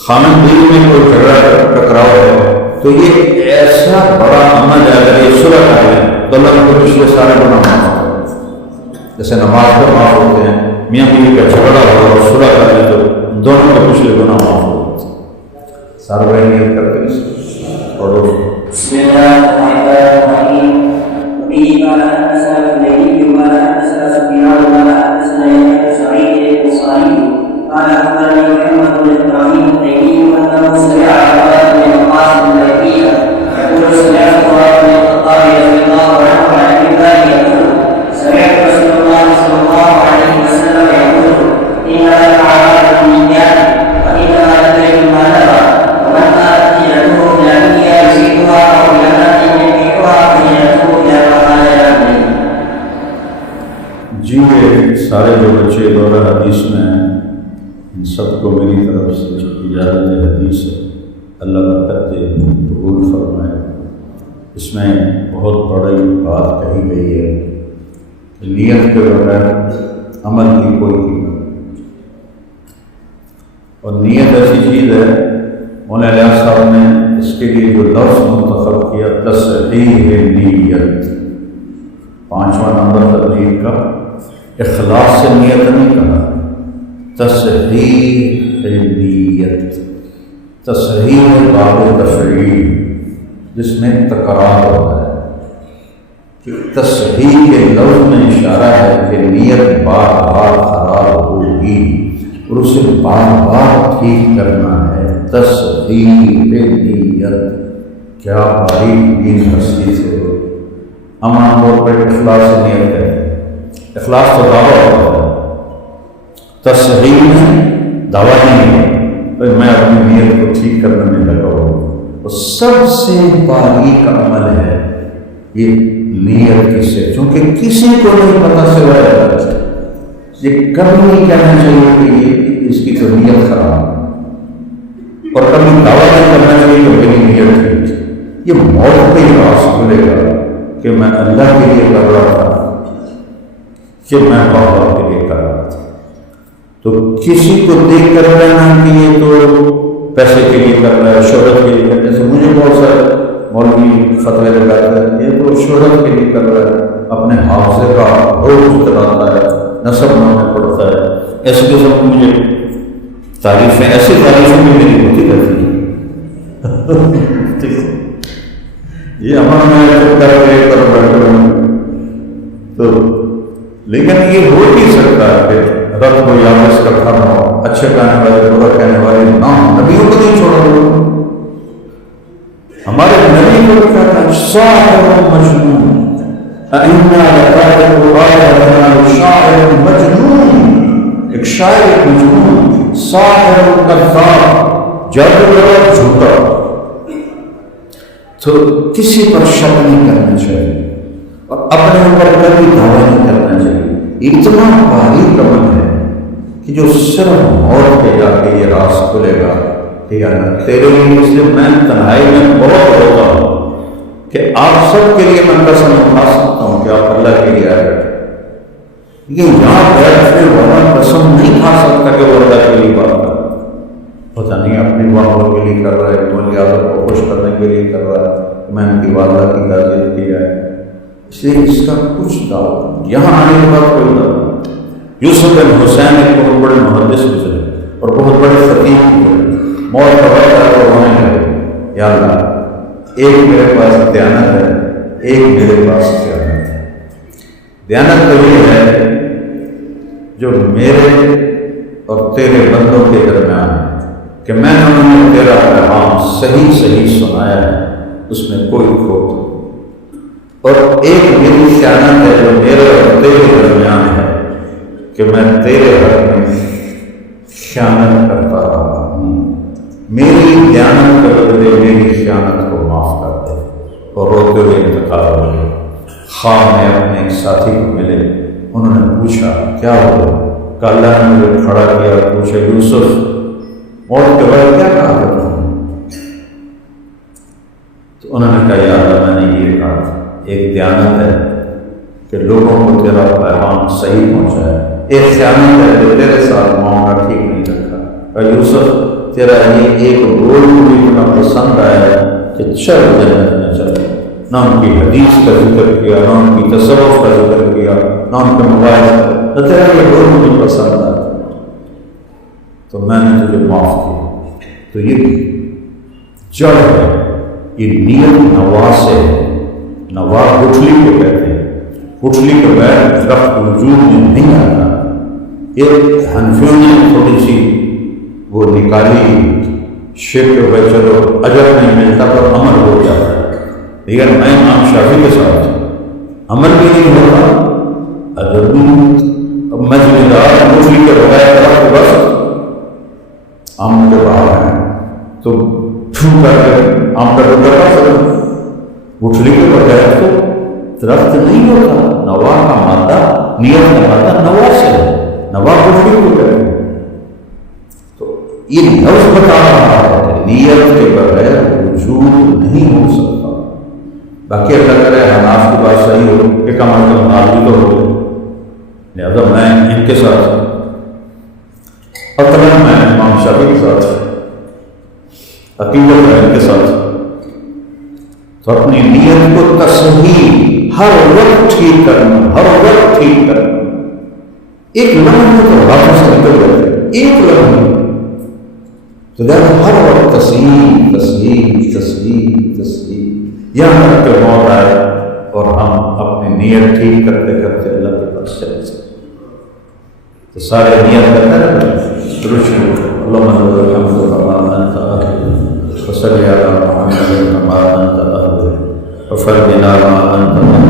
خامن بیوی میں کوئی جھگڑا ٹکراؤ ہے تو یہ ایسا بڑا عمل ہے، اگر یہ صلح کر لیں تو اللہ کو پچھلے سارے گناہ معاف کرتے ہیں۔ جیسے نماز پر معاف ہوتے ہیں، میاں بیوی کا جھگڑا ہو اور صلح کر لیں تو دونوں کے پچھلے گناہ معاف ہوتے ہیں۔ سارے بھائی نیت کرتے ہیں اور بسم اللہ الرحمن الرحیم۔ قال حدثنا النبي قال حدثنا سفيان قال حدثنا يحيى بن سعيد الانصاري قال اخبرني محمد بن ابراهيم التيمي انه سمع عباد بن القاسم البيهقي يقول سمعت عمر بن الخطاب رضي الله عنه عن عباده يقول سمعت رسول الله صلى الله عليه وسلم يقول انما الاعمال بالنيات وانما لكل ما نوى ومن كانت هجرته الى دنيا يصيبها او الى امراه ينكحها فهجرته الى ما جی یہ سارے جو بچے دورہ حدیث میں ہیں ان سب کو میری طرف سے اجازت حدیث ہے، اللہ برکت دے، قبول فرمائے۔ اس میں بہت بڑی بات کہی گئی ہے کہ نیت کے بغیر عمل کی کوئی قیمت نہیں، اور نیت ایسی چیز ہے، مولانا الیاس صاحب نے اس کے لیے جو لفظ منتخب کیا تصحیح نیت، 5واں نمبر تبلیغ کا، اخلاص سے نیت نہیں کہا، تصحیح نیت، تصحیح باب تفریح جس میں تکرار ہوتا ہے، کہ تصحیح کے لفظ میں اشارہ ہے کہ نیت بار بار خراب ہوگی اور اسے بار بار ٹھیک کرنا ہے۔ تصحیح نیت، کیا باریک دین ہستی سے ہو۔ ہم عام طور پر اخلاص سے نیت کرتے ہیں، اخلاص تو دعویٰ ہوتا ہے، تصحیح میں دعویٰ نہیں ہے، میں اپنی نیت کو ٹھیک کرنے میں لگا ہوں۔ اور سب سے باریک عمل ہے یہ نیت کی سے، چونکہ کسی کو نہیں پتہ سوائے اللہ سے، یہ کبھی نہیں کہنا چاہیے کہ یہ اس کی تو نیت خراب ہے، اور کبھی دعویٰ نہیں کرنا چاہیے کہ میری نیت ٹھیک ہے۔ یہ موت پہ ہی راز ملے گا کہ میں اللہ کے لیے کر رہا تھا، کہ میں اللہ کے لیے کر رہا تھا۔ تو کسی کو دیکھ کر کہنا کہ یہ تو پیسے کے لیے کر رہا ہے، شہرت کے لیے کر رہا ہے، جیسے مجھے بہت سارے مولوی فتوے لگاتا ہے یہ تو شہرت کے لیے کر رہا ہے، اپنے حافظے کا روز چلاتا ہے، نصب نامے پڑھتا ہے، ایسے قسم کی مجھے تعریفیں، ایسی تعریفیں بھی میری ہوتی رہتی ہیں۔ یہ امن میں کر کے کر بیٹھے تو، لیکن یہ ہو نہیں سکتا کہ رب کو یابس کا کھانا ہو، اچھے کہنے والے برا کہنے والے نہ ہوں۔ نبیوں کو نہیں چھوڑا دو، ہمارے نبی کو کہتا ہے شاعر مجنون، شاعر مجنون، ایک شاعر مجنون، ساحر کذاب، جادوگر جھوٹا۔ تو کسی پر شک نہیں کرنا چاہیے اور اپنے اوپر کبھی دعویٰ نہیں کرنا چاہیے۔ اتنا باریک عمل ہے کہ جو صرف موت کے جا کے یہ راز کھلے گا کہ اللہ تیرے لیے اس لیے میں تنہائی میں بہت روتا ہوں کہ آپ سب کے لیے میں قسم اٹھا سکتا ہوں کہ آپ اللہ کے لیے آئے بیٹھے، لیکن یہاں بیٹھنے والا قسم نہیں کھا سکتا کہ وہ اللہ کے لیے بات کر، پتہ نہیں اپنی والوں کے لیے کر رہا ہے، مولی اعظم کو خوش کرنے کے لیے کر رہا ہے، میں ان کی والدہ کی تعزیت کیا ہے، اس لیے اس کا کچھ دعوت یہاں آنے کے بعد کوئی دعوت۔ یوسف بن حسین ایک بہت بڑے محدث گزرے اور بہت بڑے خطیب گزرے، موت کا وقت آیا تو ہونے لگے، یا اللہ ایک میرے پاس دیانت ہے، ایک میرے پاس خیانت ہے۔ دیانت تو یہ ہے جو میرے اور تیرے بندوں کے درمیان ہے کہ میں نے انہیں تیرا پیغام صحیح سنایا ہے، اس میں کوئی کھوٹ نہیں، اور ایک میری خیانت ہے جو میرے اور تیرے درمیان ہے کہ میں تیرے حق میں خیانت کرتا رہا ہوں، میری دیانت کے بدلے میری خیانت کو معاف کر دے۔ اور روتے ہوئے انتقال ہو گئے۔ خواہ میں اپنے ایک ساتھی کو ملے، انہوں نے پوچھا کیا ہوا؟ کہ اللہ نے مجھے کھڑا کیا اور پوچھا یوسف موت کے بعد کیا کہا تھا تم نے؟ تو انہوں نے کہا یا اللہ میں نے یہ کہا تھا، ایک دیانت ہے کہ لوگوں کو تیرا پیغام صحیح پہنچایا، ایک خیانت ہے جو تیرے ساتھ معاملہ ٹھیک نہیں رکھا۔ کہ یوسف تیرا یہ ایک رول مجھے اتنا پسند آیا ہے کہ چل جنت میں چل، نہ ان کی حدیث کا ذکر کیا، نہ ان کی تصوف کا ذکر کیا، نہ ان کے مواعظ کا، نہ تیرا یہ رول مجھے پسند آیا تو میں نے تجھے معاف کیا۔ تو یہ جڑ ہے، یہ نیت نوا سے ہے۔ نوا گٹھلی کو کہتے ہیں، گٹھلی کے بغیر درخت وجود میں نہیں آتا۔ ایک حنفیوں نے تھوڑی سی وہ نکالی شیخ کے بھائی چلو اجر نہیں ملتا پر عمل ہو جاتا ہے، لیکن میں امام شافعی کے ساتھ عمل بھی نہیں ہوتا اجر بھی نہیں۔ اب میں ذمہ دار گٹھلی کے بغیر درخت بس آم کے باہر ہیں تو چھو کر کے آم کا ڈوٹا کر سکتے، گٹھلی کے بغیر تو درخت نہیں ہوتا۔ نوا کا مادہ، نیت کا مادہ نوا سے ہے، نوا گٹھلی کو کہتے ہیں۔ تو یہ لفظ بتا رہا ہے نیت کے بغیر وجود نہیں ہو سکتا۔ باقی اللہ کرے حناف کی بات صحیح ہو کہ کم از کم ناز بھی تو ہو گئے، لہٰذا میں ان کے ساتھ اطلاع میں امام شافعی کے ساتھ عقیدت ہے ان کے ساتھ، تو اپنی نیت کو تصحیح ہر وقت ٹھیک کرنا، ہر وقت ٹھیک کرنا۔ ایک لمحے تو ہاتھوں سے نکل جاتے، ایک لمحے تو ہر وقت تصحیح تصحیح تصحیح تصحیح، یہاں تک کہ موت آئے اور ہم اپنی نیت ٹھیک کرتے کرتے اللہ کے پاس چلے جائیں۔ تو سارے نیت کرتے رہتے اللهم لك الحمد كما انت اهل وصل على محمد كما انت اهل وفرجنا ما انت اهل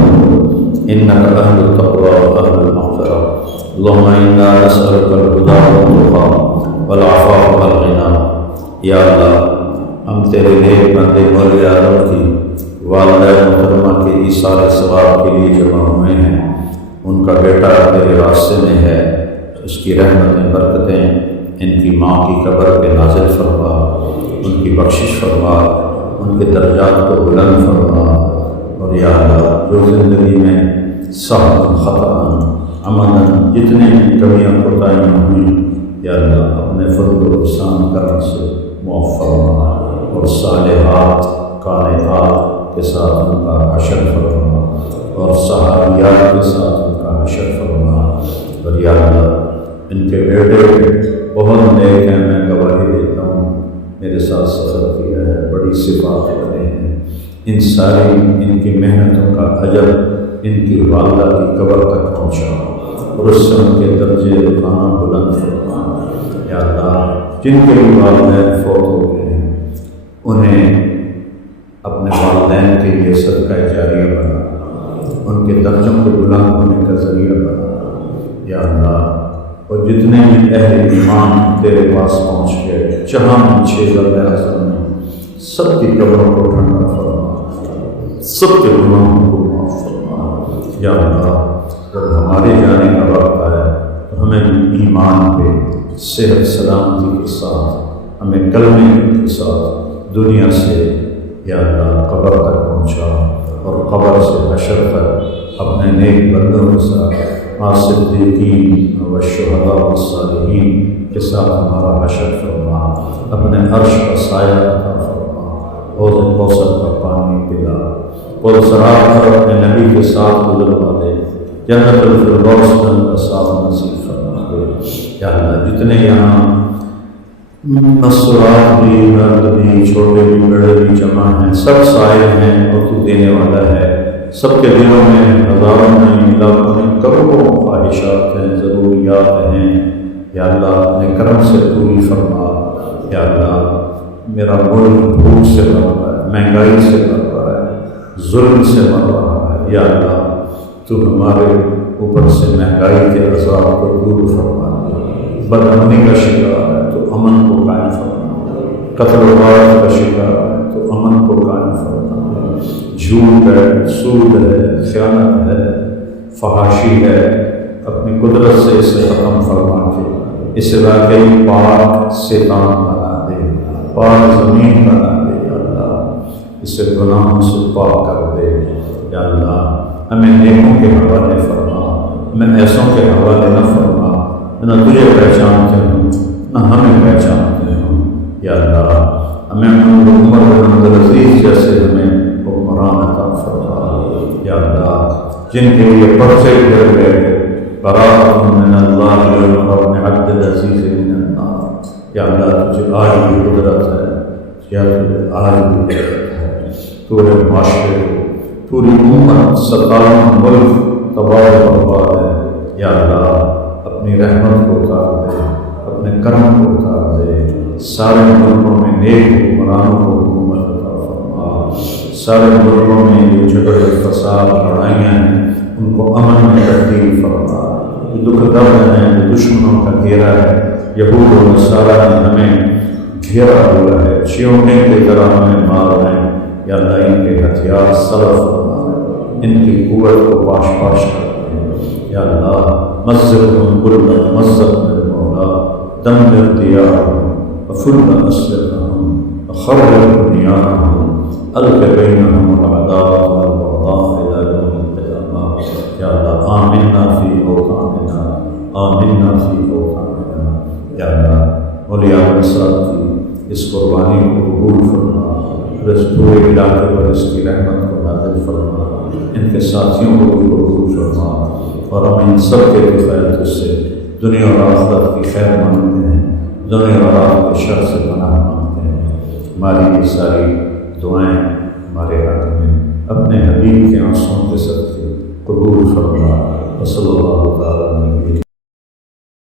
انك اهل التقوى واهل المغفره اللهم انا نسالك الهدى والتقى والعفاف والغنى۔ یا اللہ ہم تیرے نیک بندے مولی اعظم کی والدہ محترمہ کے ایثار ثواب کے لیے جمع ہوئے ہیں، ان کا بیٹا تیرے راستے میں ہے، اس کی رحمتیں برکتیں ان کی ماں کی قبر پہ نازل فرما، ان کی بخشش فرما، ان کے درجات کو بلند فرما۔ اور یا اللہ جو زندگی میں صحت خطأ عملاً جتنے بھی کمیاں کوتاہیاں ہوئیں، یا اللہ اپنے فضل و احسان کرم سے معاف فرما، اور صالحات قانتات کے ساتھ ان کا حشر فرما، اور صحابیات کے ساتھ ان کا حشر فرما۔ اور یا اللہ ان کے بیٹے بہت نیک ہیں، میں گواہی دیتا ہوں، میرے ساتھ سفر کیا ہے، بڑی صفات والے ہیں، ان ساری ان کی محنتوں کا اجر ان کی والدہ کی قبر تک پہنچا اور اس سے ان کے درجے رفانہ بلند فرما۔ یا اللہ جن کے بھی والدین فوت ہو گئے ہیں انہیں اپنے والدین کے لیے صدقہ جاریہ بنا، ان کے درجوں کو بلند ہونے کا ذریعہ بنا۔ یا اللہ اور جتنے بھی اہل ایمان تیرے پاس پہنچ گئے جہاں پیچھے رب اعظم نے سب کی قبروں کو ٹھنڈا فرما، سب کے گناہوں کو معاف فرما۔ یا اللہ جب ہمارے جانے کا وقت آیا تو ہمیں ایمان پہ صحت سلامتی کے ساتھ، ہمیں کلمے کے ساتھ دنیا سے یا اللہ قبر تک پہنچا، اور قبر سے حشر تک اپنے نیک بندوں کے ساتھ صدیقین و شہداء و صالحین کے ساتھ ہمارا حشر فرما، اپنے عرش کا سایہ عطا فرما، حوض کوثر کا پانی پلا، اور سرات پر اپنے نبی کے ساتھ گزروا دے، جنت الفردوس کا ساتھ نصیب فرما دے۔ یا اللہ جتنے یہاں مسورات بھی، مرد بھی، چھوٹے بھی، بڑے بھی جمع ہیں، سب سائے ہیں اور تو دینے والا ہے۔ سب کے دلوں میں ہزاروں میں، لاکھوں میں، کروڑوں خواہشات ہیں، ضروریات ہیں۔ یا اللہ اپنے کرم سے پوری فرما۔ یا اللہ میرا ملک بھوک سے مر رہا ہے، مہنگائی سے مر رہا ہے، ظلم سے مر رہا ہے۔ یا اللہ تو ہمارے اوپر سے مہنگائی کے عذاب کو دور فرما، بد امنی کا شکار ہے تو امن کو قائم فرما، قتل و غارت کا شکار ہے تو امن کو قائم فرما، جھوٹ ہے، سود ہے، خیانت ہے، فحاشی ہے، اپنی قدرت سے اسے ختم فرما کے اس علاقے پاک شیطان بنا دے، پاک زمین بنا دے۔ یا اللہ اسے گناہوں سے پاک کر دے۔ یا اللہ ہمیں نیکوں کے حوالے فرما، ہمیں ایسوں کے حوالے نہ فرما نہ تجھے پہچانتے ہوں نہ ہمیں پہچانتے ہوں۔ یا اللہ ہمیں عمر بن عبدالعزیز جیسے ہمیں حکمران عطا فرما۔ یا اللہ جن کے لیے پرچے گر گئے، براءۃ من اللہ ومن عبد العزیز من النار۔ یا اللہ تجھے آج بھی قدرت ہے، یا تجھے آج بھی قدرت ہے، پورے معاشرے کو، پوری امت، 57 ملک تباہ و برباد ہے۔ یا اللہ اپنی رحمت کو اتار دے، اپنے کرم کو اتار دے، سارے ملکوں میں نیک حکمرانوں کو حکومت عطا فرما، سارے ملکوں میں یہ جھگڑے، فساد، لڑائیاں ہیں ان کو امن میں تبدیل فرما۔ یہ دکھ درد ہیں، جو دشمنوں کا گھیرا ہے، یہود و نصارہ نے ہمیں گھیرا ہوا ہے، چیونٹے کی طرح ہمیں مار رہے ہیں۔ یا اللہ ان کے ہتھیار صرف فرما، ان کی قوت کو پاش پاش کر دے۔ یا اللہ مزقهم كل ممزق من مولا، دمر ديارهم وفل أسلحهم وخرب بنيانهم، ألق بينهم العداوة والبغضاء إلى يوم القيامة۔ یا اللہ آمنا فی اوطاننا، آمنا فی اوطاننا۔ یا اللہ اولیاء الصالح کی اس قربانی کو قبول فرما، اور اس پورے علاقے پر اس کی رحمت کو نازل فرما، ان کے ساتھیوں کو بھی قبول فرما، اور ہم ان سب کے خیر سے دنیا اور آخرت کی خیر مانگتے ہیں، دنیا اور آخرت کے شر سے پناہ مانگتے ہیں۔ ہماری یہ ساری دعائیں ہمارے حق میں اپنے حبیب کے آنسوؤں کے صدقے قبول فرما۔ وصلی اللہ تعالیٰ علیہ